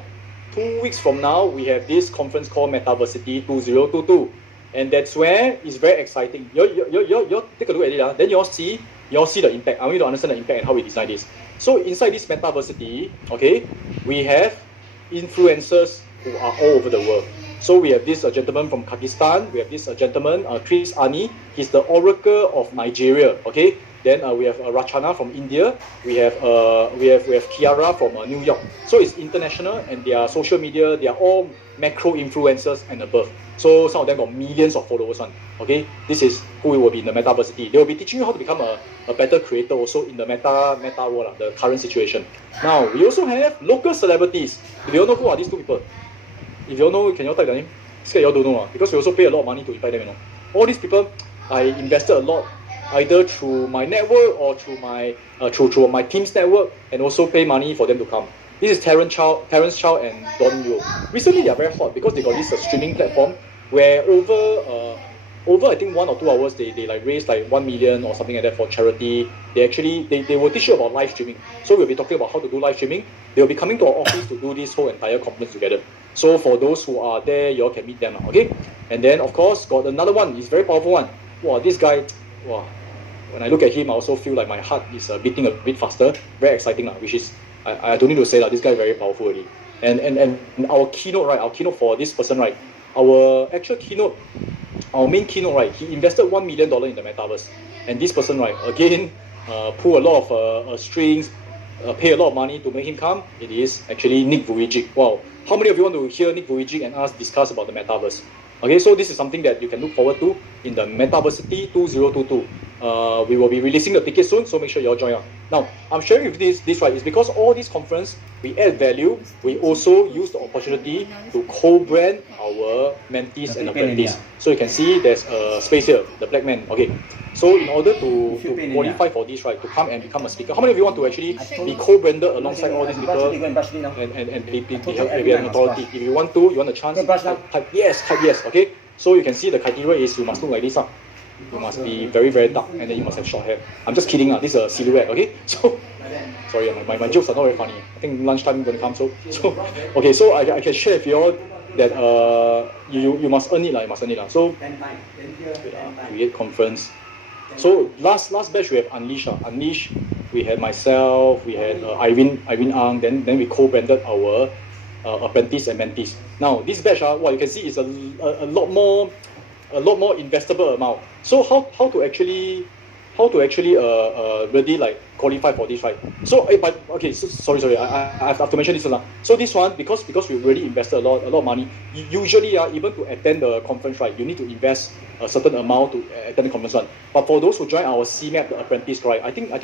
2 weeks from now, we have this conference called Metaversity 2022, and that's where it's very exciting. You take a look at it then you all see the impact. I want you to understand the impact and how we design this. So inside this Metaversity, okay, we have influencers who are all over the world. So we have this gentleman from Pakistan. We have this gentleman, Chris Ani. He's the Oracle of Nigeria. Okay. Then we have Rachana from India. We have Kiara from New York. So it's international, and their social media, they are all macro influencers and above. So some of them got millions of followers on. Okay. This is who will be in the Metaversity. They will be teaching you how to become a better creator also in the meta world, the current situation. Now we also have local celebrities. Do you all know who are these two people? If you all know, can you all type their name? Scared you all don't know because we also pay a lot of money to invite them. All these people, I invested a lot, either through my network or through my team's network, and also pay money for them to come. This is Terrence Chow and Don Yo. Recently, they are very hot because they got this streaming platform where over I think 1 or 2 hours they like raise like 1 million or something like that for charity. They will teach you about live streaming. So we'll be talking about how to do live streaming. They will be coming to our office to do this whole entire conference together. So for those who are there, you all can meet them. Okay. And then of course got another one. It's a very powerful one. Wow, this guy. Wow. When I look at him, I also feel like my heart is beating a bit faster. Very exciting which is I don't need to say this guy is very powerful already. And our keynote, right? Our keynote for this person, right? Our actual keynote, our main keynote, right? He invested $1 million in the metaverse, and this person, right? Again, pull a lot of strings, pay a lot of money to make him come. It is actually Nick Vujicic. Wow, how many of you want to hear Nick Vujicic and us discuss about the metaverse? Okay, so this is something that you can look forward to in the Metaversity 2022. We will be releasing the ticket soon, so make sure you all join us. Now, I'm sharing with this right, is because all these conference, we add value, we also use the opportunity to co-brand our mentees and apprentices. So you can see there's a space here, the black man. Okay, so in order to qualify for this, right, to come and become a speaker, how many of you want to actually be co-branded alongside all these people and be an authority? If you want a chance, type yes, okay? So you can see the criteria is you must look like this. You must be very, very dark, and then you must have short hair. I'm just kidding. This is a silhouette, okay? So, sorry, my jokes are not very funny. I think lunchtime is going to come, so okay, so I can share with you all that you must earn it, you must earn it. So, create conference. So, last batch we have Unleash. Unleash, we had myself, we had Irene Ang, then we co-branded our apprentice and mentees. Now, this batch, what you can see is a lot more investable amount. So how to actually really like qualify for this, right? So but okay, so, sorry, I have to mention this one. So this one, because we already invested a lot of money. Usually even to attend the conference, right, you need to invest a certain amount to attend the conference one. But for those who join our CMAP, the apprentice, right, I think a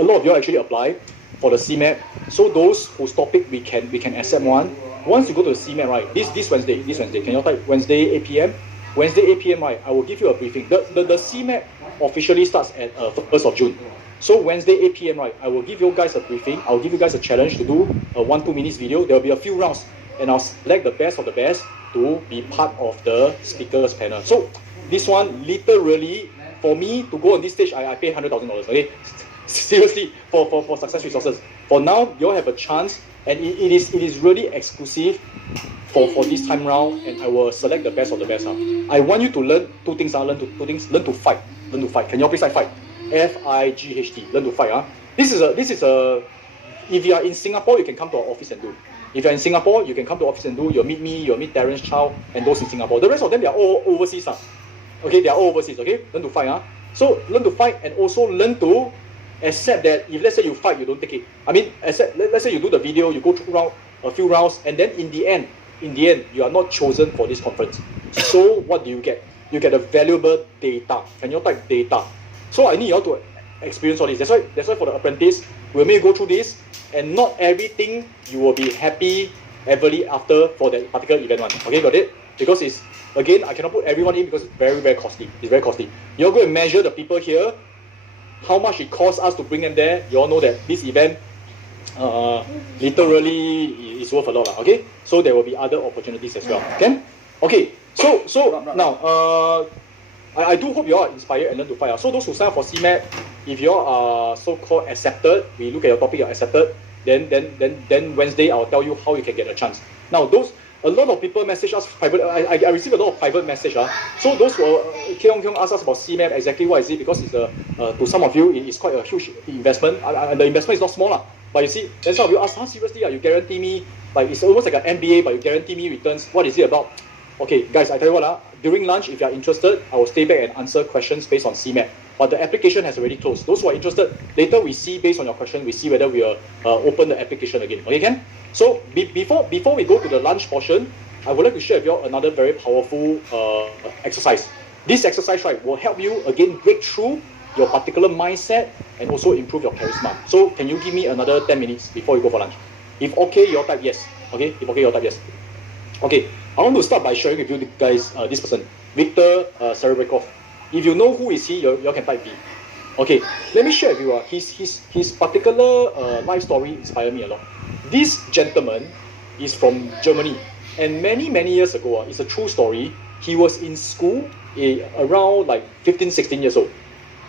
lot of you actually apply for the CMAP. So those whose topic we can accept one. Once you go to the CMAP, right, this Wednesday, can you type Wednesday 8 p.m. Wednesday 8 p.m. right, I will give you a briefing. The CMAP officially starts at 1st of June. So Wednesday 8 p.m. right, I will give you guys a briefing. I'll give you guys a challenge to do a 1-2 minutes video. There will be a few rounds, and I'll select the best of the best to be part of the speakers panel. So this one, literally, for me to go on this stage, I pay $100,000. Okay, seriously, for Success Resources. For now, you all have a chance, and it is really exclusive for this time round, and I will select the best of the best. I want you to learn two things. Learn to fight. Can you all please type fight? F-I-G-H-T. Learn to fight. This is a. If you are in Singapore, you can come to our office and do. If you're in Singapore, you can come to our office and do. You'll meet me. You'll meet Terrence Chow and those in Singapore. The rest of them, they are all overseas. Okay, they are all overseas. Okay, learn to fight. So learn to fight, and also learn to accept that if let's say you fight, you don't take it. I mean, let's say you do the video, you go through a few rounds, and then in the end, you are not chosen for this conference. So what do you get? You get a valuable data. Can you type data? So I need you all to experience all this. That's why for the apprentice, we'll make you go through this, and not everything you will be happy everly after for that particular event one. Okay, got it? Because it's, again, I cannot put everyone in because it's very, very costly. It's very costly. You all go and measure the people here, how much it costs us to bring them there. You all know that this event literally is worth a lot. Okay? So there will be other opportunities as well. Okay? So now, I do hope you all are inspired and learn to fight. So those who sign up for CMAP, if you all are so-called accepted, we look at your topic, you're accepted, then Wednesday I'll tell you how you can get a chance. Now a lot of people message us private. I receive a lot of private message. So those who Keong ask us about CMAP, exactly what is it? Because it's to some of you, it's quite a huge investment. The investment is not small. But you see, then some of you ask, seriously, you guarantee me, like it's almost like an MBA, but you guarantee me returns. What is it about? Okay, guys, I tell you what, during lunch, if you are interested, I will stay back and answer questions based on CMAP. But the application has already closed. Those who are interested, later we see based on your question, we see whether we will open the application again. Okay, Ken? So before we go to the lunch portion, I would like to share with you another very powerful exercise. This exercise, right, will help you again break through your particular mindset and also improve your charisma. So can you give me another 10 minutes before you go for lunch? If okay, you all type yes. Okay, if okay, you all type yes. Okay, I want to start by sharing with you guys this person, Victor Serebrekov. If you know who is he, you all can type B. Okay, let me share with you. His particular life story inspired me a lot. This gentleman is from Germany, and many years ago, it's a true story. He was in school around like 15, 16 years old.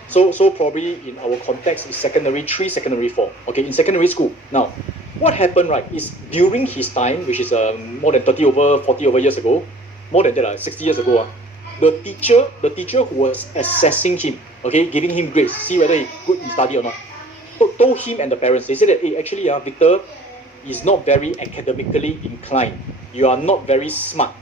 So probably in our context is secondary 3, secondary 4. Okay, in secondary school. Now, what happened, right, is during his time, which is more than 40 over years ago, more than that, 60 years ago, the teacher who was assessing him, okay, giving him grades, see whether he's good in study or not, told him and the parents, they said that, hey, actually, Victor, is not very academically inclined. You are not very smart.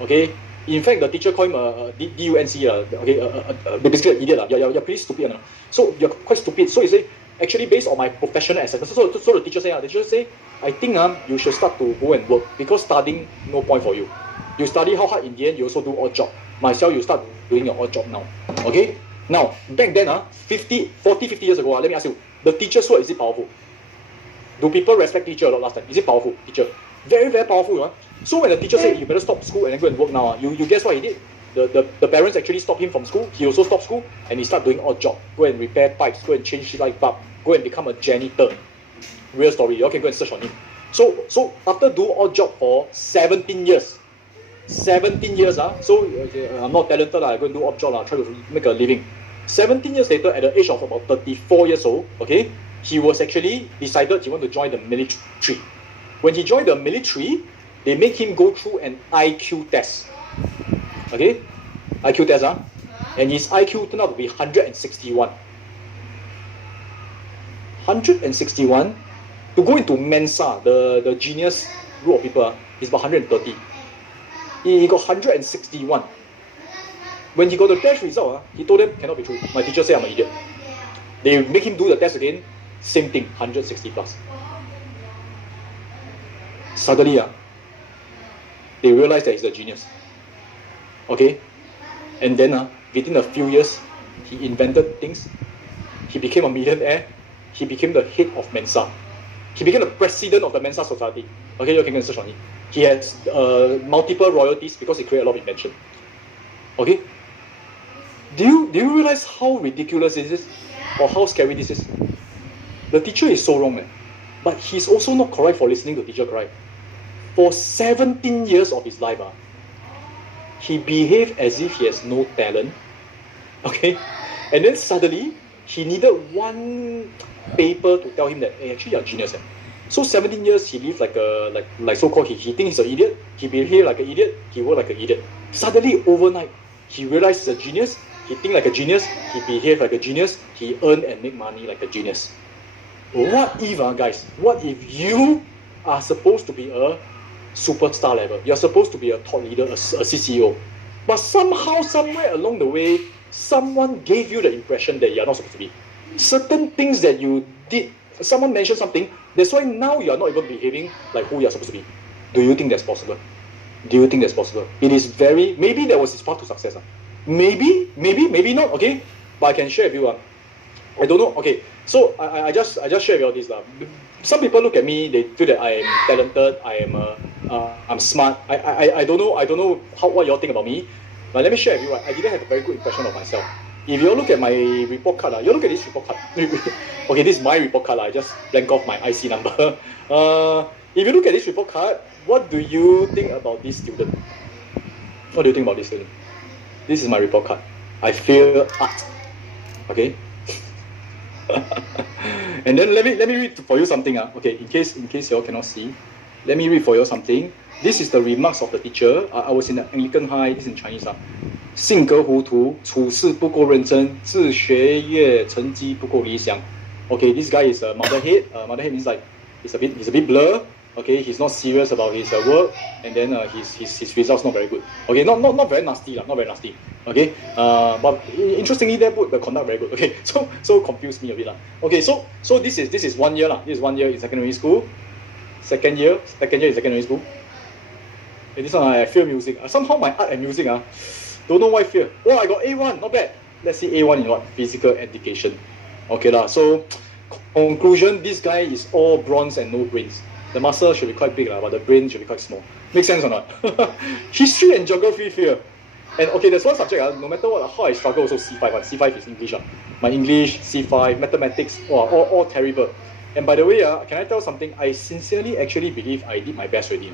Okay? In fact, the teacher called him a DUNC, basically an idiot. You're pretty stupid. So you're quite stupid. So he say, actually based on my professional assessment, so the teacher say, I think you should start to go and work because studying no point for you. You study how hard in the end, you also do odd job. Myself, you start doing your odd job now. Okay? Now, back then, 50 years ago, let me ask you, the teacher's word, is it powerful? Do people respect teacher a lot last time? Is it powerful, teacher? Very, very powerful. So when the teacher said, you better stop school and then go and work now, you guess what he did? The parents actually stopped him from school. He also stopped school and he started doing odd job. Go and repair pipes, go and change light bulb, go and become a janitor. Real story. You all can go and search on him. So after doing odd job for 17 years, so I'm not talented, I go and do odd job, try to make a living. 17 years later, at the age of about 34 years old, okay, he was actually decided he wanted to join the military. When he joined the military, they make him go through an IQ test. Okay? IQ test, and his IQ turned out to be 161. 161 to go into Mensa, the genius group of people, is about 130. He got 161. When he got the test result, he told them, cannot be true. My teacher said I'm an idiot. They make him do the test again, same thing, 160 plus. Suddenly, they realized that he's a genius. Okay? And then, within a few years, he invented things. He became a millionaire. He became the head of Mensa. He became the president of the Mensa Society. Okay, you can search on it. He has multiple royalties because he created a lot of invention. Okay? Do you realize how ridiculous this is? Or how scary this is? The teacher is so wrong, man. But he's also not correct for listening to teacher cry. For 17 years of his life, he behaved as if he has no talent. Okay? And then suddenly, he needed one paper to tell him that, hey, actually you're a genius. So 17 years he lived like so-called, he thinks he's an idiot, he behaved like an idiot, he worked like an idiot. Suddenly overnight, he realized he's a genius, he thinks like a genius, he behaved like a genius, he earned and make money like a genius. What if, guys, what if you are supposed to be a superstar level, you're supposed to be a top leader, a CCO, but somehow, somewhere along the way, someone gave you the impression that you're not supposed to be. Certain things that you did, someone mentioned something, that's why now you're not even behaving like who you're supposed to be. Do you think that's possible? Do you think that's possible? It is very, maybe that was his path to success. Maybe not, okay? But I can share with you. I don't know, okay. So I just share with you all this. Some people look at me, they feel that I am talented, I'm smart. I don't know what you all think about me. But let me share with you, I didn't have a very good impression of myself. If you all look at my report card, you look at this report card. Okay, this is my report card. I just blank off my IC number. If you look at this report card, what do you think about this student? What do you think about this student? This is my report card. I failed art. Okay. And then let me read for you something. Okay, in case you all cannot see, let me read for you something. This is the remarks of the teacher. I was in the Anglican High. This is in Chinese. 性格糊涂，处事不够认真，自学业成绩不够理想。Okay, this guy is a motherhead. Motherhead means like he's a bit blur. Okay, he's not serious about his work, and then his results not very good. Okay, not very nasty not very nasty. Okay, but interestingly, that book the conduct very good. Okay, so confused me a bit Okay, so this is 1 year This is 1 year in secondary school. Second year in secondary school. Okay, this one I feel music. Somehow my art and music don't know why fear. Oh, I got A1, not bad. Let's see A1 in what? Physical education. Okay so conclusion, this guy is all bronze and no brains. The muscle should be quite big, but the brain should be quite small. Make sense or not? History and geography fear. And okay, there's one subject, no matter what, how I struggle also C5. C5 is English. My English, C5, mathematics, all terrible. And by the way, can I tell something? I sincerely actually believe I did my best already.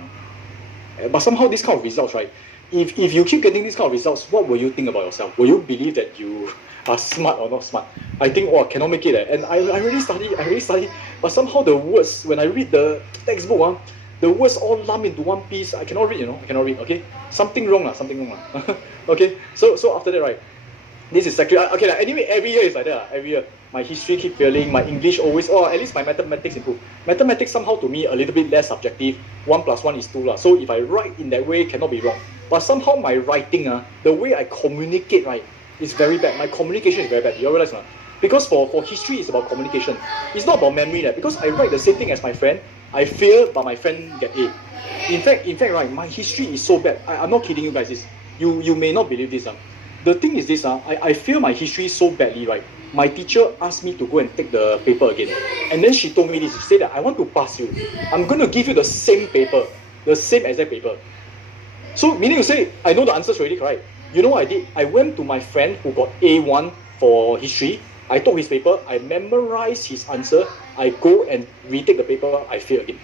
But somehow this kind of results, right? If you keep getting these kind of results, what will you think about yourself? Will you believe that you are smart or not smart? I think, cannot make it. And I really study, but somehow the words, when I read the textbook, the words all lump into one piece. I cannot read, I cannot read, okay? Something wrong. Okay, so after that, right, This is actually okay. Like, anyway, every year is like that. Every year, my history keep failing. My English always, at least my mathematics improve. Mathematics somehow to me a little bit less subjective. 1 + 1 is 2 lah. So if I write in that way, cannot be wrong. But somehow my writing, the way I communicate, right, is very bad. My communication is very bad. You realize, because for history, it's about communication. It's not about memory. Because I write the same thing as my friend, I fail, but my friend get A. In fact, right, my history is so bad. I'm not kidding you guys. You may not believe this. The thing is this, I fail my history so badly, right? My teacher asked me to go and take the paper again. And then she told me this. She said that I want to pass you. I'm going to give you the same paper, the same exact paper. So meaning to say, I know the answers already, correct? You know what I did? I went to my friend who got A1 for history. I took his paper. I memorized his answer. I go and retake the paper. I fail again.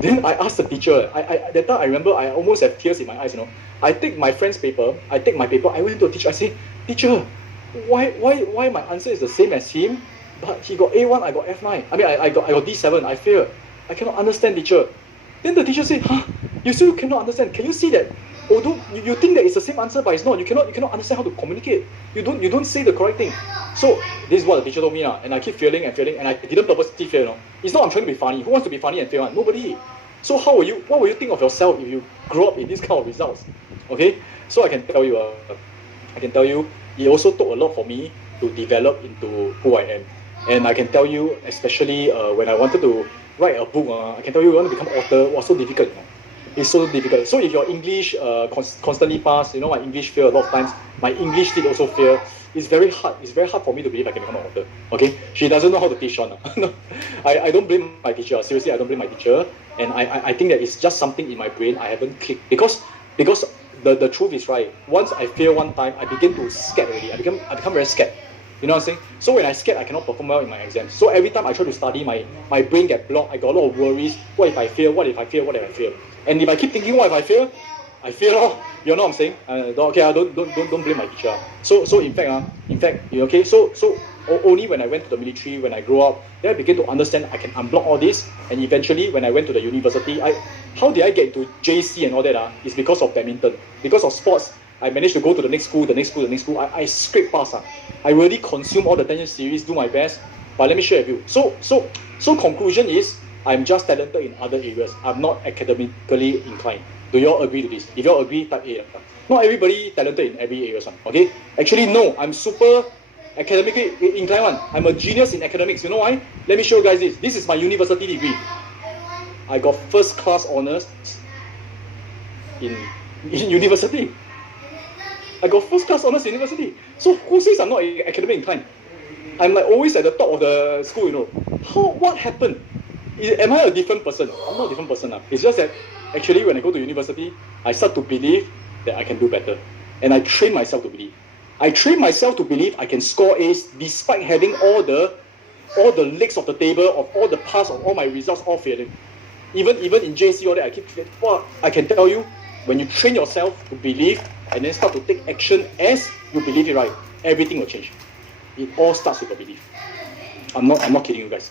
Then I asked the teacher. That time I remember I almost have tears in my eyes. I take my friend's paper. I take my paper. I went to the teacher. I say, teacher, why my answer is the same as him, but he got A1, I got F9. I mean, I got D7. I failed. I cannot understand, teacher. Then the teacher said, you still cannot understand. Can you see that? Although you think that it's the same answer, but it's not. You cannot understand how to communicate. You don't say the correct thing. So this is what the teacher told me, and I keep failing, and I didn't purposely fail. It's not I'm trying to be funny. Who wants to be funny and fail? Nobody. So what will you think of yourself if you grow up in this kind of results? Okay, so I can tell you, it also took a lot for me to develop into who I am, and I can tell you, especially when I wanted to write a book, I can tell you, want to become author was so difficult. It's so difficult. So if your English constantly pass, my English fail a lot of times. My English did also fail. It's very hard. It's very hard for me to believe I can become an author. Okay, she doesn't know how to teach on. I don't blame my teacher. Seriously, I don't blame my teacher. And I think that it's just something in my brain I haven't clicked because the truth is, right, once I fail one time, I begin to scared already. I become very scared. You know what I'm saying? So when I scared, I cannot perform well in my exams. So every time I try to study, my brain get blocked. I got a lot of worries. What if I fail? What if I fail? What if I fail? And if I keep thinking, what if I fail? I fail. You know what I'm saying? Don't blame my teacher. So in fact, okay. So only when I went to the military, when I grew up, then I began to understand I can unblock all this. And eventually, when I went to the university, how did I get to JC and all that? It's because of badminton, because of sports. I managed to go to the next school. I scraped past. I really consume all the 10-year series, do my best. But let me share with you. So conclusion is, I'm just talented in other areas. I'm not academically inclined. Do you all agree to this? If you all agree, type A. Not everybody talented in every area. Okay? Actually, no. I'm super academically inclined one. I'm a genius in academics. You know why? Let me show you guys this. This is my university degree. I got first class honors in university. I got first class honors in university. So who says I'm not academic inclined? I'm like always at the top of the school, What happened? Am I a different person? I'm not a different person. It's just that actually when I go to university, I start to believe that I can do better. And I train myself to believe. I train myself to believe I can score A's despite having all the legs of the table, of all the past, of all my results all failing. Even in JC, all that, I keep feeling, I can tell you, when you train yourself to believe and then start to take action as you believe it, right, everything will change. It all starts with a belief. I'm not kidding you guys.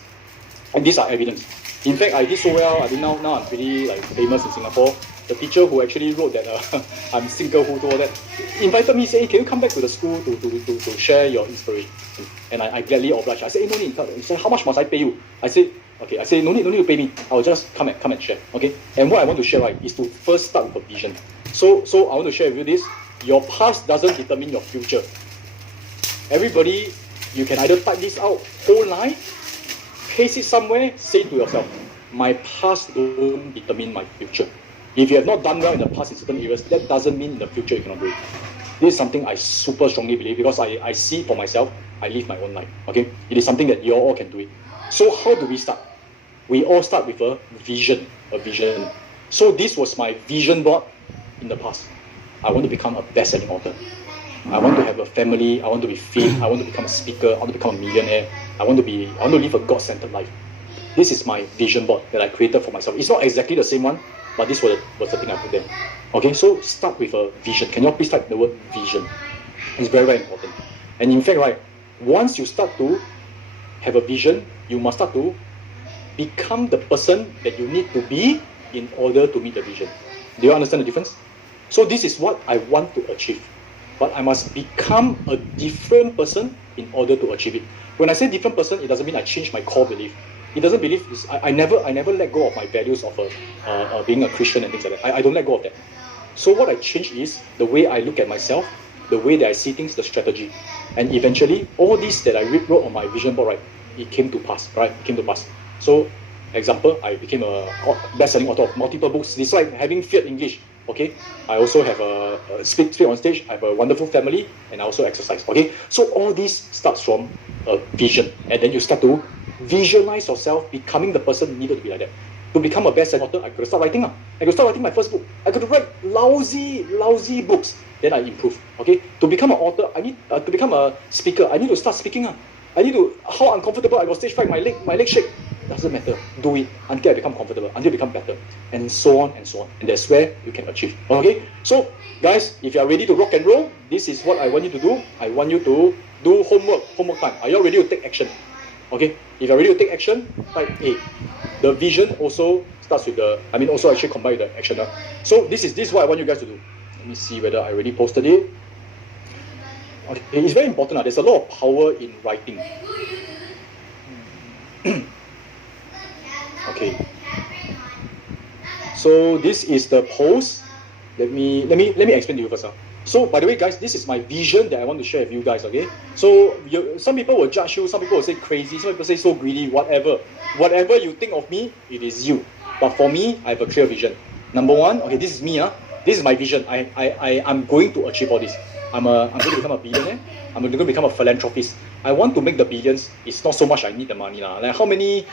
And these are evidence. In fact, I did so well. I think now I'm pretty famous in Singapore. The teacher who actually wrote that I'm singlehood, all that, invited me, say, hey, can you come back to the school to share your inspiration? And I gladly obliged. I said, hey, no need. He said, how much must I pay you? I said, okay. I said, no need to pay me. I'll just come and share. Okay. And what I want to share, right, is to first start with a vision. So I want to share with you this. Your past doesn't determine your future. Everybody, you can either type this out whole line, paste it somewhere, say to yourself, my past don't determine my future. If you have not done well in the past in certain areas, that doesn't mean in the future you cannot do it. This is something I super strongly believe because I see it for myself. I live my own life. Okay, it is something that you all can do it. So how do we start? We all start with a vision. So this was my vision board in the past. I want to become a best-selling author. I want to have a family. I want to be fit. I want to become a speaker. I want to become a millionaire. I want to live a God-centered life. This is my vision board that I created for myself. It's not exactly the same one, but this was the thing I put there. Okay, so start with a vision. Can you all please type the word vision? It's very, very important. And in fact, right, once you start to have a vision, you must start to become the person that you need to be in order to meet the vision. Do you understand the difference? So this is what I want to achieve. but I must become a different person in order to achieve it. When I say different person, it doesn't mean I change my core belief. It doesn't believe I never let go of my values of being a Christian and things like that. I don't let go of that. So what I change is the way I look at myself, the way that I see things, the strategy, and eventually all these that I wrote on my vision board, right, it came to pass, right? It came to pass. So, example, I became a best-selling author of multiple books. Despite having failed English, okay, I also have a speak on stage. I have a wonderful family, and I also exercise. Okay, so all this starts from a vision, and then you start to visualize yourself becoming the person needed to be like that. To become a best-selling author, I could start writing. I could start writing my first book. I could write lousy books. Then I improve. Okay, to become an author, I need to become a speaker. I need to start speaking. I need to. How uncomfortable I got stage fright. My leg shake. Doesn't matter. Do it until I become comfortable, until I become better, and so on and so on. And that's where you can achieve. Okay. So guys, if you are ready to rock and roll, this is what I want you to do. I want you to do homework time. Are you ready to take action? Okay. If you're ready to take action, type A. The vision also starts with also actually combined with the action. So this is what I want you guys to do. Let me see whether I already posted it. Okay, it's very important. There's a lot of power in writing. Okay. So this is the post. Let me explain to you first. So by the way, guys, this is my vision that I want to share with you guys. Okay. So some people will judge you. Some people will say crazy. Some people say so greedy. Whatever you think of me, it is you. But for me, I have a clear vision. Number one, okay, this is me. This is my vision. I'm going to achieve all this. I'm going to become a billionaire. I'm going to become a philanthropist. I want to make the billions. It's not so much I need the money. Like how many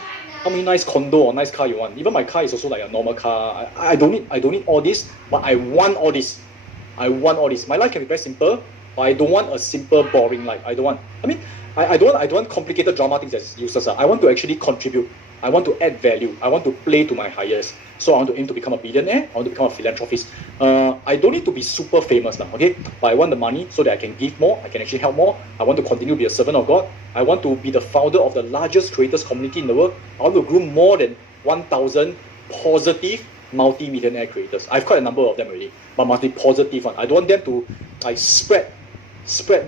nice condo or nice car you want? Even my car is also like a normal car. I don't need all this, but I want all this. I want all this. My life can be very simple, but I don't want a simple, boring life. I don't want complicated drama things that's useless. I want to actually contribute. I want to add value. I want to play to my highest. So I want to aim to become a billionaire. I want to become a philanthropist. I don't need to be super famous now, okay? But I want the money so that I can give more. I can actually help more. I want to continue to be a servant of God. I want to be the founder of the largest creators community in the world. I want to groom more than 1,000 positive multi-millionaire creators. I have quite a number of them already, but must be positive one. I don't want them to like spread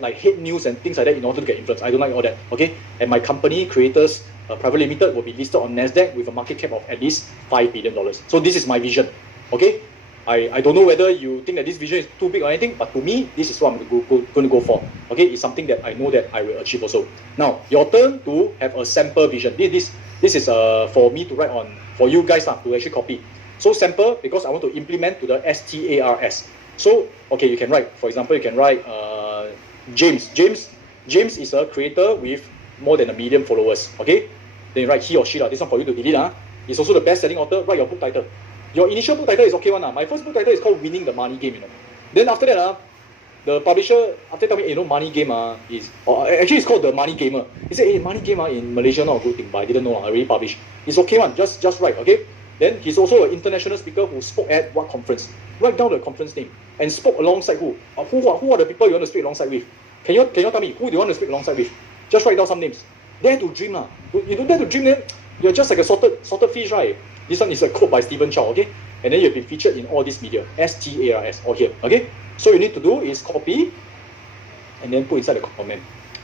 like hate news and things like that in order to get influence. I don't like all that, okay? And my company, Creators Private Limited, will be listed on NASDAQ with a market cap of at least $5 billion. So this is my vision, okay? I don't know whether you think that this vision is too big or anything, but to me, this is what I'm going to go for, okay? It's something that I know that I will achieve also. Now, your turn to have a sample vision. This is for me to write on, for you guys to actually copy. So sample, because I want to implement to the STARS. So, okay, you can write, for example, you can write James. James is a creator with more than 1 million followers, okay? Then you write he or she, this one for you to delete. It's also the best-selling author. Write your book title. Your initial book title is okay one. My first book title is called Winning the Money Game, Then after that, the publisher, after telling me, money game actually it's called The Money Gamer. He said, money game in Malaysia not a good thing, but I didn't know, I already published. It's okay one, just write, okay? Then he's also an international speaker who spoke at what conference? Write down the conference name and spoke alongside who? Who are the people you want to speak alongside with? Can you tell me who do you want to speak alongside with? Just write down some names. Dare to dream. You don't dare to dream, then you're just like a salted fish, right? This one is a quote by Stephen Chow, okay? And then you've been featured in all this media, STARS, all here, okay? So you need to do is copy and then put inside the comment,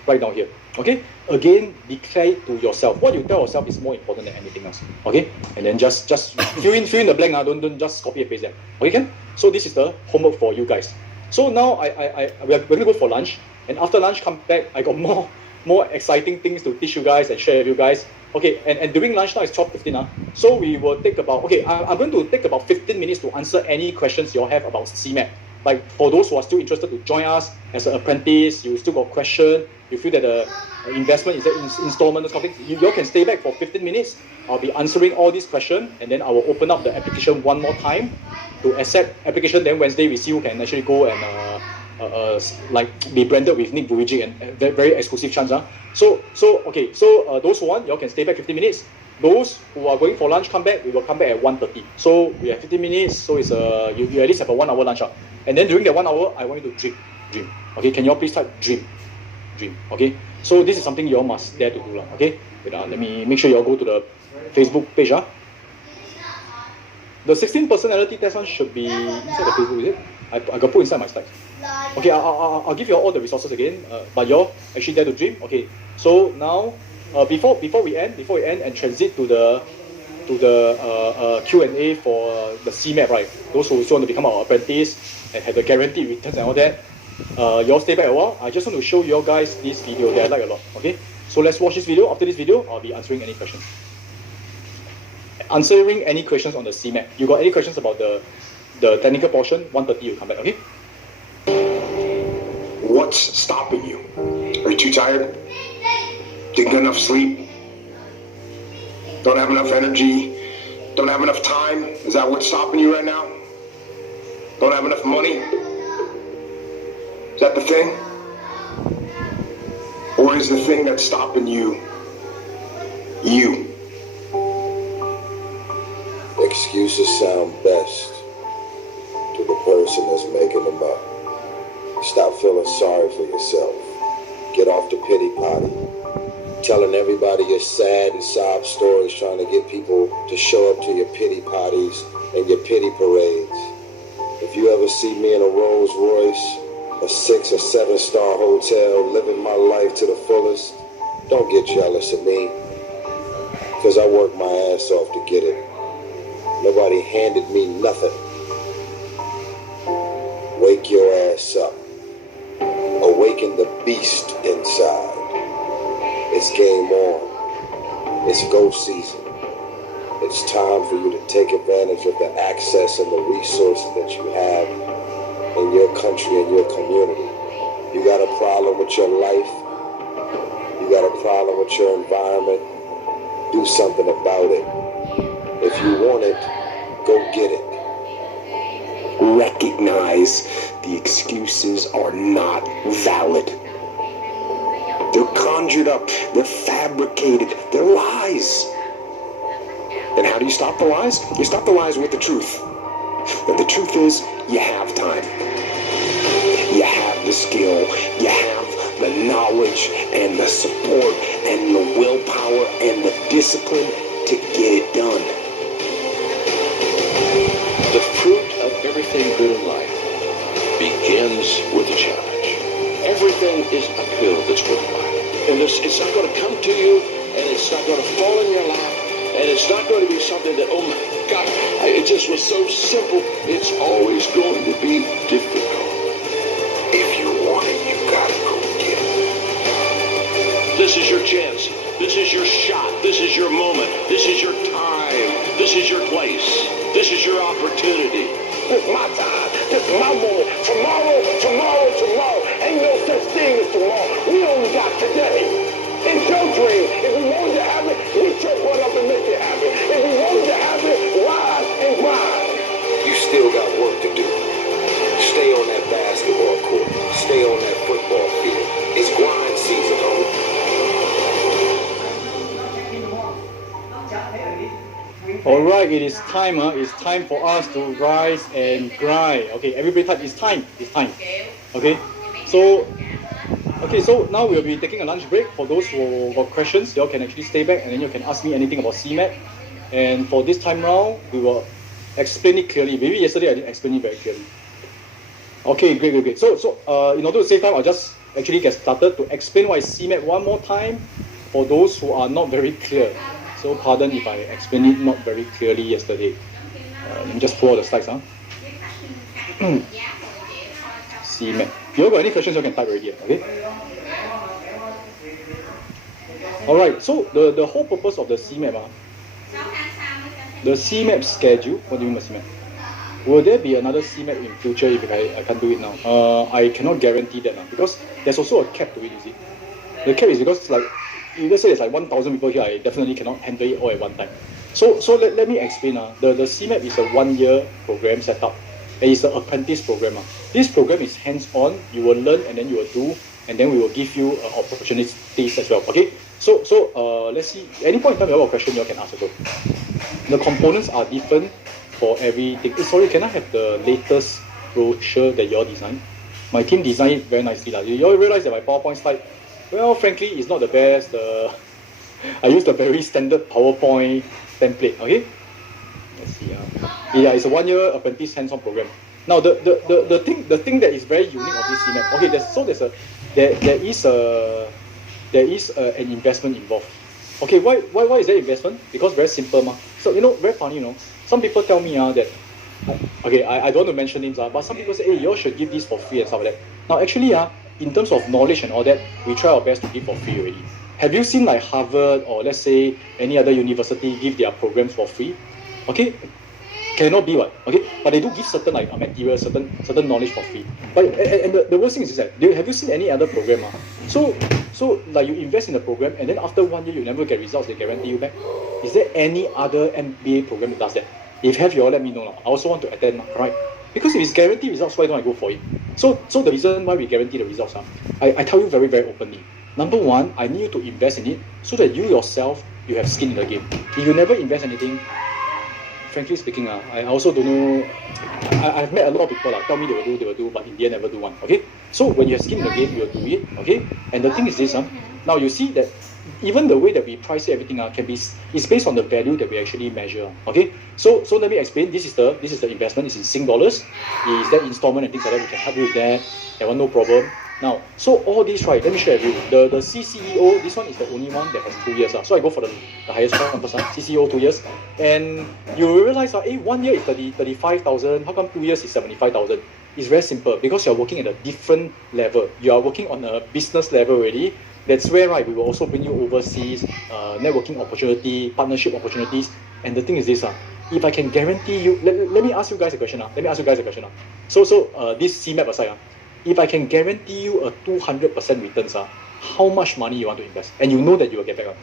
right down here, okay? Again, declare to yourself. What you tell yourself is more important than anything else, okay? And then just fill in the blank, don't just copy and paste them, okay? Can? So this is the homework for you guys. So now we're going to go for lunch, and after lunch, come back. I got more exciting things to teach you guys and share with you guys. Okay, and during lunch now it's 12:15. So we will take about, I'm going to take about 15 minutes to answer any questions you all have about CMAP. Like for those who are still interested to join us as an apprentice, you still got question, you feel that the investment is an installment, those kind of things, you all can stay back for 15 minutes. I'll be answering all these questions, and then I will open up the application one more time to accept application. Then Wednesday we see who can actually go and be branded with Nick Vujicic and very exclusive chance. So those who want, you all can stay back 15 minutes. Those who are going for lunch, come back. We will come back at 1:30. So we have 15 minutes. So it's you at least have a 1 hour lunch. And then during that 1 hour, I want you to dream. Okay, can you all please type dream? Okay. So this is something you all must dare to do. Okay. Let me make sure you all go to the Facebook page. The 16 personality test one should be inside the Facebook, is it? I got put inside my slides. Okay, I'll give you all the resources again, but you're actually dare to dream. Okay, so now before we end and transit to the Q&A for the CMAP, right? Those who want to become our apprentice and have the guaranteed returns and all that, you all stay back a while. I just want to show you guys this video that I like a lot. Okay, so let's watch this video. After this video, I'll be answering any questions. Answering any questions on the CMAP. You got any questions about the technical portion? 1:30 you come back. Okay. What's stopping you? Are you too tired? Didn't get enough sleep? Don't have enough energy? Don't have enough time? Is that what's stopping you right now? Don't have enough money? Is that the thing? Or is the thing that's stopping you, you? Excuses sound best to the person that's making them up. Stop feeling sorry for yourself. Get off the pity potty. Telling everybody your sad and sob stories, trying to get people to show up to your pity potties and your pity parades. If you ever see me in a Rolls Royce, a 6 or 7 star hotel, living my life to the fullest, don't get jealous of me, because I worked my ass off to get it. Nobody handed me nothing. Wake your ass up. Awaken the beast inside. It's game on. It's go season. It's time for you to take advantage of the access and the resources that you have in your country and your community. You got a problem with your life. You got a problem with your environment. Do something about it. If you want it, go get it. Recognize the excuses are not valid. They're conjured up, they're fabricated, they're lies. And how do you stop the lies? You stop the lies with the truth. And the truth is, you have time. You have the skill, you have the knowledge and the support and the willpower and the discipline to get it done. The fruit of everything good in life begins with a challenge. Everything is uphill that's worthwhile. And it's not going to come to you, and it's not going to fall in your lap, and it's not going to be something that, oh my God, it just was so simple. It's always going to be difficult. If you want it, you gotta go get it. This is your chance. This is your shot. This is your moment. This is your time. This is your place. This is your opportunity. This is my time. This is my moment. Tomorrow. Ain't no such thing as tomorrow. We only got today. It's your dream. If we want to have it, get your butt up and make it happen. If we want to have it, rise and grind. You still got work to do. Stay on that basketball court. Stay on that football field. It's grind season, homie. Alright, it is time. It's time for us to rise and grind. Okay, everybody type, it's time. Okay, so now we'll be taking a lunch break. For those who got questions, you all can actually stay back and then you can ask me anything about CMAP. And for this time round, we will explain it clearly. Maybe yesterday I didn't explain it very clearly. Okay, great. So in order to save time, I'll just actually get started to explain what is CMAP one more time for those who are not very clear. So pardon if I explained it not very clearly yesterday. Let me just pull out the slides. CMAP. If you all got any questions, you can type right here. Okay. Alright, so the whole purpose of the CMAP, the CMAP schedule, what do you mean by CMAP? Will there be another CMAP in future if I can't do it now? I cannot guarantee that now, because there's also a cap to it, you see. The cap is because if let's say there's like 1,000 people here, I definitely cannot handle it all at one time. So let me explain. The CMAP is a 1-year program set up. And it's the apprentice program. This program is hands-on. You will learn and then you will do, and then we will give you opportunities as well. Okay. So let's see. At any point in time you have a question, you can ask as well. The components are different for everything. Sorry, can I have the latest brochure that you all designed? My team designed it very nicely. You all realize that my PowerPoint slide, well, frankly, it's not the best. I used a very standard PowerPoint template. Okay. Let's see. Yeah, it's a 1-year apprentice hands-on program. Now the thing that is very unique of this CMAP. Okay, there is an investment involved. Okay, why is there investment? Because very simple ma. So very funny, some people tell me that okay, I don't want to mention names but some people say, hey, you all should give this for free and stuff like that. Now actually in terms of knowledge and all that, we try our best to give for free already. Have you seen like Harvard or let's say any other university give their programs for free? Okay, cannot be what, okay, but they do give certain like material, certain knowledge for free. But and the worst thing is that have you seen any other program? So like you invest in the program and then after 1 year you never get results, they guarantee you back. Is there any other MBA program that does that? If have, you all let me know. I also want to attend, right? Because if it's guaranteed results, why don't I go for it? So the reason why we guarantee the results, I tell you very, very openly. Number one, I need you to invest in it so that you yourself, you have skin in the game. If you never invest anything, frankly speaking, I also don't know. I've met a lot of people tell me they will do, but in the end never do one. Okay, so when you have skin in the game, you will do it. Okay, and the thing is this, now you see that even the way that we price everything is based on the value that we actually measure. Okay, so let me explain. This is the investment. It's in Sing dollars. Is that installment and things like that? We can help you with that. That one no problem. Now, so all these, right, let me share with you. The CCEO, this one is the only one that has 2 years. So I go for the highest one first. CCEO 2 years. And you will realize, 1 year is 35,000. How come 2 years is 75,000? It's very simple because you're working at a different level. You are working on a business level already. That's where, right, we will also bring you overseas, networking opportunity, partnership opportunities. And the thing is this, if I can guarantee you, let me ask you guys a question. So this CMAP aside, if I can guarantee you a 200% returns, how much money you want to invest? And you know that you will get back.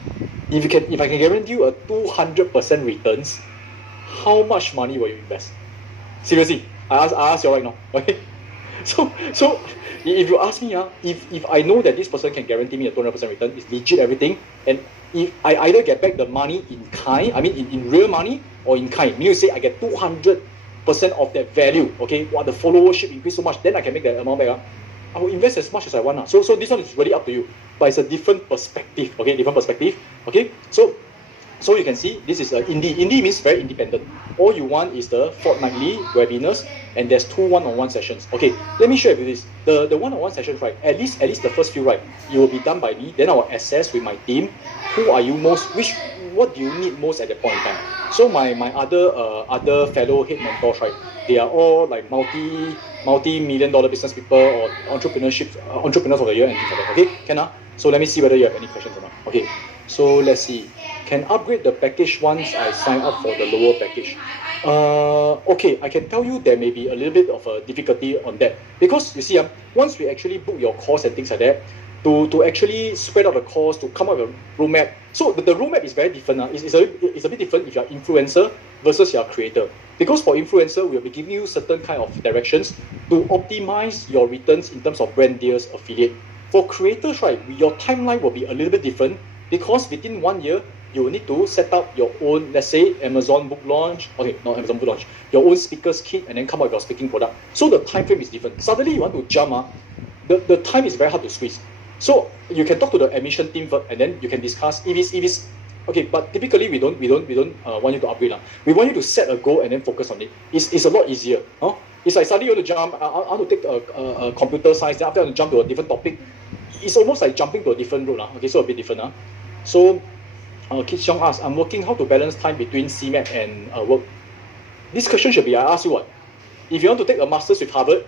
If I can guarantee you a 200% returns, how much money will you invest? Seriously, I ask you right now. Okay. So if you ask me, if I know that this person can guarantee me a 200% return, it's legit everything, and if I either get back the money in kind, I mean in real money, or in kind, meaning you say I get 200% of that value, okay, the followership increase so much, then I can make that amount back. I will invest as much as I want. So this one is really up to you, but it's a different perspective, okay, so you can see this is indie. Indie means very independent. All you want is the fortnightly webinars, and there's 2 one-on-one sessions. Okay, let me share with you this. The one-on-one sessions, right? At least the first few, right? You will be done by me. Then I will assess with my team. Who are you most? What do you need most at that point in time? So my other fellow head mentors, right? They are all like multi-million dollar business people or entrepreneurs of the year and things like that. Okay, can So let me see whether you have any questions or not. Okay, so let's see. Can upgrade the package once I sign up for the lower package. Okay, I can tell you there may be a little bit of a difficulty on that because you see, once we actually book your course and things like that, to actually spread out the course, to come up with a roadmap. So the roadmap is very different. It's a bit different if you're influencer versus you're creator. Because for influencer, we'll be giving you certain kind of directions to optimize your returns in terms of brand deals, affiliate. For creators, right, your timeline will be a little bit different because within 1 year, you will need to set up your own, let's say, Amazon book launch. Okay, not Amazon book launch. Your own speaker's kit and then come up with your speaking product. So the time frame is different. Suddenly you want to jump, the time is very hard to squeeze. So you can talk to the admission team first, and then you can discuss if it's okay. But typically we don't want you to upgrade. We want you to set a goal and then focus on it. It's a lot easier. It's like suddenly you want to jump. I want to take a computer science. Then after I want to jump to a different topic. It's almost like jumping to a different route. Okay, so a bit different. So Kit Xiong asks, I'm working how to balance time between CMAP and work. This question should be, I ask you what? If you want to take a master's with Harvard,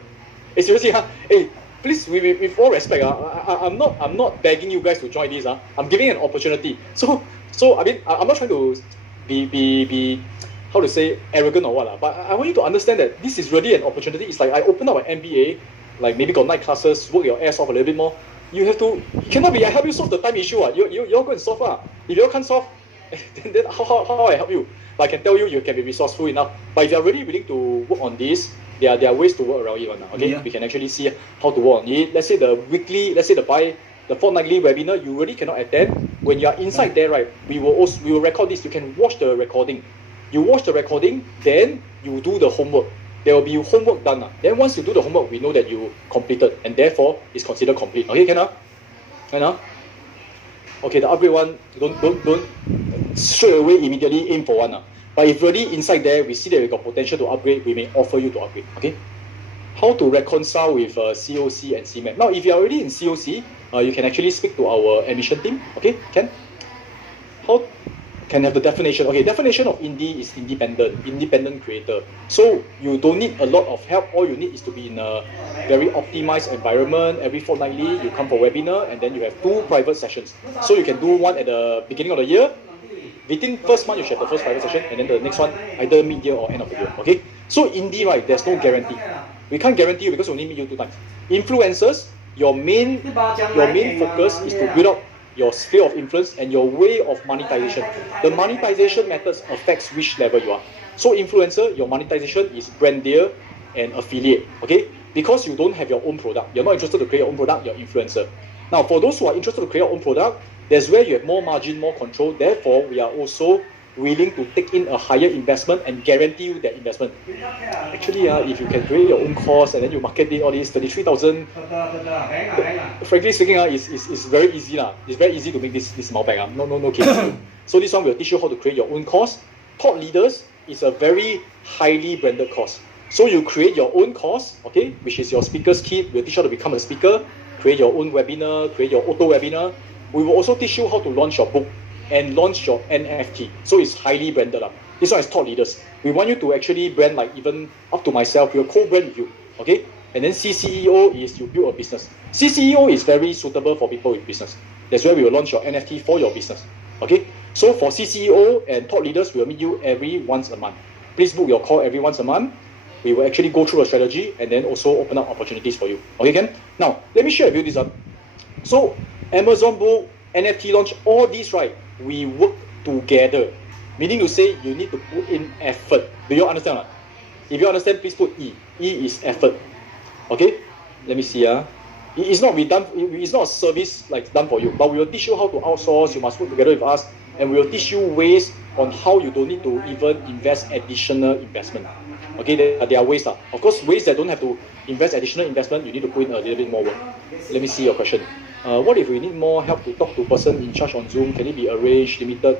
seriously, hey, please, with all respect, I'm not begging you guys to join this. I'm giving an opportunity. So I mean, I'm not trying to be how to say arrogant or what, but I want you to understand that this is really an opportunity. It's like I open up an MBA, like maybe got night classes, work your ass off a little bit more. You cannot be I help you solve the time issue. You're going to solve. If you can't solve, then how I help you? But I can tell you can be resourceful enough. But if you're really willing to work on this, there are ways to work around it. Okay, yeah. We can actually see how to work on it. Let's say the fortnightly webinar, you really cannot attend. When you are inside there, right, we will record this. You can watch the recording. You watch the recording, then you do the homework. There will be homework done. Then once you do the homework, we know that you completed, and therefore it's considered complete. Okay, can Okay, the upgrade one, don't straight away immediately aim for one. But if really inside there we see that we got potential to upgrade, we may offer you to upgrade. Okay, how to reconcile with COC and CMAT. Now, if you're already in COC, you can actually speak to our admission team. Okay, how can have the definition? Okay, definition of indie is independent creator. So you don't need a lot of help. All you need is to be in a very optimized environment. Every fortnightly, you come for webinar, and then you have 2 private sessions. So you can do one at the beginning of the year. Within first month, you should have the first private session, and then the next one either mid-year or end of the year. Okay. So indie, right? There's no guarantee. We can't guarantee you because we only meet you 2 times. Influencers, your main focus is to build up your sphere of influence and your way of monetization. The monetization methods affects which level you are. So influencer, your monetization is brand deal and affiliate. Okay, because you don't have your own product, you're not interested to create your own product, you're influencer. Now, for those who are interested to create your own product, that's where you have more margin, more control. Therefore, we are also willing to take in a higher investment and guarantee you that investment. Actually, if you can create your own course and then you market it, all these 33,000, frankly speaking, is very easy. It's very easy to make this amount back. No case. So this one will teach you how to create your own course. Thought Leaders is a very highly branded course. So you create your own course, okay, which is your speaker's kit. We'll teach you how to become a speaker, create your own webinar, create your auto webinar. We will also teach you how to launch your book and launch your NFT. So it's highly branded. This one is Thought Leaders. We want you to actually brand, like even up to myself, we'll co-brand with you. Okay? And then CCEO is you build a business. CCEO is very suitable for people with business. That's where we will launch your NFT for your business. Okay? So for CCEO and Thought Leaders, we will meet you every once a month. Please book your call every once a month. We will actually go through a strategy and then also open up opportunities for you. Okay, Ken? Now, let me share with you this up. So Amazon book, NFT launch, all these, right? We work together. Meaning to say you need to put in effort. Do you understand? If you understand, please put E. E is effort. Okay? Let me see. It's not it's not a service like done for you, but we will teach you how to outsource. You must work together with us, and we will teach you ways on how you don't need to even invest additional investment. Okay, there are ways. Of course, ways that don't have to invest additional investment, you need to put in a little bit more work. Let me see your question. What if we need more help to talk to person in charge on Zoom? Can it be arranged, limited?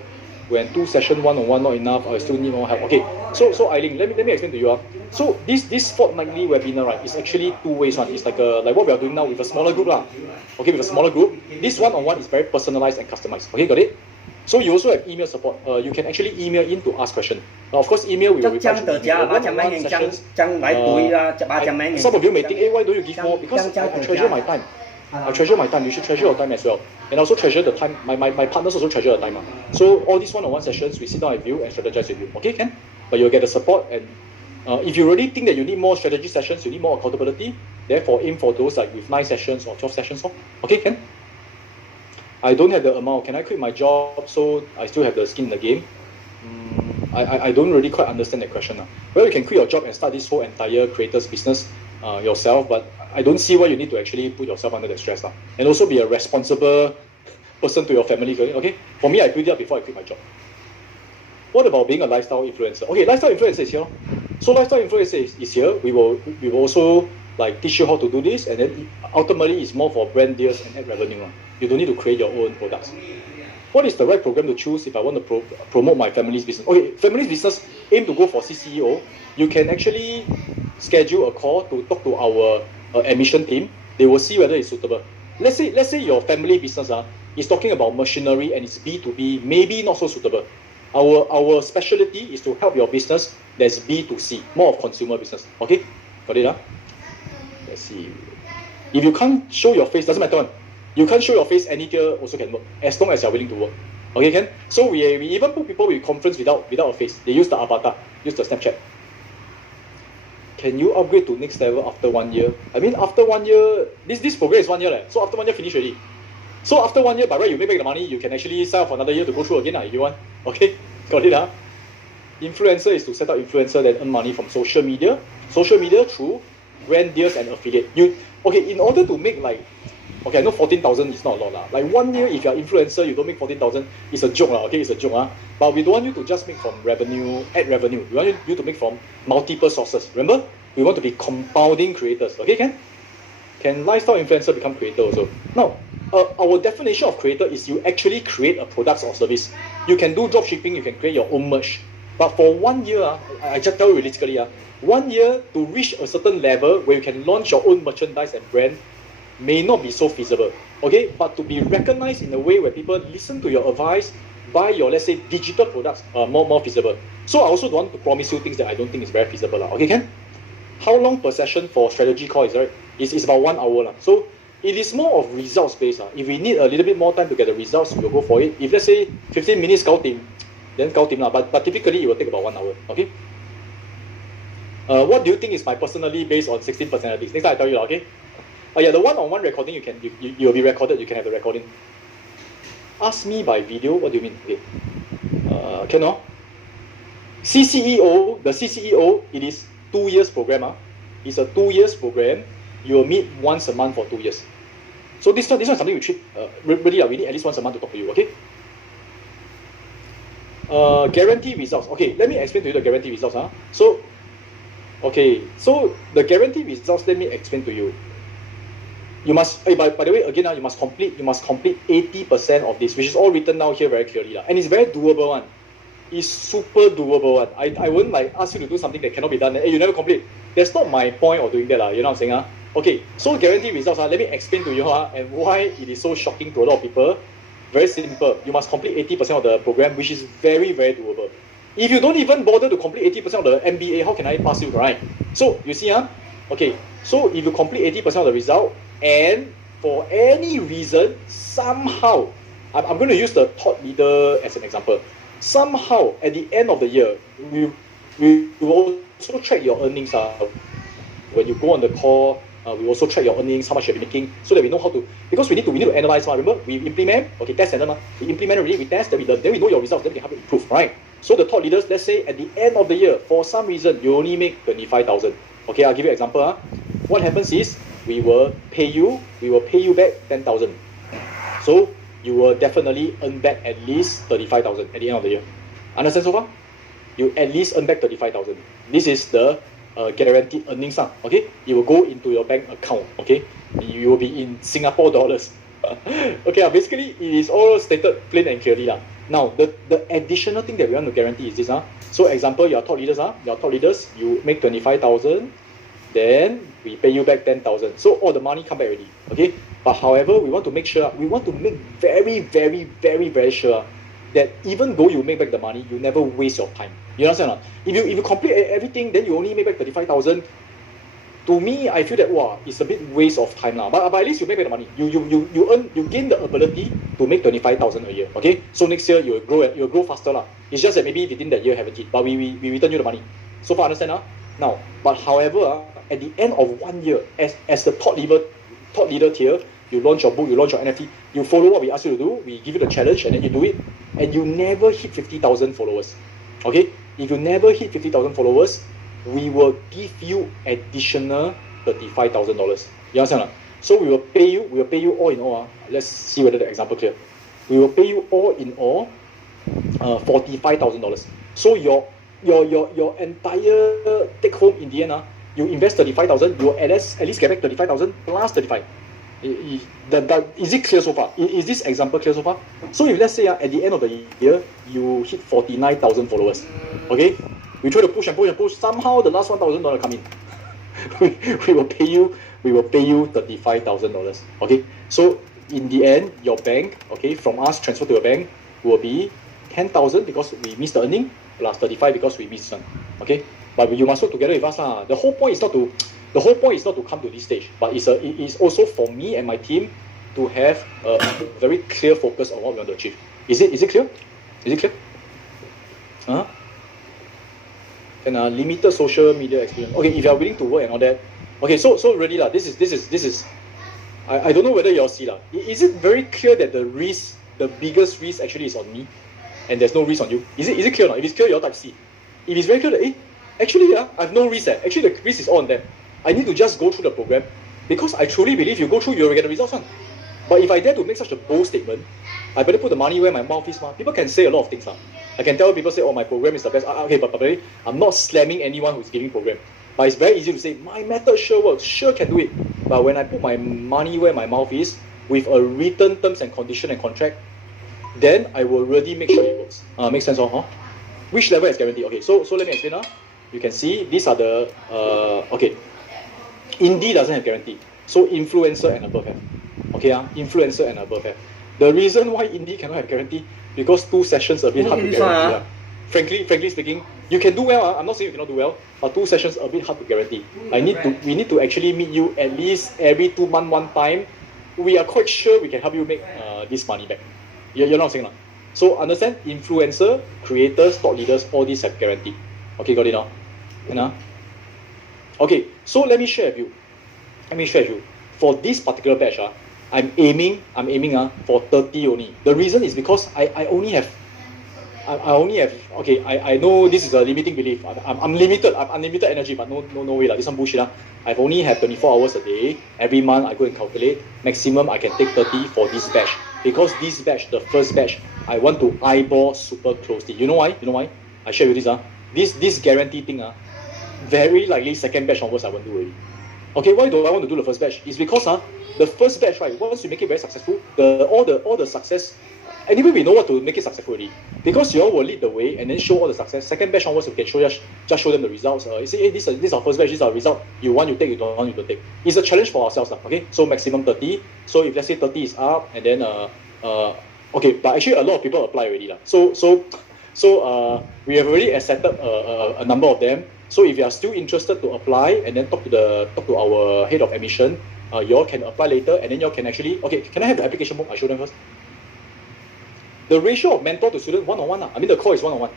When 2 session one-on-one not enough, I still need more help. Okay, so Eileen, let me explain to you. So this fortnightly webinar, right, is actually 2 ways. It's like what we are doing now with a smaller group. Okay, with a smaller group. This one-on-one is very personalized and customized. Okay, got it? So you also have email support. You can actually email in to ask questions. Of course, email we will reply to one-on-one sessions. Some of you may think, why don't you give more? Because I treasure my time. I treasure my time. You should treasure your time as well. And also treasure the time. My partners also treasure the time. So all these one-on-one sessions, we sit down with you and strategize with you. Okay, Ken? But you'll get the support. And if you really think that you need more strategy sessions, you need more accountability, therefore aim for those like with 9 sessions or 12 sessions. Okay, Ken? I don't have the amount. Can I quit my job so I still have the skin in the game? I don't really quite understand that question. Well, you can quit your job and start this whole entire creator's business yourself, but I don't see why you need to actually put yourself under that stress. And also be a responsible person to your family. Okay? For me, I quit it before I quit my job. What about being a lifestyle influencer? Okay, lifestyle influencer is here. So lifestyle influencer is here. We will also like teach you how to do this, and then ultimately it's more for brand deals and ad revenue. You don't need to create your own products. What is the right program to choose if I want to promote my family's business? Okay, family's business, aim to go for CCEO. You can actually schedule a call to talk to our admission team. They will see whether it's suitable. Let's say your family business is talking about machinery and it's B2B, maybe not so suitable. Our specialty is to help your business that's B2C, more of consumer business. Okay, got it? Let's see. If you can't show your face, doesn't matter. You can't show your face, any tier also can work, as long as you're willing to work. Okay, Ken? So we even put people with conference without a face. They use the avatar, use the Snapchat. Can you upgrade to next level after 1 year? I mean, after 1 year, this program is 1 year. So after 1 year, finish already. So after 1 year, by right, you make back the money, you can actually sign up for another year to go through again if you want. Okay, got it? Influencer is to set up influencer that earn money from social media. Social media through brand deals and affiliate. Okay, in order to make like, okay, I know 14,000 is not a lot. Like 1 year, if you're an influencer, you don't make 14,000, it's a joke. Okay, it's a joke. But we don't want you to just make from revenue, ad revenue. We want you to make from multiple sources. Remember, we want to be compounding creators. Okay, can lifestyle influencer become creator also? Now, our definition of creator is you actually create a product or service. You can do drop shipping, you can create your own merch. But for 1 year, I just tell you realistically, 1 year to reach a certain level where you can launch your own merchandise and brand may not be so feasible. Okay, but to be recognized in a way where people listen to your advice, buy your, let's say, digital products, more feasible. So I also don't want to promise you things that I don't think is very feasible. Okay, Ken? How long per session for strategy call is, right? It's about 1 hour. So it is more of results based. If we need a little bit more time to get the results, we'll go for it. If let's say 15 minutes gao tim, then gao tim. But typically it will take about 1 hour. Okay? What do you think is my personality based on 16 personalities? Next time I tell you, okay? Yeah, the one-on-one recording, you'll be recorded, you can have the recording. Ask me by video, what do you mean? Okay. Can no? CCEO, the CCEO, it is 2 years program. It's a 2 years program. You will meet once a month for 2 years. So this one is something we treat, really, we need at least once a month to talk to you, okay? Guarantee results. Okay, let me explain to you the guarantee results. So the guarantee results, let me explain to you. You must, by the way, again, you must complete 80% of this, which is all written down here very clearly. And it's very doable one. It's super doable one. I wouldn't like ask you to do something that cannot be done. Hey, you never complete. That's not my point of doing that. You know what I'm saying? Okay, so guarantee results. Let me explain to you and why it is so shocking to a lot of people. Very simple. You must complete 80% of the program, which is very, very doable. If you don't even bother to complete 80% of the MBA, how can I pass you, right? So, you see, okay, so if you complete 80% of the result, and for any reason, somehow, I'm going to use the thought leader as an example. Somehow, at the end of the year, we will also track your earnings. When you go on the call, we also track your earnings, how much you're making, so that we know how to, because we need to analyze. Remember, we implement, okay, test and learn. We implement already, we test, then we learn, then we know your results, then we can help you improve, right? So the thought leaders, let's say at the end of the year, for some reason, you only make 25,000. Okay, I'll give you an example. What happens is, we will pay you back 10,000. So you will definitely earn back at least 35,000 at the end of the year. Understand so far? You at least earn back 35,000. This is the guaranteed earnings. Okay, it will go into your bank account. Okay, you will be in Singapore dollars. Okay, basically it is all stated plain and clearly. Now the additional thing that we want to guarantee is this. So example, your top leaders, you make 25,000. Then we pay you back 10,000. So all the money come back already. Okay. But however, we want to make very, very, very, very sure that even though you make back the money, you never waste your time. You understand or not? If you complete everything, then you only make back 35,000. To me, I feel that it's a bit waste of time now. But at least you make back the money. You gain the ability to make 25,000 a year. Okay. So next year you'll grow faster lah. It's just that maybe within that year haven't hit, but we return you the money. So far understand now. But however, at the end of 1 year, as the top leader tier, you launch your book, you launch your NFT, you follow what we ask you to do, we give you the challenge, and then you do it, and you never hit 50,000 followers. Okay? If you never hit 50,000 followers, we will give you additional $35,000. You understand or not? So we will pay you all in all. Let's see whether the example clear. We will pay you all in all $45,000. So your entire take home in the end, you invest 35,000, you at least get back 35,000 plus 35. Is it clear so far? Is this example clear so far? So if let's say at the end of the year you hit 49,000 followers, okay, we try to push and push. Somehow the last $1,000 come in. we will pay you $35,000. Okay, so in the end, your bank, okay, from us transfer to your bank will be 10,000 because we missed the earning plus 35 because we missed one. Okay. But you must work together with us. The whole point is not to come to this stage, but it is also for me and my team to have a very clear focus on what we want to achieve. Is it clear? Is it clear? And limited social media experience. Okay, if you are willing to work and all that. Okay, so really this is. I don't know whether you all see . Is it very clear that the biggest risk actually is on me, and there's no risk on you? Is it clear or not? If it's clear, you all type C. If it's very clear that actually, I have no risk. Actually, the risk is all on them. I need to just go through the program because I truly believe you go through, you'll get the results. But if I dare to make such a bold statement, I better put the money where my mouth is. People can say a lot of things. I can tell people say, my program is the best. Okay, but I'm not slamming anyone who's giving program. But it's very easy to say, my method sure works, sure can do it. But when I put my money where my mouth is, with a written terms and condition and contract, then I will really make sure it works. Makes sense, huh? which level is guaranteed? Okay, so let me explain now. You can see these are the okay. Indie doesn't have guarantee, so influencer and above have. Okay, influencer and above have. The reason why indie cannot have guarantee because 2 sessions a bit hard to guarantee. Frankly speaking, you can do well. I'm not saying you cannot do well, but 2 sessions a bit hard to guarantee. We need to actually meet you at least every 2 months one time. We are quite sure we can help you make this money back. You're not saying that. So understand, influencer, creators, thought leaders, all these have guarantee. Okay, got it now? Okay, so let me share with you. For this particular batch, I'm aiming for 30 only. The reason is because I only have okay, I know this is a limiting belief. I'm limited, I'm unlimited energy, but no way, this one bullshit. I've only have 24 hours a day. Every month I go and calculate. Maximum I can take 30 for this batch. Because this batch, the first batch, I want to eyeball super closely. You know why? I share with you this. This guarantee thing, very likely second batch onwards I won't do already. Okay, why do I want to do the first batch? It's because the first batch, right, once you make it very successful, all the success, anyway we know what to make it successful already. Because you all will lead the way and then show all the success. Second batch onwards, we can just show them the results. You say, hey, this is our first batch, this is our result. You want, you take, you don't want, you don't take. It's a challenge for ourselves, okay? So maximum 30. So if let's say 30 is up, and then okay, but actually a lot of people apply already. So we have already accepted a number of them. So if you are still interested to apply and then talk to our head of admission, you all can apply later and then you all can actually, okay, can I have the application book? I show them first. The ratio of mentor to student, 1-on-1. I mean, the call is 1-on-1.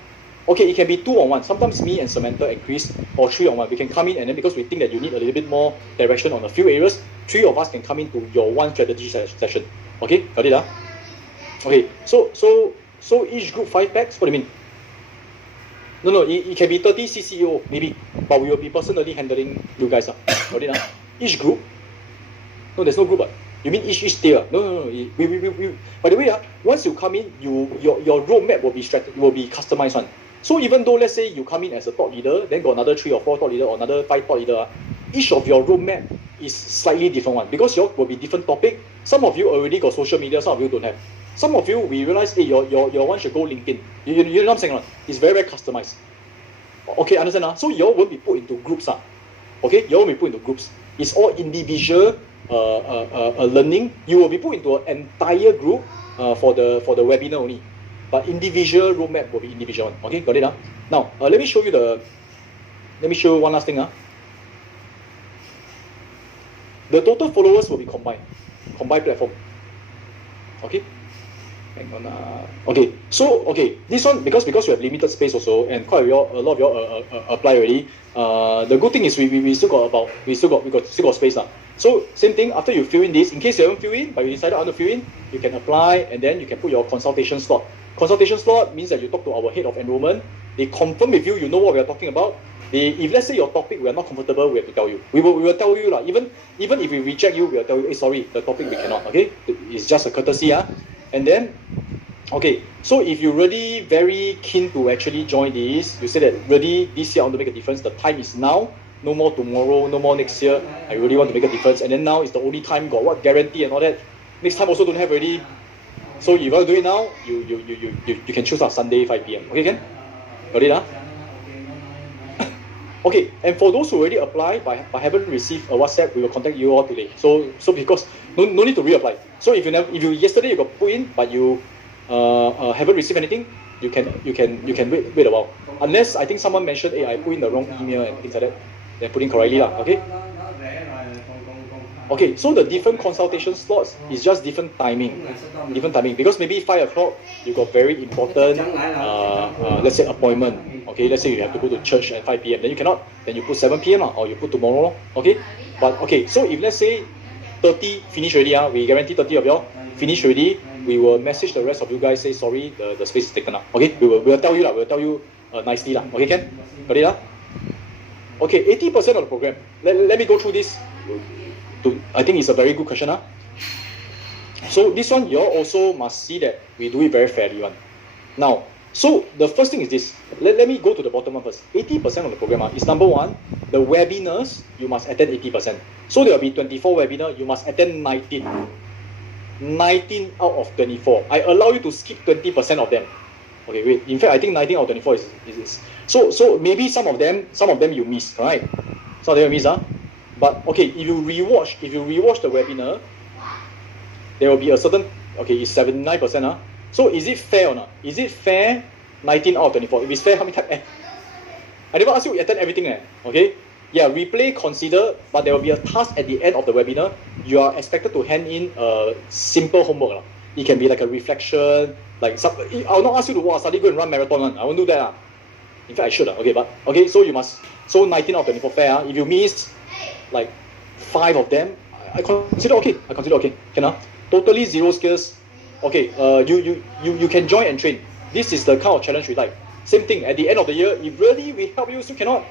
Okay, it can be 2-on-1. Sometimes me and Samantha and Chris, or 3-on-1. We can come in and then because we think that you need a little bit more direction on a few areas, 3 of us can come into your one strategy session. Okay, got it? Okay, so each group 5 packs. What do you mean? No, it can be 30 CCO maybe, but we will be personally handling you guys. Got it? Each group. No, there's no group. You mean each tier? No. We by the way, once you come in, your roadmap will be customized one. So even though let's say you come in as a thought leader, then got another 3 or 4 thought leader or another 5 thought leader, each of your roadmap is slightly different one because yours will be different topic. Some of you already got social media, some of you don't have. Some of you we realize, hey, your one should go LinkedIn. You know what I'm saying? It's very customized. Okay, understand? So you all won't be put into groups. Okay, you all will be put into groups. It's all individual learning. You will be put into an entire group for the webinar only. But individual roadmap will be individual one. Okay, got it? Now, let me show you one last thing. The total followers will be combined platform. Okay. Hang on. Okay. So this one because we have limited space also, and a lot of y'all apply already. The good thing is we still got space now. So same thing, after you fill in this, in case you haven't filled in, but you decided on to fill in, you can apply and then you can put your consultation slot. Consultation slot means that you talk to our head of enrollment. They confirm with you, you know what we are talking about. If let's say your topic we are not comfortable, we have to tell you. We will tell you even if we reject you, we will tell you, hey, sorry, the topic we cannot. Okay, it's just a courtesy. And then, okay, so if you're really very keen to actually join this, you say that really this year I want to make a difference. The time is now. No more tomorrow, no more next year. I really want to make a difference. And then now is the only time, got what guarantee and all that. Next time also don't have already. So if you want to do it now, you can choose Sunday 5 p.m. Okay, Ken? Got it? Okay, and for those who already applied but haven't received a WhatsApp, we will contact you all today. So because no need to reapply. So if you yesterday you got put in but you haven't received anything, you can wait a while. Unless I think someone mentioned, hey, I put in the wrong email and things like that. Then put in correctly okay? Okay, so the different consultation slots is just different timing. Because maybe 5 o'clock you got very important let's say appointment. Okay, let's say you have to go to church at 5 p.m. Then you cannot, then you put 7 p.m. or you put tomorrow. Okay? But okay, so if let's say 30 finish already, we guarantee 30 of y'all finish already, we will message the rest of you guys, say sorry, the space is taken up. Okay? We will tell you nicely. Okay, Ken? Got it? Okay, 80% of the program. Let me go through this. I think it's a very good question. So this one, you all also must see that we do it very fairly. Now, so the first thing is this. Let me go to the bottom one first. 80% of the program is number one, the webinars, you must attend 80%. So there will be 24 webinars, you must attend 19. 19 out of 24. I allow you to skip 20% of them. Okay, wait. In fact, I think 19 out of 24 is so maybe some of them you miss, right? Some of them you miss, But okay, if you rewatch the webinar, there will be a certain, okay, it's 79%, So is it fair or not? Is it fair 19 out of 24? If it's fair, how many type? I never ask you to attend everything, okay? Yeah, replay, consider, but there will be a task at the end of the webinar. You are expected to hand in a simple homework. It can be like a reflection, like some, I'll not ask you to suddenly go and run marathon. I won't do that. In fact, I should. Okay, but okay, so you must, so 19 out of 24 fair. If you miss like 5 of them, I consider okay. Can totally 0 skills. Okay, you can join and train. This is the kind of challenge we like. Same thing, at the end of the year, if really we help you, still cannot.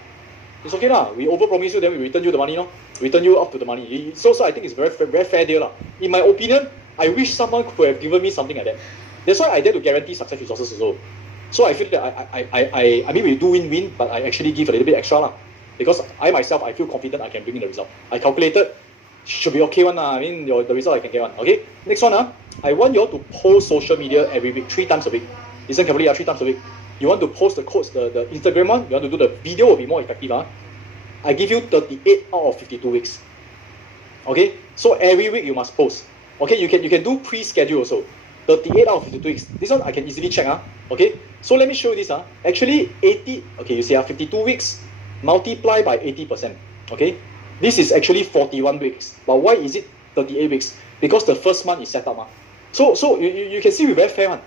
It's okay lah. We overpromise you, then we return you the money, return you up to the money. So I think it's very fair deal lah. In my opinion, I wish someone could have given me something like that. That's why I dare to guarantee success resources also. So I feel that I mean we do win-win, but I actually give a little bit extra lah. Because I myself, I feel confident I can bring in the result. I calculated, should be okay one lah. I mean the result I can get one. Okay, next one I want you all to post social media every week, 3 times a week. Listen carefully, 3 times a week. You want to post the quotes, the Instagram one, you want to do the video will be more effective. I give you 38 out of 52 weeks. Okay, so every week you must post. Okay, you can do pre-schedule also. 38 out of 52 weeks. This one I can easily check. Okay, so let me show you this. Actually 80, okay, you see 52 weeks multiply by 80%. Okay, this is actually 41 weeks. But why is it 38 weeks? Because the first month is set up. So you can see we're very fair one.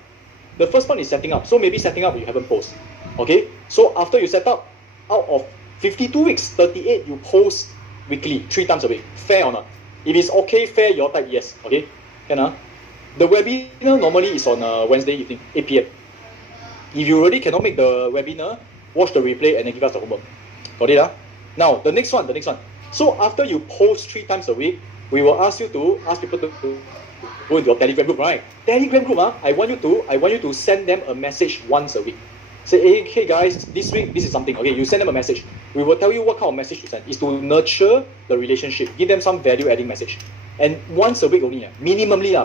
The first one is setting up. So maybe setting up you haven't post. Okay, so after you set up, out of 52 weeks, 38 you post weekly, 3 times a week. Fair or not? If it's okay, fair, you all type yes. Okay, can The webinar normally is on Wednesday evening, 8 p.m. If you already cannot make the webinar, watch the replay and then give us the homework. Got it? Now the next one. So after you post 3 times a week, we will ask people to go into your Telegram group, right? Telegram group, I want you to send them a message once a week. Say, hey guys, this week this is something. Okay, you send them a message. We will tell you what kind of message to send. It's to nurture the relationship, give them some value-adding message. And once a week only, minimally.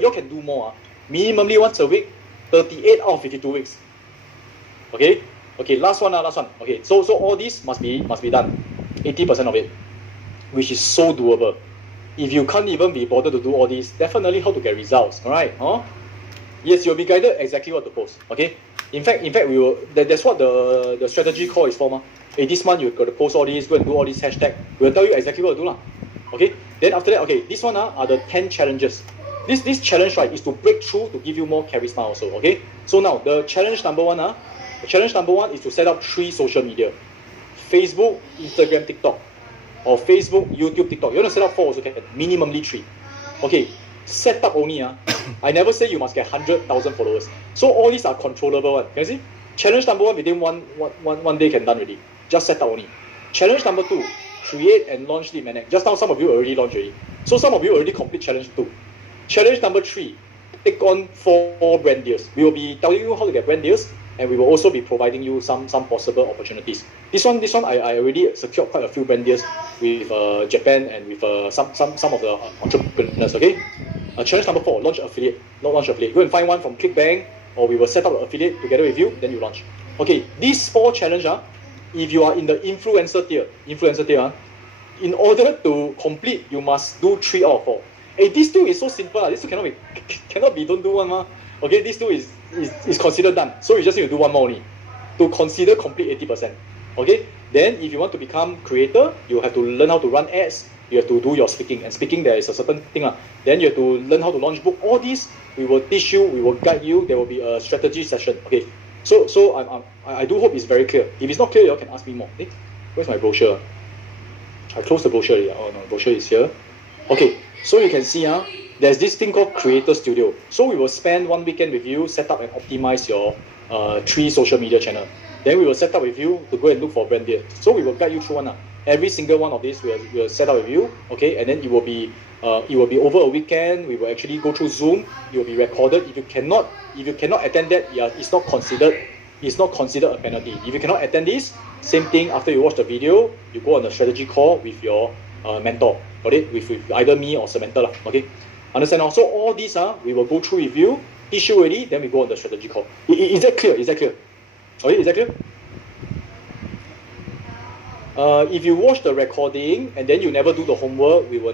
You can do more. Minimally once a week, 38 out of 52 weeks. Okay, last one. Okay, so all this must be done. 80% of it, which is so doable. If you can't even be bothered to do all this, definitely how to get results, alright? Yes, you'll be guided exactly what to post, okay? In fact, we will. That's what the strategy call is for, Hey, this month you've got to post all this, go and do all these hashtag. We'll tell you exactly what to do, Okay? Then after that, okay, this one are the 10 challenges. This challenge, right, is to break through to give you more charisma also, okay? So now, the challenge number one is to set up 3 social media. Facebook, Instagram, TikTok. Or Facebook, YouTube, TikTok. You want to set up 4 also can, minimally 3. Okay, set up only. I never say you must get 100,000 followers. So all these are controllable one. Can you see? Challenge number 1 within one day can done already. Just set up only. Challenge number 2, create and launch lead magnet. Just now some of you already launched already. So some of you already complete challenge 2. Challenge number 3, take on 4 brand deals. We will be telling you how to get brand deals, and we will also be providing you some possible opportunities. This one I already secured quite a few brand deals with Japan and with some of the entrepreneurs. Okay. Challenge number 4, launch affiliate. Not launch affiliate. Go and find one from ClickBank, or we will set up an affiliate together with you. Then you launch. Okay. These 4 challenges, if you are in the influencer tier, in order to complete, you must do 3 out of 4. Hey, this 2 is so simple. This 2 cannot be don't do one. Okay, this 2 is considered done. So you just need to do one more only to consider complete 80%. Okay, then if you want to become creator, you have to learn how to run ads. You have to do your speaking, and speaking there is a certain thing. Then you have to learn how to launch book. All these we will teach you, we will guide you. There will be a strategy session. Okay, so I do hope it's very clear. If it's not clear, you can ask me more. Hey, where's my brochure? I closed the brochure already. Oh no, the brochure is here. Okay, so you can see there's this thing called Creator Studio. So we will spend 1 weekend with you, set up and optimize your 3 social media channel. Then we will set up with you to go and look for brand deal. So we will guide you through one. Every single one of these we'll set up with you, okay? And then it will be over a weekend. We will actually go through Zoom. It will be recorded. If you cannot attend that, it's not considered a penalty. If you cannot attend this, same thing. After you watch the video, you go on a strategy call with your mentor. Got it? With either me or Samantha, okay? Understand? Also, all these we will go through with you. teach you already, then we go on the strategy call. Is that clear? Is that clear? Okay, is that clear? If you watch the recording and then you never do the homework, we will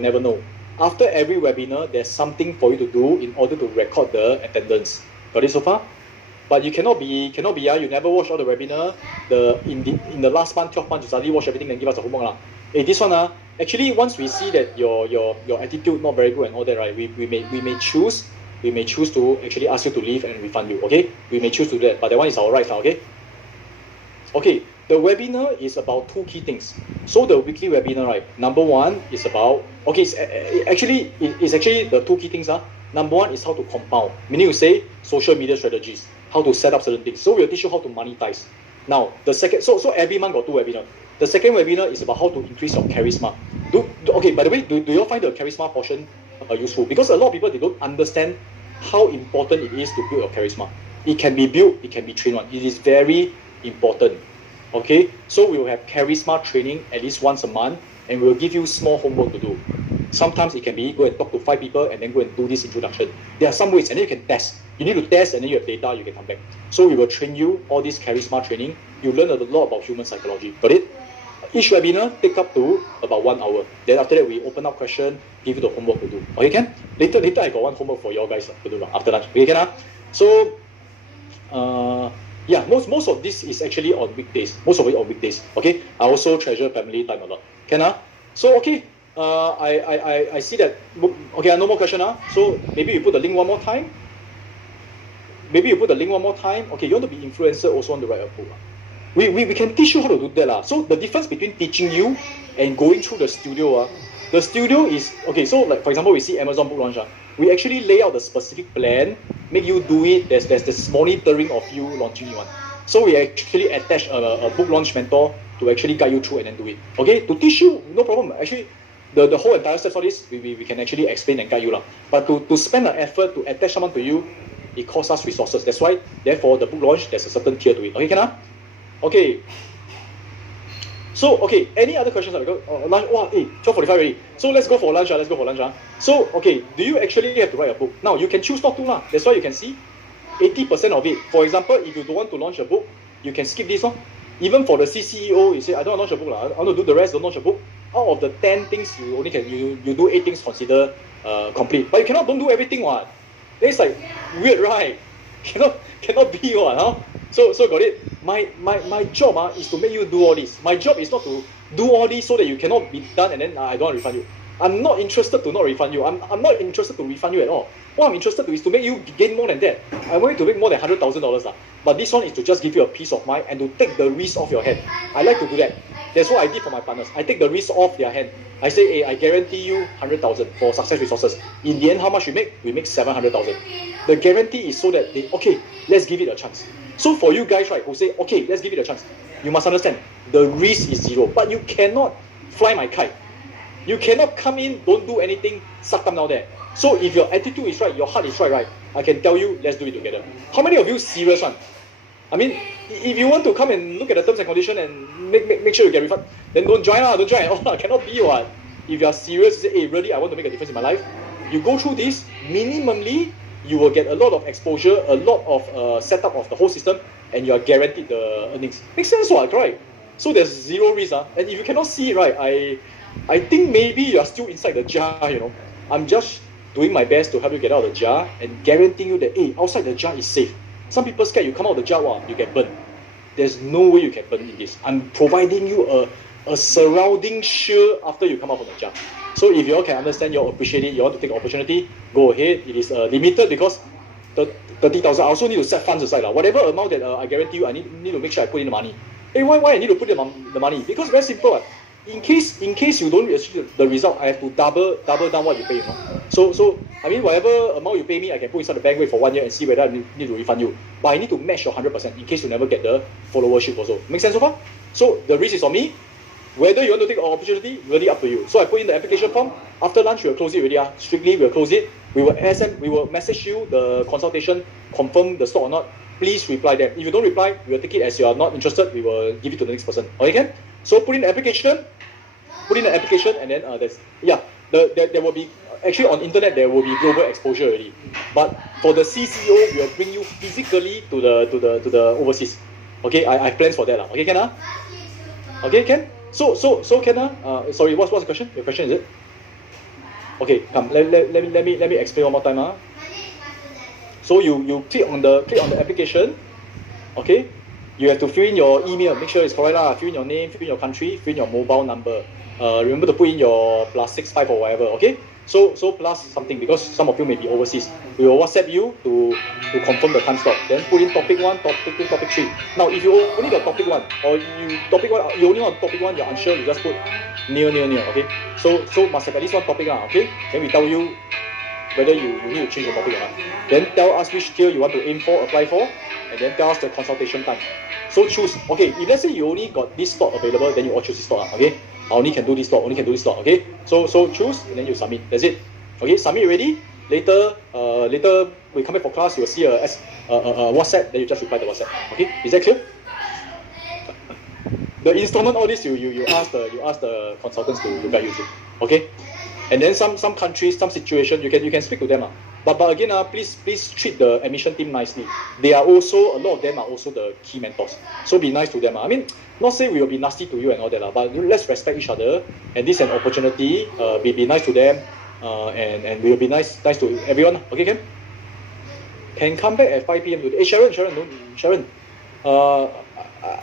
never know. After every webinar, there's something for you to do in order to record the attendance. Got it so far? But you cannot be you never watch all the webinar. In the last month, 12 months, you suddenly watch everything and give us the homework lah. Hey, this one actually once we see that your attitude not very good and all that, right? We may choose to actually ask you to leave and refund you. Okay, we may choose to do that, but that one is our right now. Okay. Okay. The webinar is about two key things. So the weekly webinar, right? Number one is about it's actually the two key things. Number one is how to compound, meaning you say social media strategies, how to set up certain things. So we'll teach you how to monetize. Now the second, so every month got two webinars. The second webinar is about how to increase your charisma. By the way, do you all find the charisma portion useful? Because a lot of people, they don't understand how important it is to build your charisma. It can be built, it can be trained on. It is very important. Okay, so we will have charisma training at least once a month, and we will give you small homework to do. Sometimes it can be go and talk to 5 people and then go and do this introduction. There are some ways, and then you can test. You need to test, and then you have data, you can come back. So we will train you all this charisma training. You learn a lot about human psychology. Got it? Each webinar take up to about 1 hour. Then after that, we open up question, give you the homework to do. Okay, can? Later I got one homework for you guys to do after lunch. Okay, can? So, yeah, most of this is actually on weekdays. Most of it on weekdays. Okay. I also treasure family time a lot. Can? So okay. I see that. Okay, no more question. So maybe you put the link one more time. Okay, you want to be influencer, also want to write a book. We can teach you how to do that. So the difference between teaching you and going through the studio. The studio is okay. So like for example, we see Amazon book launch. We actually lay out the specific plan, make you do it. There's this monitoring of you launching one. So we actually attach a book launch mentor to actually guide you through and then do it. Okay, to teach you, no problem. Actually, the whole entire steps of this, we can actually explain and guide you. But to spend an effort to attach someone to you, it costs us resources. That's why, therefore, the book launch, there's a certain tier to it. Okay, can? Okay. So, okay, any other questions? Lunch? Wow, 12:45 already. So let's go for lunch. So, okay, do you actually have to write a book? Now, you can choose not to. That's why you can see 80% of it. For example, if you don't want to launch a book, you can skip this. Even for the CCEO, you say, I don't want to launch a book. I want to do the rest, don't launch a book. Out of the 10 things, you only can, you do 8 things consider complete. But you don't do everything. Then it's like, weird, right? Cannot be. So got it? My job is to make you do all this. My job is not to do all this so that you cannot be done and then I don't want to refund you. I'm not interested to not refund you. I'm not interested to refund you at all. What I'm interested to is to make you gain more than that. I want you to make more than $100,000. But this one is to just give you a peace of mind and to take the risk off your hand. I like to do that. That's what I did for my partners. I take the risk off their hand. I say, hey, I guarantee you 100,000 for Success Resources. In the end, how much we make? We make 700,000. The guarantee is so that they, okay, let's give it a chance. So for you guys, right, who say, okay, let's give it a chance, you must understand, the risk is zero. But you cannot fly my kite. You cannot come in, don't do anything, suck them down there. So if your attitude is right, your heart is right, I can tell you, let's do it together. How many of you serious one? I mean, if you want to come and look at the terms and conditions and make sure you get refund, then don't join. Oh, cannot be what. If you are serious, you say, hey, really, I want to make a difference in my life. You go through this, minimally, you will get a lot of exposure, a lot of setup of the whole system, and you are guaranteed the earnings. Makes sense, right? So there's zero risk. And if you cannot see it, right, I think maybe you are still inside the jar, I'm just doing my best to help you get out of the jar and guaranteeing you that, hey, outside the jar is safe. Some people scared you come out of the jar, you get burned. There's no way you can burn in this. I'm providing you a surrounding shield after you come out from the jar. So if you all can understand, you all appreciate it, you want to take the opportunity, go ahead. It is limited because 30,000, I also need to set funds aside. Whatever amount that I guarantee you, I need to make sure I put in the money. Hey, why I need to put in the money? Because very simple. In case you don't achieve the result, I have to double down what you pay. So I mean, whatever amount you pay me, I can put inside the bank, wait for 1 year and see whether I need to refund you. But I need to match your 100% in case you never get the followership also. Make sense so far? So the risk is on me. Whether you want to take an opportunity, really up to you. So I put in the application form. After lunch, we'll close it already. Strictly, we'll close it. We will message you the consultation, confirm the stock or not. Please reply them. If you don't reply, we will take it as you are not interested. We will give it to the next person. Okay, can? So put in the application, and then there will be actually on internet there will be global exposure already. But for the CCO, we'll bring you physically to the overseas. Okay, I plans for that lah. Okay, can ah? Okay, can. So can ah? Sorry, what's the question? Your question is it? Okay, come. Let me explain one more time ah. So you click on the application. Okay, you have to fill in your email. Make sure it's correct lah. Fill in your name, fill in your country, fill in your mobile number. Remember to put in your +65 or whatever. Okay. So plus something because some of you may be overseas. We will WhatsApp you to confirm the time slot. Then put in topic 1, topic 2, topic 3. Now if you only got topic 1 or you only want topic 1, you're unsure, you just put near. Okay. So must have at least one topic lah. Okay. Then we tell you whether you need to change your topic or not. Then tell us which tier you want to aim for, apply for, and then tell us the consultation time. So choose. Okay. If let's say you only got this slot available, then you all choose this slot. Okay. I only can do this slot, okay? So choose and then you submit. That's it. Okay, submit already. Later we come back for class, you'll see a WhatsApp, then you just reply the WhatsApp. Okay, is that clear? The installment, all this you ask the consultants to guide you through. Okay? And then some countries, some situation, you can speak to them. But again, please treat the admission team nicely. They are also, a lot of them are also the key mentors. So be nice to them. I mean, not say we will be nasty to you and all that, but let's respect each other. And this is an opportunity. Be nice to them. And we will be nice to everyone. Okay, Cam? Can come back at 5 p.m. today. Hey, Sharon.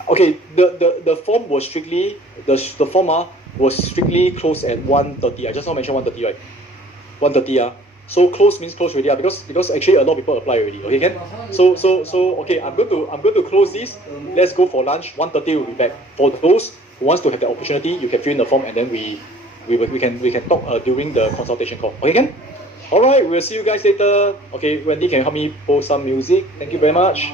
Okay, the form was strictly the form was strictly closed at 1:30. I just now mentioned 1:30, right? 1:30. So close means close already because actually a lot of people apply already. Okay, can? So okay, I'm going to close this. Let's go for lunch. 1:30 we'll be back. For those who wants to have the opportunity, you can fill in the form and then we can talk during the consultation call. Okay, can? All right, we'll see you guys later. Okay, Wendy, can you help me post some music? Thank you very much.